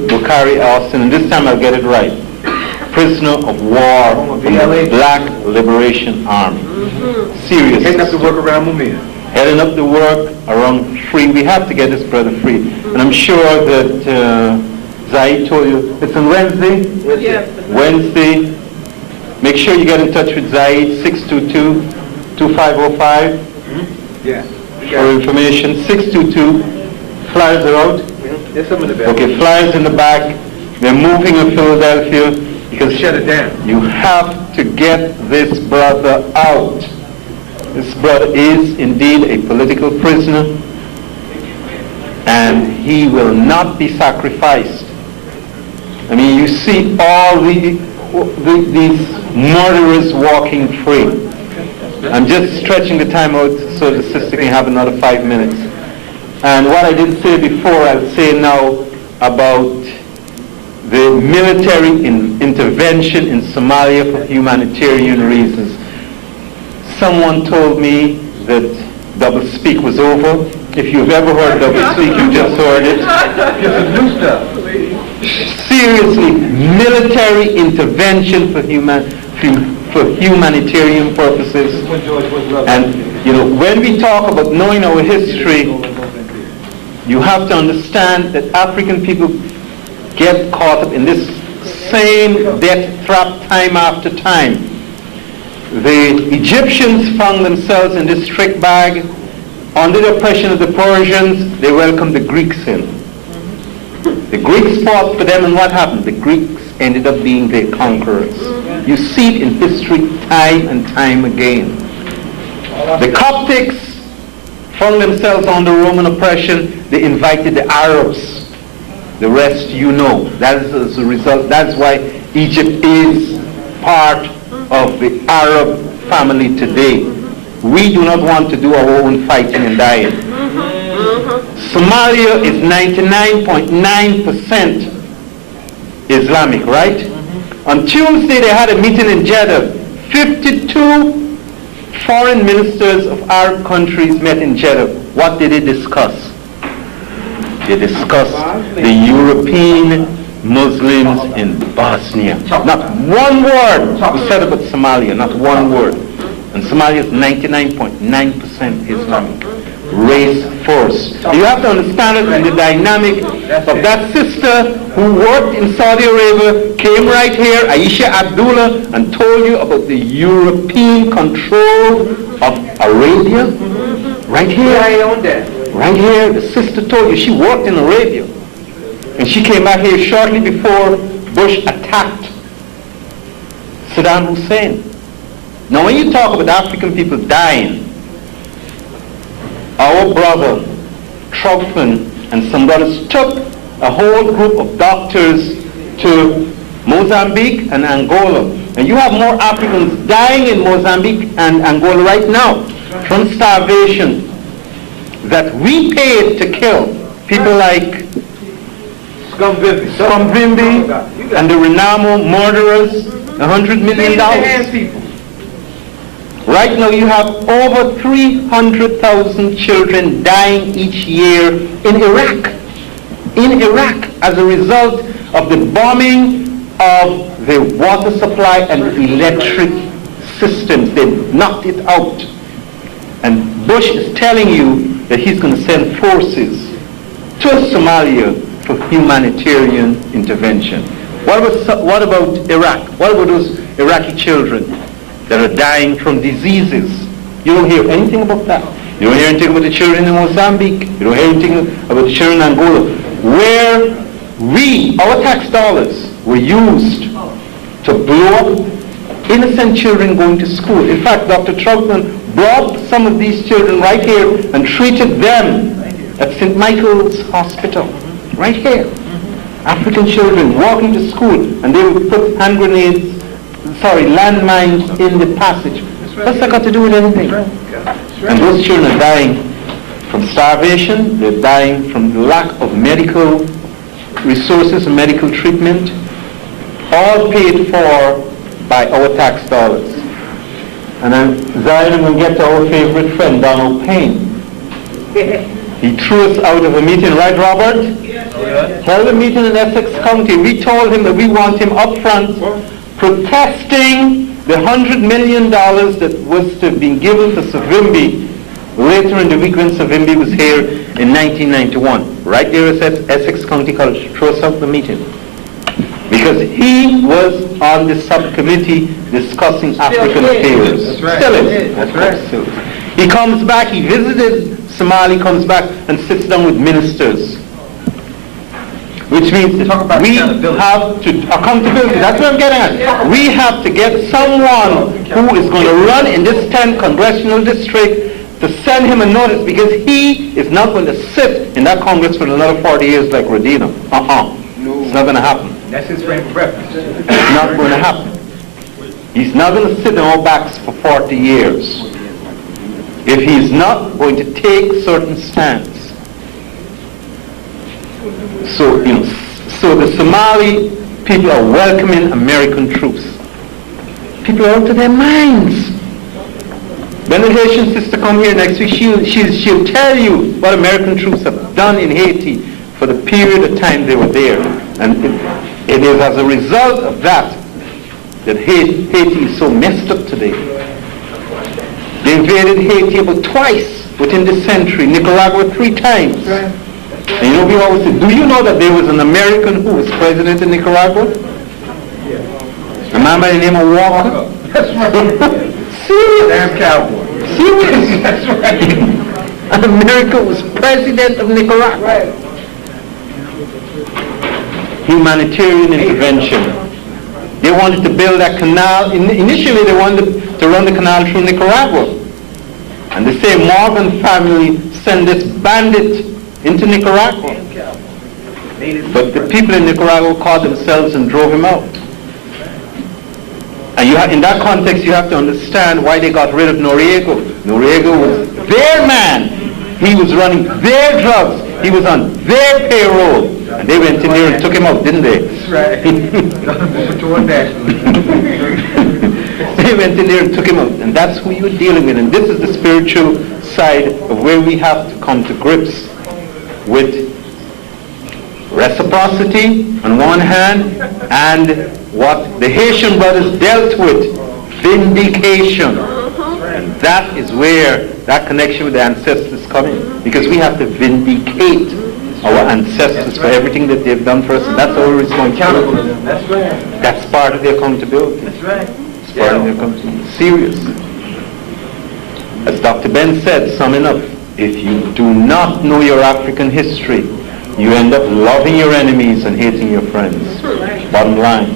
Bukari Austin, and this time I'll get it right. Prisoner of war from the Black Liberation Army. Serious. Heading up the work around Mumia. Heading up the work around free. We have to get this brother free. And I'm sure that Zaid told you, it's on Wednesday? Yes. Wednesday. Make sure you get in touch with Zaid, 622-2505. Yeah. For information, 622. Flyers are out. There's some in the back. Okay, flyers in the back. They're moving in Philadelphia because Shut it down. you have to get this brother out. This brother is indeed a political prisoner, and he will not be sacrificed. I mean, you see all these murderers walking free. I'm just stretching the time out so the sister can have another 5 minutes. And what I didn't say before, I'll say now about the military intervention in Somalia for humanitarian reasons. Someone told me that double-speak was over. If you've ever heard double-speak, you just heard it. Get some new stuff. Seriously, military intervention for humanitarian purposes. And, you know, when we talk about knowing our history, you have to understand that African people get caught up in this same death trap time after time. The Egyptians found themselves in this trick bag. Under the oppression of the Persians, they welcomed the Greeks in. The Greeks fought for them, and what happened? The Greeks ended up being their conquerors. You see it in history time and time again. The Coptics found themselves under Roman oppression. They invited the Arabs. The rest you know. That is as a result. That's why Egypt is part of the Arab family today. We do not want to do our own fighting and dying. Somalia is 99.9% Islamic, right? On Tuesday they had a meeting in Jeddah. 52 foreign ministers of Arab countries met in Jeddah. What did they discuss? They discussed the European Muslims in Bosnia. Not one word was said about Somalia, not one word. And Somalia is 99.9% Islamic. Race first. You have to understand it in the dynamic of that sister who worked in Saudi Arabia, came right here, Aisha Abdullah, and told you about the European control of Arabia. Right here. Right here, the sister told you she worked in Arabia. And she came back here shortly before Bush attacked Saddam Hussein. Now when you talk about African people dying, our brother Troutman and some brothers took a whole group of doctors to Mozambique and Angola. And you have more Africans dying in Mozambique and Angola right now from starvation that we paid to kill. People like Scumvimbi and the Renamo murderers, $100 million. Right now you have over 300,000 children dying each year in Iraq. In Iraq, as a result of the bombing of the water supply and electric systems. They knocked it out. And Bush is telling you that he's going to send forces to Somalia for humanitarian intervention. What about Iraq? What about those Iraqi children that are dying from diseases? You don't hear anything about that. You don't hear anything about the children in Mozambique. You don't hear anything about the children in Angola. Where our tax dollars were used to blow up innocent children going to school. In fact, Dr. Troutman brought some of these children right here and treated them at St. Michael's Hospital, right here. African children walking to school, and they would put landmines in the passage. What's that got to do with anything? And those children are dying from starvation, they're dying from the lack of medical resources and medical treatment, all paid for by our tax dollars. And then Zion will get to our favorite friend, Donald Payne. He threw us out of a meeting, right, Robert? Held a meeting in Essex County. We told him that we want him up front protesting the $100 million that was to have been given to Savimbi later in the week when Savimbi was here in 1991. Right there at Essex County College. Throw us out the meeting. Because he was on the subcommittee discussing African affairs. That's right. Still is. That's right. He comes back, he visited Somali, comes back and sits down with ministers. Which means that we have to, accountability, that's what I'm getting at. We have to get someone who is going to run in this 10th congressional district to send him a notice, because he is not going to sit in that Congress for another 40 years like Rodino. It's not going to happen. That's his frame of reference. It's not going to happen. He's not going to sit on our backs for 40 years if he's not going to take certain stands. So, so the Somali people are welcoming American troops. People are out of their minds. When the Haitian sister come here next week, she'll tell you what American troops have done in Haiti for the period of time they were there. And it is as a result of that Haiti is so messed up today. They invaded Haiti about twice within this century, Nicaragua 3 times. And we always say, do you know that there was an American who was president in Nicaragua? A man by the name of Walker? That's right. Serious? Damn cowboy. Serious? That's right. And America was president of Nicaragua. Humanitarian intervention. They wanted to build that canal. Initially, they wanted to run the canal through Nicaragua. And the same Morgan family sent this bandit into Nicaragua. But the people in Nicaragua caught themselves and drove him out. And in that context, you have to understand why they got rid of Noriega. Noriega was their man. He was running their drugs. He was on their payroll. And they went in there and took him out, didn't they? That's right. They went in there and took him out. And that's who you're dealing with. And this is the spiritual side of where we have to come to grips with reciprocity on one hand, and what the Haitian brothers dealt with, vindication. And that is where that connection with the ancestors come in, because we have to vindicate our ancestors for everything that they've done for us, and that's our responsibility. That's right. That's part of their accountability. That's right. It's part of their accountability. Serious. As Dr. Ben said, summing up, if you do not know your African history, you end up loving your enemies and hating your friends. Bottom line.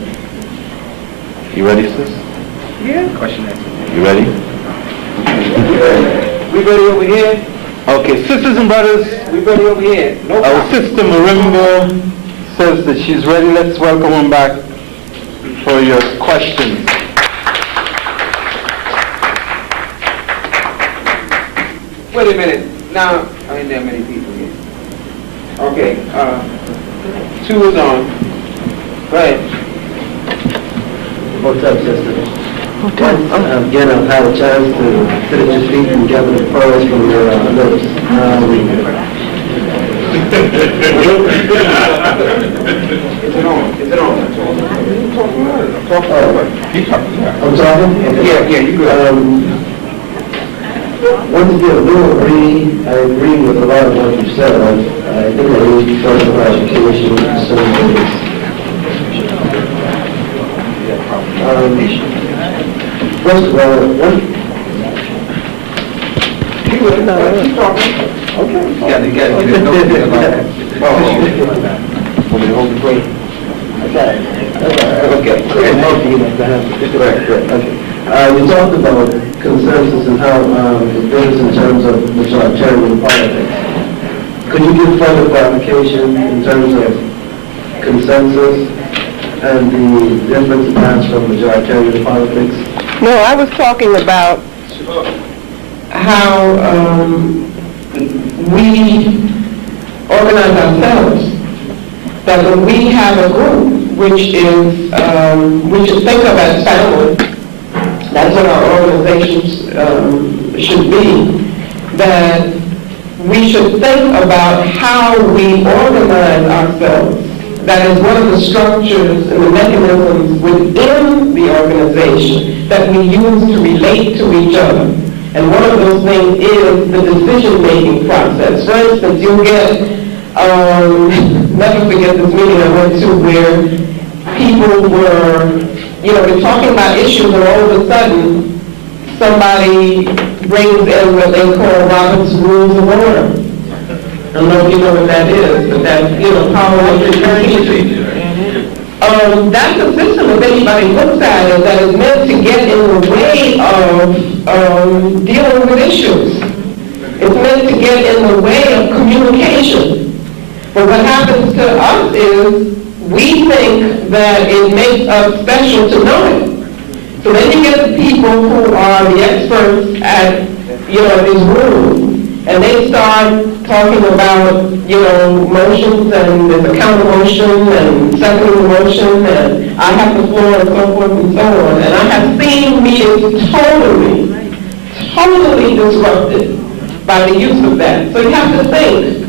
You ready, sis? Yeah. Question answered. You ready? We ready over here? Okay, sisters and brothers, We ready over here? No our sister Marimba says that she's ready. Let's welcome her back for your questions. Wait a minute. Now, I ain't that many people here. Okay, 2 is on. Go ahead. What's up, sister? Again, I've had a chance to sit at your feet and gather the pearls from your lips. Is it on? Is it on? I'm talking? Okay. Yeah, you go. Once again, I agree with a lot of what you said. I think I need further clarification concerning this. First of all, Keep talking. Okay. You gotta get Want me to hold the plate? Okay. Okay. Okay. You talked about consensus and how it differs in terms of majoritarian politics. Could you give further clarification in terms of consensus and the difference it has from majoritarian politics? No, I was talking about how we organize ourselves. That when we have a group, which is, we should think of as family, that's what our organizations should be, that we should think about how we organize ourselves. That is one of the structures and the mechanisms within the organization that we use to relate to each other. And one of those things is the decision-making process. For instance, you'll get, never forget this meeting I went to where people were, we're talking about issues and all of a sudden somebody brings in what they call Robert's Rules of Order. I don't know if you know what that is, but that's, parliamentary procedure. That's a system, if anybody looks at it, that is meant to get in the way of dealing with issues. It's meant to get in the way of communication. But what happens to us is we think that it makes us special to know it. So then you get the people who are the experts at, these rules, and they start talking about, motions, and there's a counter motion, and second motion, and I have the floor, and so forth and so on. And I have seen meetings totally disrupted by the use of that. So you have to think,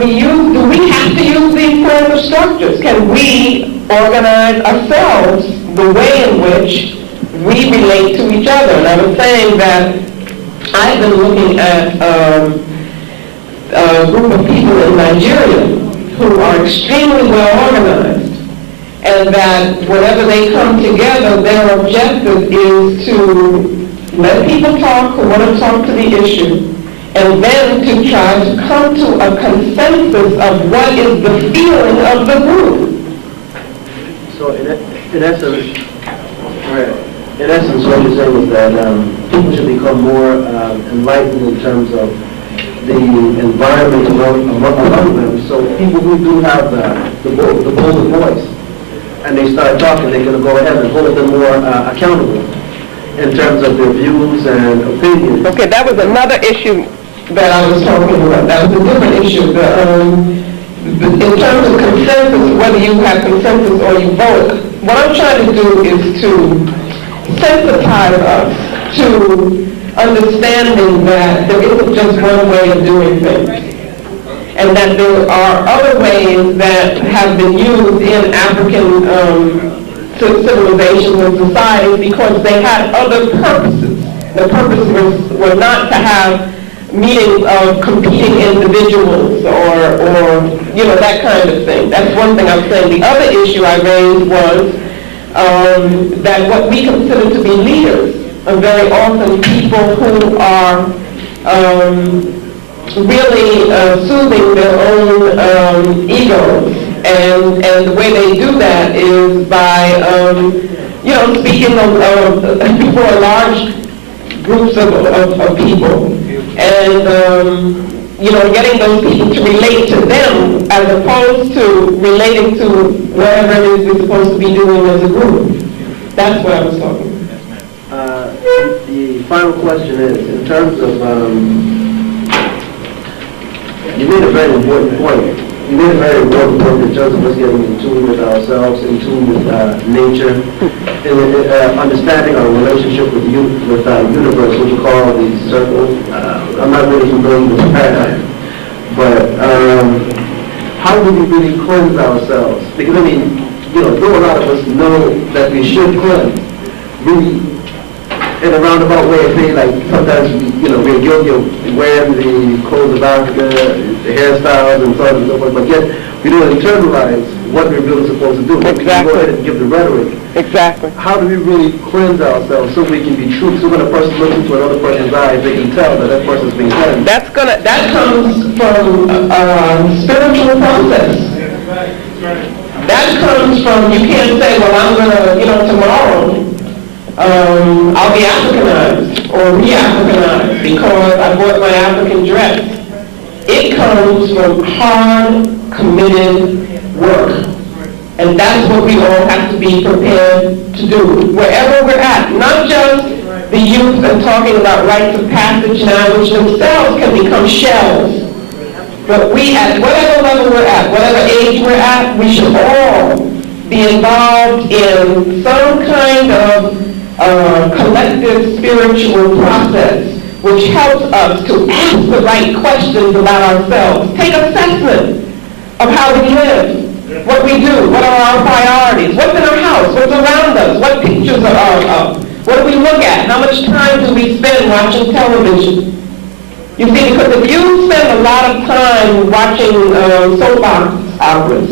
do we have to use these kinds of structures? Can we organize ourselves the way in which we relate to each other? And I was saying that I've been looking at a group of people in Nigeria who are extremely well organized, and that whenever they come together, their objective is to let people talk who want to talk to the issue, and then to try to come to a consensus of what is the feeling of the group. So in essence, what you're saying is that people should become more enlightened in terms of the environment among them. So people who do have the bolder voice, and they start talking, they're going to go ahead and hold them more accountable in terms of their views and opinions. Okay, that was another issue that I was talking about. That was a different issue. In terms of consensus, whether you have consensus or you vote, what I'm trying to do is to sensitize us to understanding that there isn't just one way of doing things, and that there are other ways that have been used in African civilizations and societies because they had other purposes. The purpose was not to have meetings of competing individuals or that kind of thing. That's one thing I'm saying. The other issue I raised was that what we consider to be leaders are very often people who are really soothing their own egos. And the way they do that is by, speaking before large groups of people. And, getting those people to relate to them as opposed to relating to whatever it is we're supposed to be doing as a group. That's what I was talking about. The final question is, in terms of, you made a very important point. You made a very important point in terms of us getting in tune with ourselves, in tune with nature, and understanding our relationship with the universe, what you call the circle. I'm not really familiar with the paradigm, but how do we really cleanse ourselves? Because though a lot of us know that we should cleanse, we, in a roundabout way, I say, like, sometimes, we're guilty of wearing the clothes of Africa, the hairstyles, and so on and so forth, but yet we don't internalize what we're really supposed to do. Exactly. We can go ahead and give the rhetoric. Exactly. How do we really cleanse ourselves so we can be true? So when a person looks into another person's eyes, they can tell that person's been cleansed. That comes from a spiritual process. that comes from, you can't say, well, I'm going to, tomorrow, I'll be Africanized or re-Africanized because I bought my African dress. It comes from hard, committed work. And that's what we all have to be prepared to do, wherever we're at. Not just the youth and talking about rites of passage now, which themselves can become shells. But we, at whatever level we're at, whatever age we're at, we should all be involved in some kind of collective spiritual process which helps us to ask the right questions about ourselves, take assessment of how we live, what we do, what are our priorities, what's in our house, what's around us, what pictures are up, what do we look at, how much time do we spend watching television. You see, because if you spend a lot of time watching soap operas,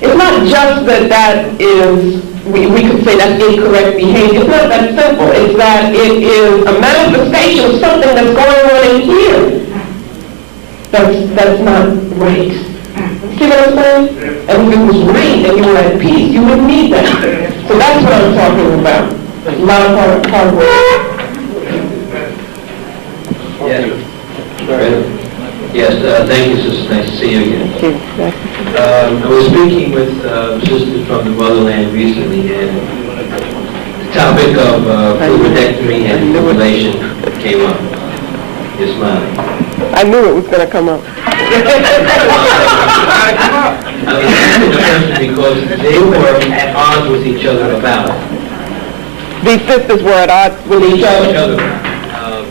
it's not just that is, we could say that's incorrect behavior. It's not that simple. It's that it is a manifestation of something that's going on in here that's not right. See what I'm saying? And if it was right and you were at peace, you wouldn't need that. So that's what I'm talking about. A lot of hard work. Yes, thank you, sister. Nice to see you again. I was speaking with sisters from the motherland recently, and the topic of fluidectomy and fibrillation came up. You're smiling. I knew it was going to come up. I was asking the person because they were at odds with each other about it. These sisters were at odds with each other.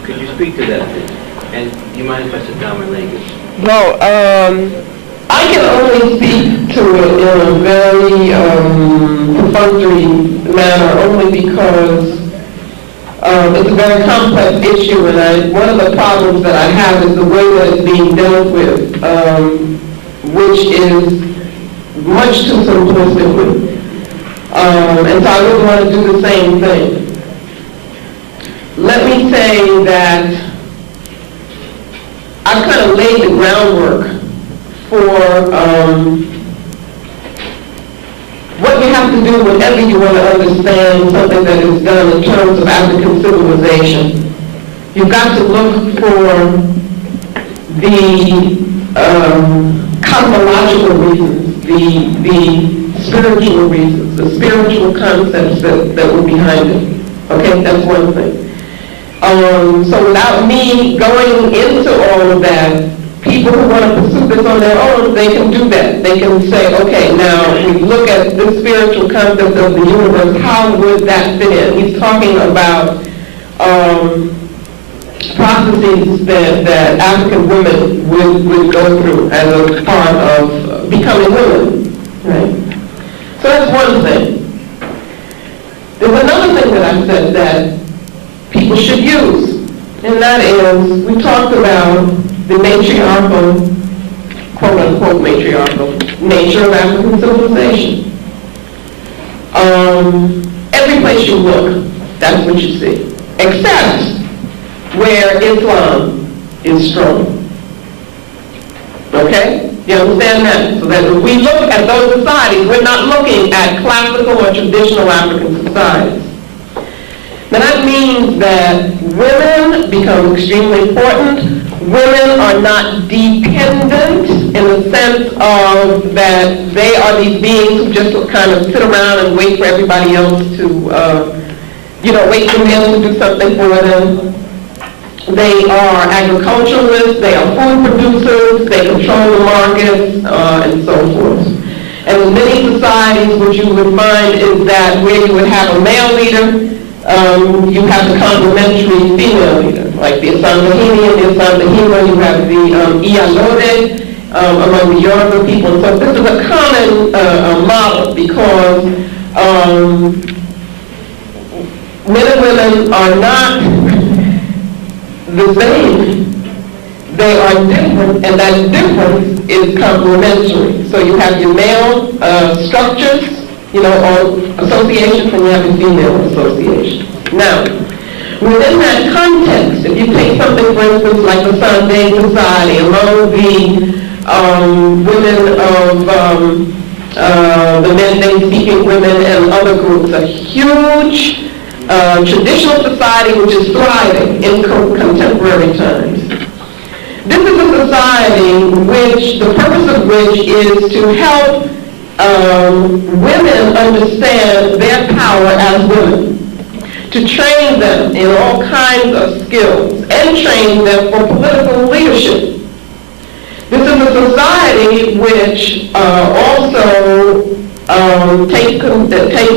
Could you speak to that, please? And do you mind if I sit down my leg? No, I can only speak to it in a very perfunctory manner, only because it's a very complex issue, and one of the problems that I have is the way that it's being dealt with, which is much too simplistic. And so I wouldn't want to do the same thing. Let me say that I've kind of laid the groundwork for what you have to do whenever you want to understand something that is done in terms of African civilization. You've got to look for the cosmological reasons, the spiritual reasons, the spiritual concepts that were behind it. Okay, that's one thing. So without me going into all of that, people who want to pursue this on their own, they can do that. They can say, okay, now we look at this spiritual concept of the universe, how would that fit in? He's talking about processes that African women would go through as a part of becoming women, right? So that's one thing. There's another thing that I said that people should use, and that is, we talked about the matriarchal, quote-unquote matriarchal, nature of African civilization. Every place you look, that's what you see, except where Islam is strong. Okay? You understand that? So that if we look at those societies, we're not looking at classical or traditional African societies. Now that means that women become extremely important. Women are not dependent in the sense of that they are these beings who just kind of sit around and wait for everybody else to, wait for men to do something for them. They are agriculturalists, they are food producers, they control the markets, and so forth. And in many societies, what you would find is that where you would have a male leader, you have the complementary female leader, like the Asambahini and the Asambahima, you have the Iyalode among the Yoruba people. So this is a common model because men and women are not the same. They are different, and that difference is complementary. So you have your male structures, or associations, and you have your female associations. Now, within that context, if you take something, for instance, like the Sunday Society, among the women of the Mende Spanish-speaking women and other groups, a huge traditional society which is thriving in contemporary times. This is a society which, the purpose of which is to help women understand their power as women, to train them in all kinds of skills and train them for political leadership. This is a society which also takes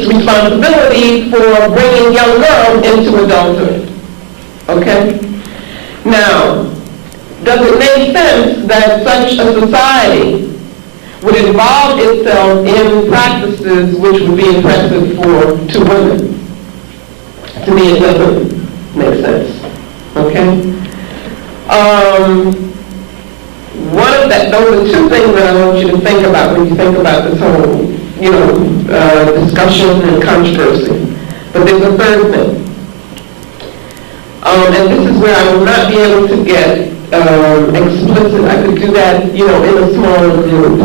responsibility for bringing young girls into adulthood. Okay? Now, does it make sense that such a society would involve itself in practices which would be oppressive to women? To me, it doesn't make sense. Okay? Those are two things that I want you to think about when you think about this whole, discussion and controversy. But there's a third thing. And this is where I will not be able to get explicit. I could do that, in a smaller group.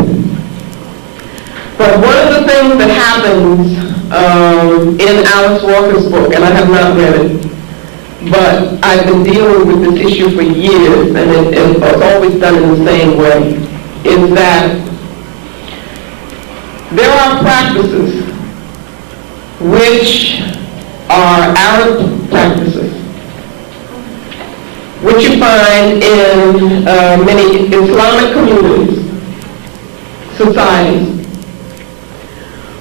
But one of the things that happens in Alice Walker's book, and I have not read it, but I've been dealing with this issue for years, and it's always done in the same way, is that there are practices which are Arab practices, which you find in many Islamic communities, societies,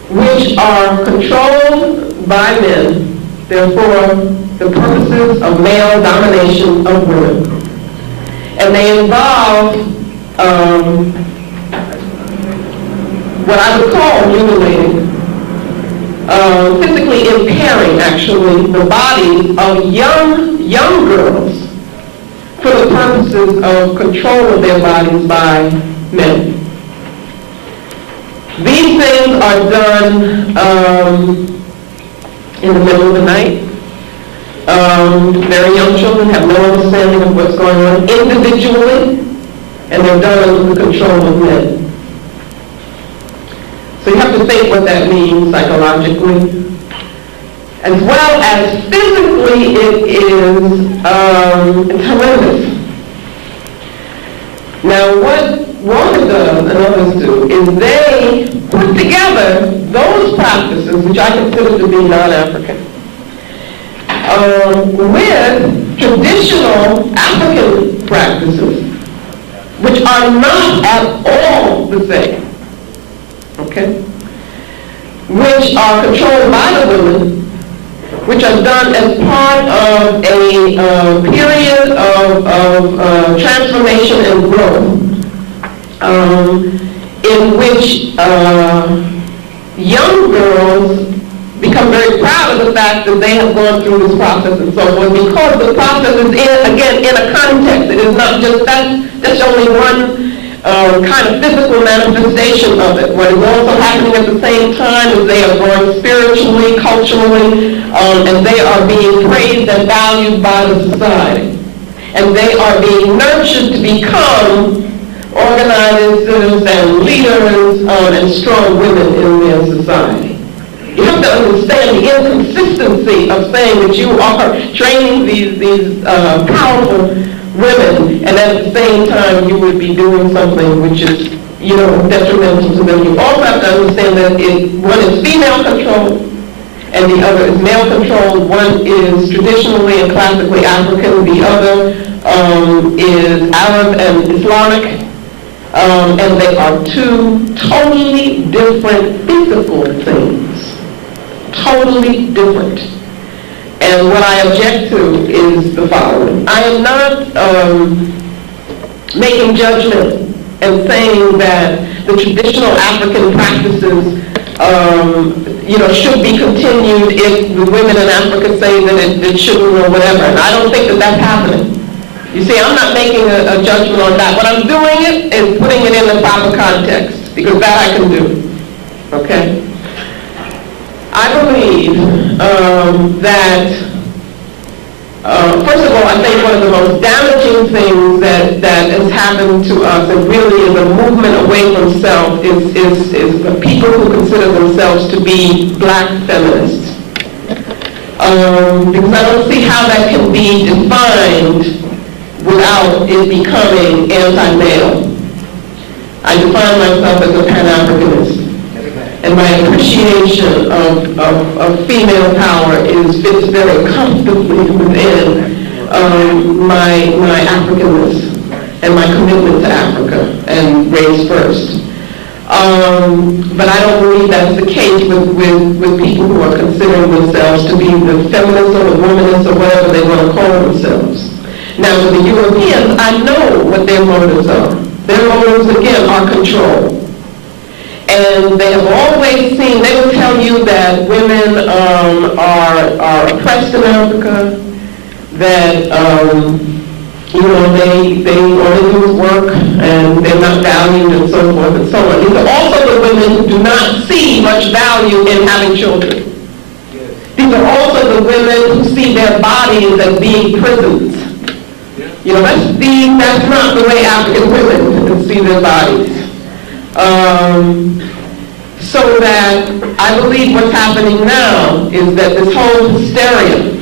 which are controlled by men, therefore the purposes of male domination of women. And they involve what I would call mutilating, physically impairing, actually, the bodies of young girls for the purposes of control of their bodies by men. These things are done in the middle of the night. Very young children have no understanding of what's going on individually, and they're done under the control of men. So you have to think what that means psychologically. As well as physically, it is it's horrendous. Now, what Walker does and others do is they put together those practices, which I consider to be non-African, with traditional African practices, which are not at all the same, okay? Which are controlled by the women, which are done as part of a period of transformation and growth, in which young girls become very proud of the fact that they have gone through this process and so forth, because the process is, in a context. It is not just that's only one kind of physical manifestation of it. What is also happening at the same time is they are growing spiritually, culturally, and they are being praised and valued by the society. And they are being nurtured to become organizers and leaders and strong women in their society. You have to understand the inconsistency of saying that you are training these powerful women, and at the same time you would be doing something which is, detrimental to them. You also have to understand that one is female controlled and the other is male controlled. One is traditionally and classically African, the other is Arab and Islamic, and they are two totally different physical things. Totally different. And what I object to is the following. I am not making judgment and saying that the traditional African practices, should be continued if the women in Africa say that it shouldn't or whatever. And I don't think that that's happening. You see, I'm not making a judgment on that. What I'm doing is putting it in the proper context, because that I can do. Okay? I believe that First of all, I think one of the most damaging things that has happened to us, and really is a movement away from self, is the people who consider themselves to be black feminists. Because I don't see how that can be defined without it becoming anti-male. I define myself as a Pan-Africanist, and my appreciation of female power fits very comfortably within my Africanness and my commitment to Africa and race first. But I don't believe that's the case with people who are considering themselves to be the feminists or the womanists or whatever they want to call themselves. Now, with the Europeans, I know what their motives are. Their motives, again, are control. And they have always seen, they will tell you that women are oppressed in Africa, that, they only do is work, and they're not valued, and so forth and so on. These are also the women who do not see much value in having children. These are also the women who see their bodies as being prisons. That's not the way African women see their bodies. So that I believe what's happening now is that this whole hysteria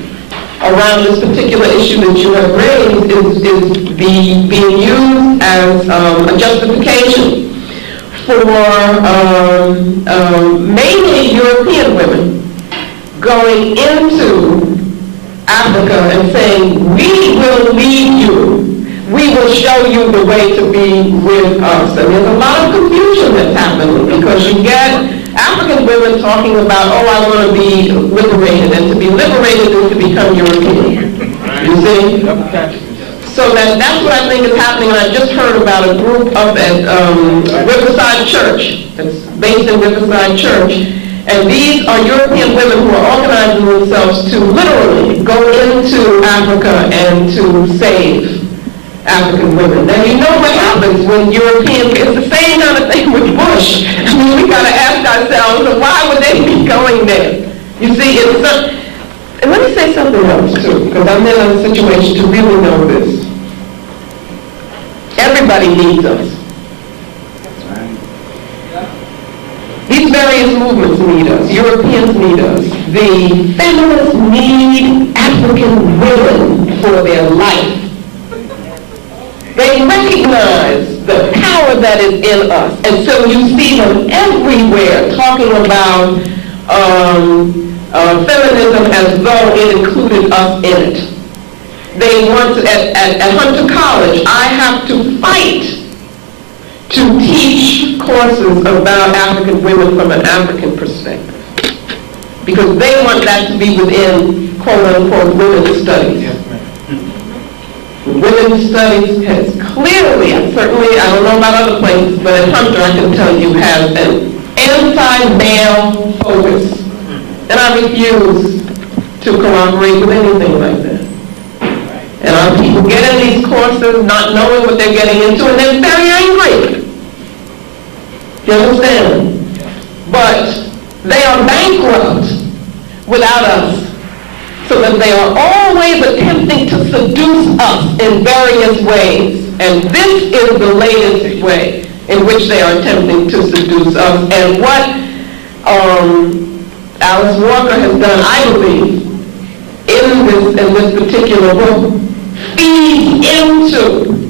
around this particular issue that you have raised is being used as a justification for mainly European women going into Africa and saying, we will lead you. We will show you the way to be with us. And there's a lot of confusion that's happening because you get African women talking about, I want to be liberated, and to be liberated is to become European. You see? So that's what I think is happening. And I just heard about a group up at Riverside Church. It's based in Riverside Church. And these are European women who are organizing themselves to literally go into Africa and to save African women. Now, you know what happens when Europeans, it's the same kind of thing with Bush. I mean, we got to ask ourselves, why would they be going there? You see, it's not, and let me say something else, too, because I'm in a situation to really know this. Everybody needs us. These various movements need us. Europeans need us. The feminists need African women for their life. They recognize the power that is in us. And so you see them everywhere talking about feminism as though it included us in it. They want to, at Hunter College, I have to fight to teach courses about African women from an African perspective. Because they want that to be within, quote-unquote, women's studies. Women's studies has clearly, certainly, I don't know about other places, but at Hunter I can tell you has an anti-male focus. And I refuse to cooperate with anything like that. And our people get in these courses not knowing what they're getting into, and they're very angry. You understand? But they are bankrupt without us. So that they are always attempting to seduce us in various ways. And this is the latest way in which they are attempting to seduce us. And what Alice Walker has done, I believe, in this particular book, feeds into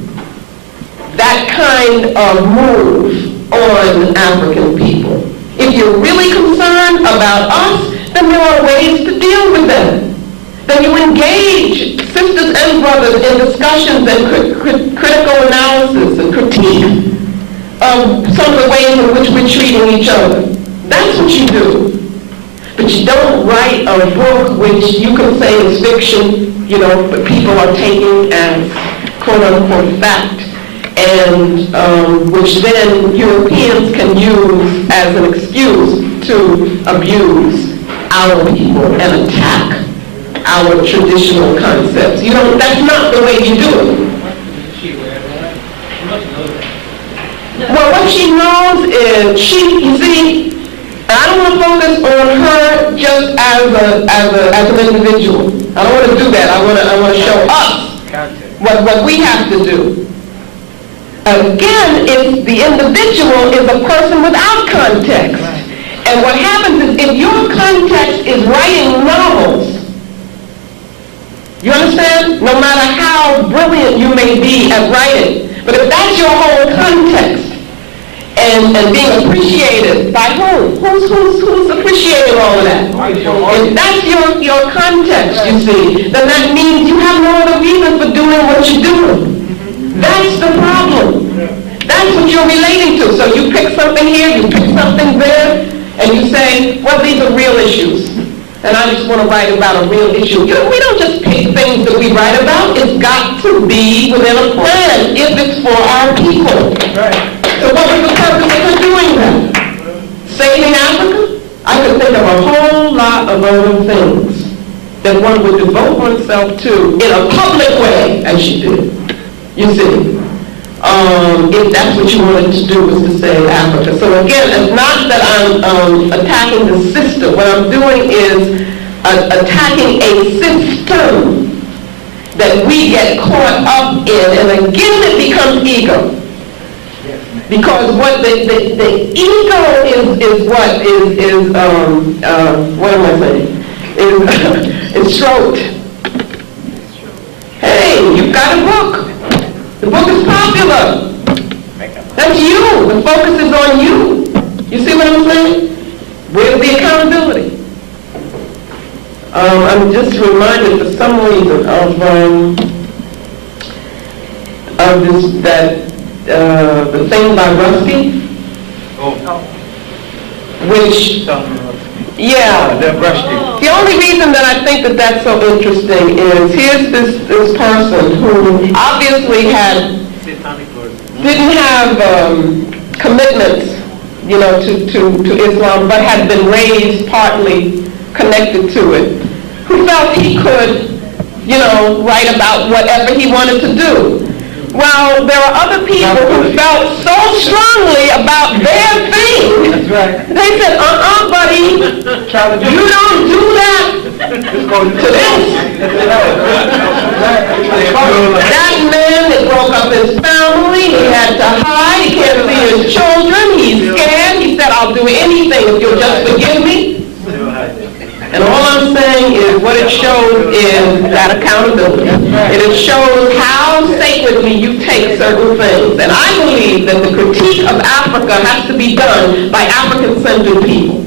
that kind of move on African people. If you're really concerned about us, then there are ways to deal with them. Then you engage sisters and brothers in discussions and critical analysis and critique of some of the ways in which we're treating each other. That's what you do. But you don't write a book which you can say is fiction, but people are taking as quote-unquote fact, and which then Europeans can use as an excuse to abuse our people and attack our traditional concepts. That's not the way you do it. Well, what she knows is you see, I don't want to focus on her just as an individual. I don't want to do that. I want to show us what we have to do. Again, if the individual is a person without context. And what happens is, if your context is writing novels, you understand? No matter how brilliant you may be at writing, but if that's your whole context, and being appreciated by whom? Who's appreciating all of that? If that's your context, you see, then that means you have no other reason for doing what you're doing. That's the problem. That's what you're relating to. So you pick something here, you pick something there, and you say, well, these are real issues. And I just want to write about a real issue. You know, we don't just pick things that we write about. It's got to be within a plan if it's for our people. Right. So what was the purpose of her doing that? Saving Africa? I could think of a whole lot of other things that one would devote oneself to in a public way, as she did. You see, if that's what you wanted to do, was to save Africa. So again, it's not that I'm attacking the system. What I'm doing is attacking a system that we get caught up in, and again it becomes ego. Because what the ego is what am I saying? Is stroked. Hey, you've got a book. The book is popular. That's you. The focus is on you. You see what I'm saying? Where's the accountability? I'm just reminded for some reason of this, that the thing by Rusty, which, yeah, the only reason that I think that that's so interesting is here's this person who obviously didn't have commitments, you know, to Islam, but had been raised partly connected to it, who felt he could, you know, write about whatever he wanted to do. Well, there are other people who felt so strongly about their thing. That's right. They said, buddy, you don't do that to this. That man that broke up his family, he had to hide, he can't see his children, he's scared. He said, I'll do anything if you'll just forgive me. And all I'm saying is what it shows is that accountability. It shows how sacredly you take certain things. And I believe that the critique of Africa has to be done by African-centered people.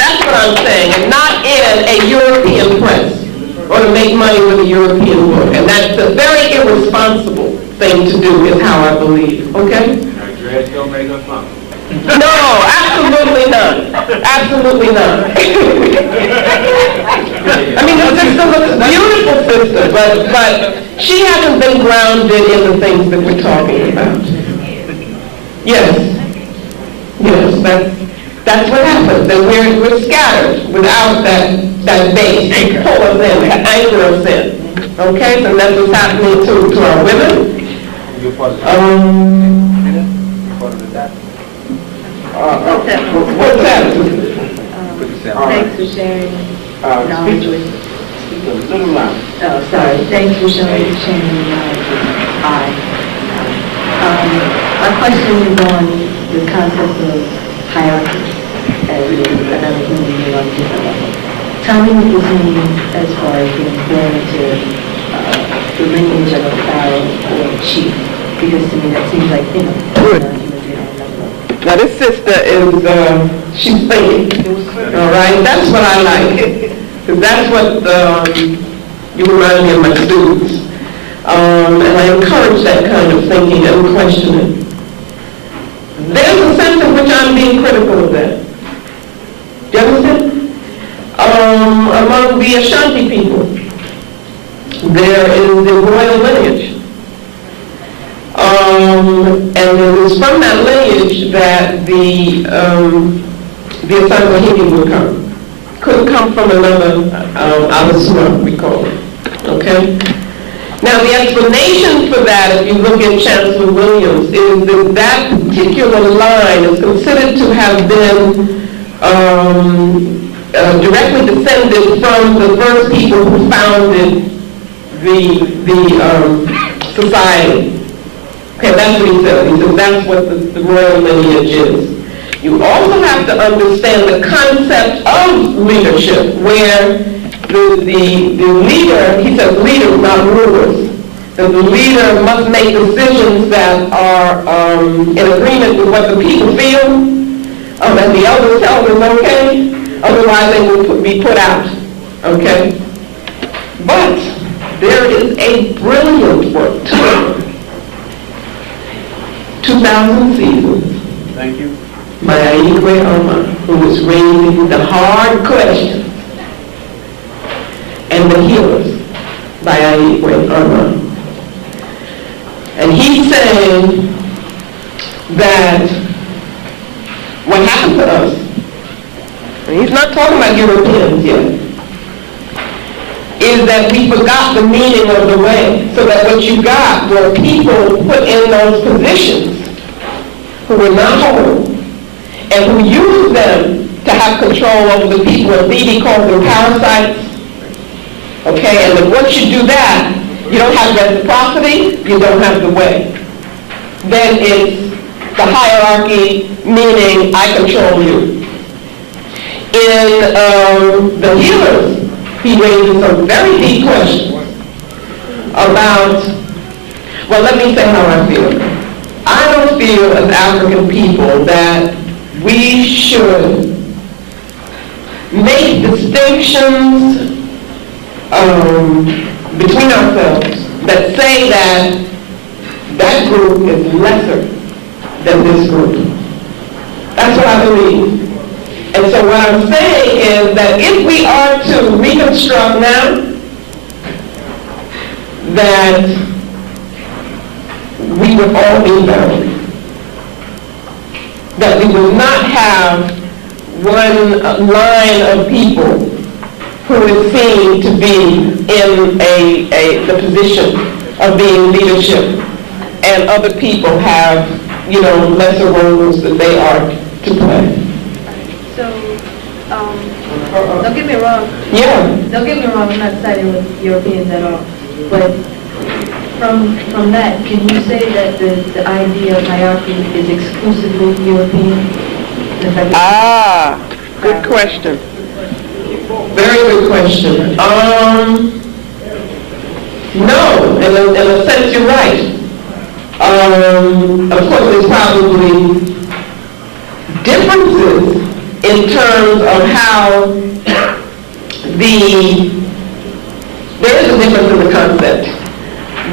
That's what I'm saying, and not in a European press or to make money with a European book. And that's a very irresponsible thing to do, is how I believe. Okay? No, absolutely not. Absolutely not. I mean, the system looks beautiful, sister, but she hasn't been grounded in the things that we're talking about. Yes, that's what happens. And we're scattered without that base to pull us in, to anchor us in. Okay, so that's what's happening to our women. What's that? Thanks for sharing knowledge with us. Thanks for sharing knowledge with my question is on the concept of hierarchy as another human being on a different level. Tell me what this means as far as being born into the lineage of a pharaoh or a chief, because to me that seems like, you know, now this sister is, she's thinking, all right? That's what I like, because that's what you remind me of my students. And I encourage that kind of thinking and questioning. There's a sense in which I'm being critical of that. Do you understand? Among the Ashanti people, there is the royal lineage. And it was from that lineage that the Asangwahiti would come. Couldn't come from another Abasua, we call it. Okay? Now the explanation for that, if you look at Chancellor Williams, is that that particular line is considered to have been directly descended from the first people who founded the society. Okay, that's what he said. He says that's what the royal lineage is. You also have to understand the concept of leadership, where the leader, he says leaders, not rulers, that the leader must make decisions that are in agreement with what the people feel, and the elders tell them it's okay, otherwise they will be put out, okay? But there is a brilliant work to it. 2,000 Seasons. Thank you. By Aigwe Oma, who was raising the hard questions, and the healers by Aigwe Oma. And he's saying that what happened to us, and he's not talking about Europeans yet, is that we forgot the meaning of the way, so that what you got were people put in those positions who were not whole, and who used them to have control over the people. And Phoebe calls them parasites. Okay, and then once you do that, you don't have reciprocity, you don't have the way. Then it's the hierarchy, meaning I control you. In the healers, he raises some very deep questions about, well, let me say how I feel. I don't feel as African people that we should make distinctions between ourselves that say that that group is lesser than this group. That's what I believe. And so what I'm saying is that if we are to reconstruct now, that we would all be bound. That we would not have one line of people who is seen to be in the position of being leadership, and other people have, lesser roles that they are to play. So, don't get me wrong. Yeah. Don't get me wrong, I'm not siding with Europeans at all. But from that, can you say that the idea of hierarchy is exclusively European? Good question. Very good question. No, in a sense you're right. Of course there's probably differences in terms of how there is a difference in the concept.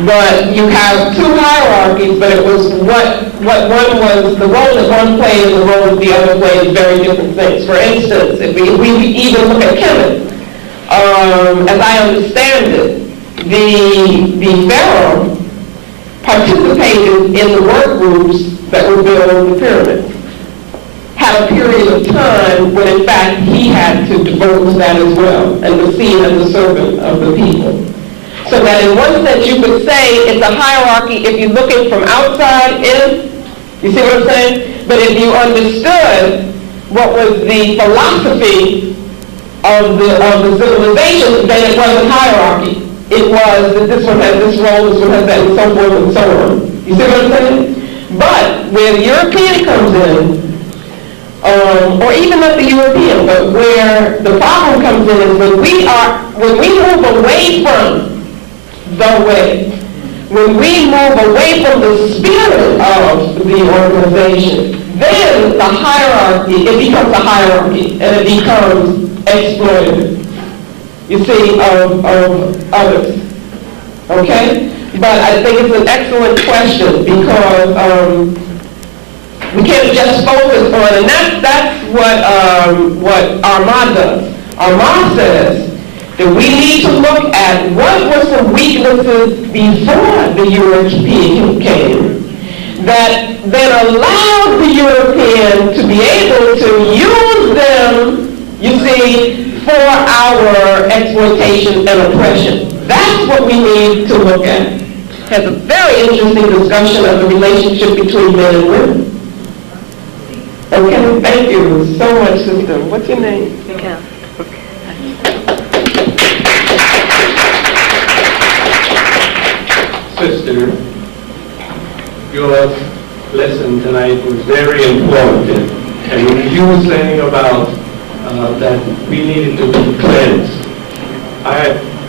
But you have two hierarchies, but it was what one was, the role that one played and the role that the other played is very different things. For instance, if we even look at Kemet, as I understand it, the pharaoh participated in the work groups that were building the pyramids. Had a period of time when in fact he had to devote to that as well, and was seen as a servant of the people. So that in one sense you could say it's a hierarchy if you're looking from outside in. You see what I'm saying? But if you understood what was the philosophy of the civilization, then it wasn't hierarchy. It was that this one has this role, this one has that, and so forth and so on. You see what I'm saying? But where the European comes in, or even not the European, but where the problem comes in is when we move away from the way, when we move away from the spirit of the organization, then the hierarchy, it becomes a hierarchy, and it becomes exploitative, you see, of others. Okay? But I think it's an excellent question because we can't just focus on, and that's what Armand does. Armand says that we need to look at what were some weaknesses before the European came that then allowed the European to be able to use them, you see, for our exploitation and oppression. That's what we need to look at. Has a very interesting discussion of the relationship between men and women. Okay, thank you so much, sister. What's your name? Mikhail. sister, your lesson tonight was very informative. And when you were saying about that we needed to be cleansed,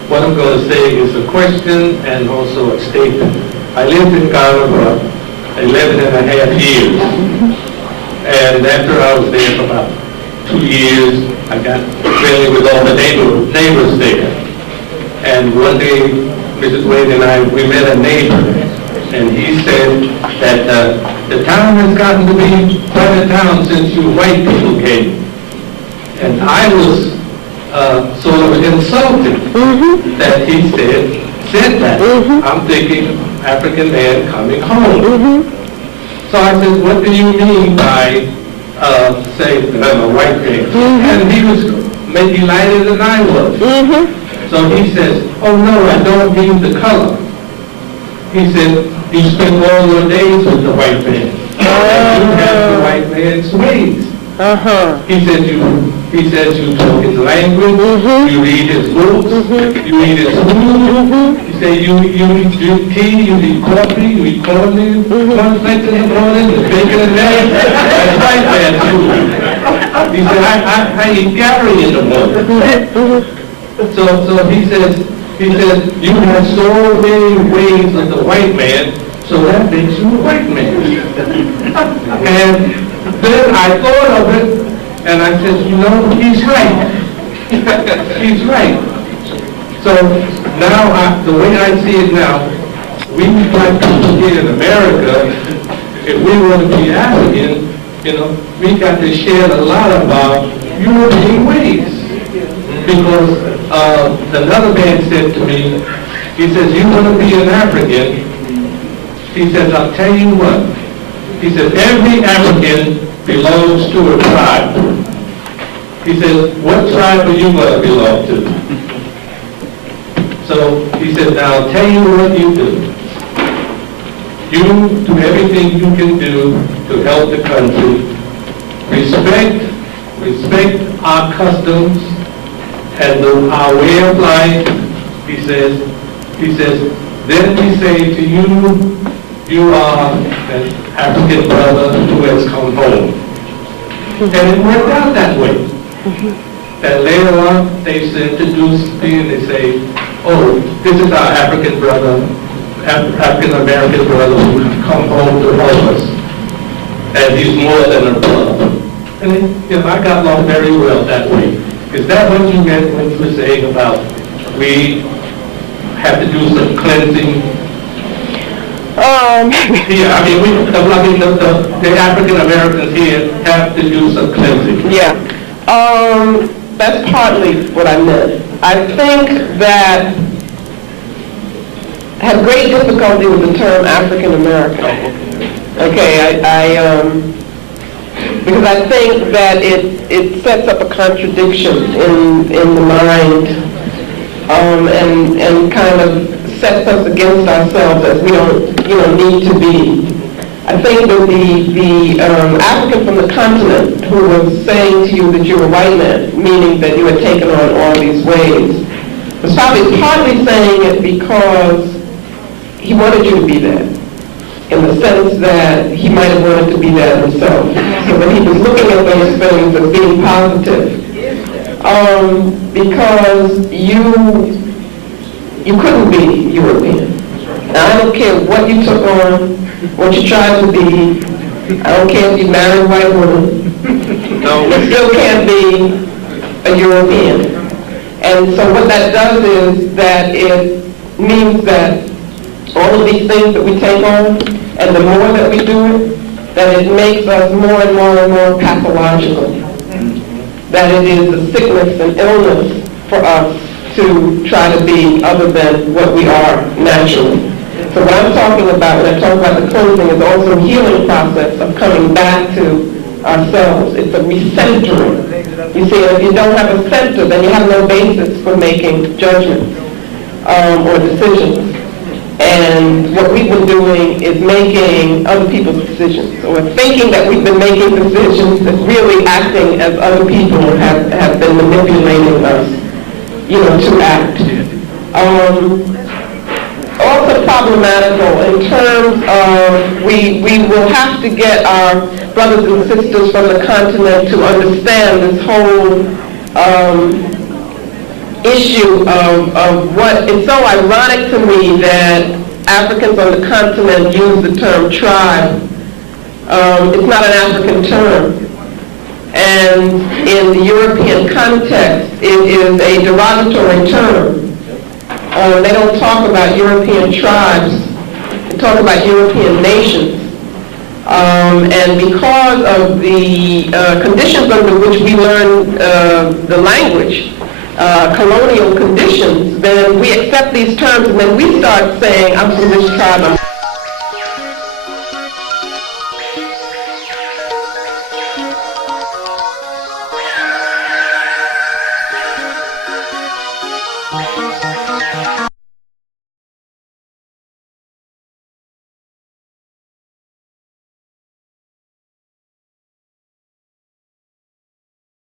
what I'm going to say is a question and also a statement. I lived in Ghana for 11 and a half years. And after I was there for about 2 years, I got friendly with all the neighbors there. And one day, Mrs. Wade and I, we met a neighbor, and he said that the town has gotten to be quite a town since you white people came. And I was sort of insulted that he said that. I'm thinking African man coming home. So I said, what do you mean by saying that I'm a white man? And he was maybe lighter than I was. So he says, oh no, I don't mean the color. He said, you spend all your days with the white man. And you have the white man's ways. He says you talk his language, you read his books, you eat his food. He said you drink tea, you eat coffee, you eat cornmeal, cornflakes in the morning, the bacon and eggs. That's white man's food. He said I eat Gary in the morning. So he says you have so many ways of the white man, so that makes you a white man. And then I thought of it, and I said, you know, he's right. He's right. So now, the way I see it now, we black people here in America, if we want to be African, you know, we got to share a lot of our European ways. Because another man said to me, he says, you want to be an African? He says, I'll tell you what. He says, every African belongs to a tribe. He says, what tribe are you going to belong to? So he said, now I'll tell you what you do. You do everything you can do to help the country. Respect our customs and our way of life. He says, then we say to you, you are an African brother who has come home. And it worked out that way. And later on, they introduce me and they say, oh, this is our African brother, African-American brother who come home to help us. And he's more than a brother. And then, you know, I got along very well that way. Is that what you meant when you were saying about we have to do some cleansing? Yeah, I mean, the African Americans here have to do some cleansing. Yeah, that's partly what I meant. I think that I have great difficulty with the term African American. Okay, because I think that it sets up a contradiction in the mind, and kind of sets us against ourselves as we don't need to be. I think that the African from the continent who was saying to you that you're a white man, meaning that you had taken on all these ways, was probably partly saying it because he wanted you to be that, in the sense that he might have wanted to be that himself. So that he was looking at those things as being positive. Because you couldn't be European. Now, I don't care what you took on, what you tried to be. I don't care if you married a white woman. You still can't be a European. And so what that does is that it means that all of these things that we take on, and the more that we do it, that it makes us more and more and more pathological. That it is a sickness and illness for us to try to be other than what we are naturally. So what I'm talking about when I talk about the cleansing is also a healing process of coming back to ourselves. It's a recentering. You see, if you don't have a center, then you have no basis for making judgments or decisions. And what we've been doing is making other people's decisions, or thinking that we've been making decisions and really acting as other people have been manipulating us, to act. Also problematical in terms of we will have to get our brothers and sisters from the continent to understand this whole issue of what, it's so ironic to me that Africans on the continent use the term tribe. It's not an African term. And in the European context, it is a derogatory term. They don't talk about European tribes. They talk about European nations. And because of the conditions under which we learn the language, colonial conditions, then we accept these terms and then we start saying, I'm from this tribe, I'm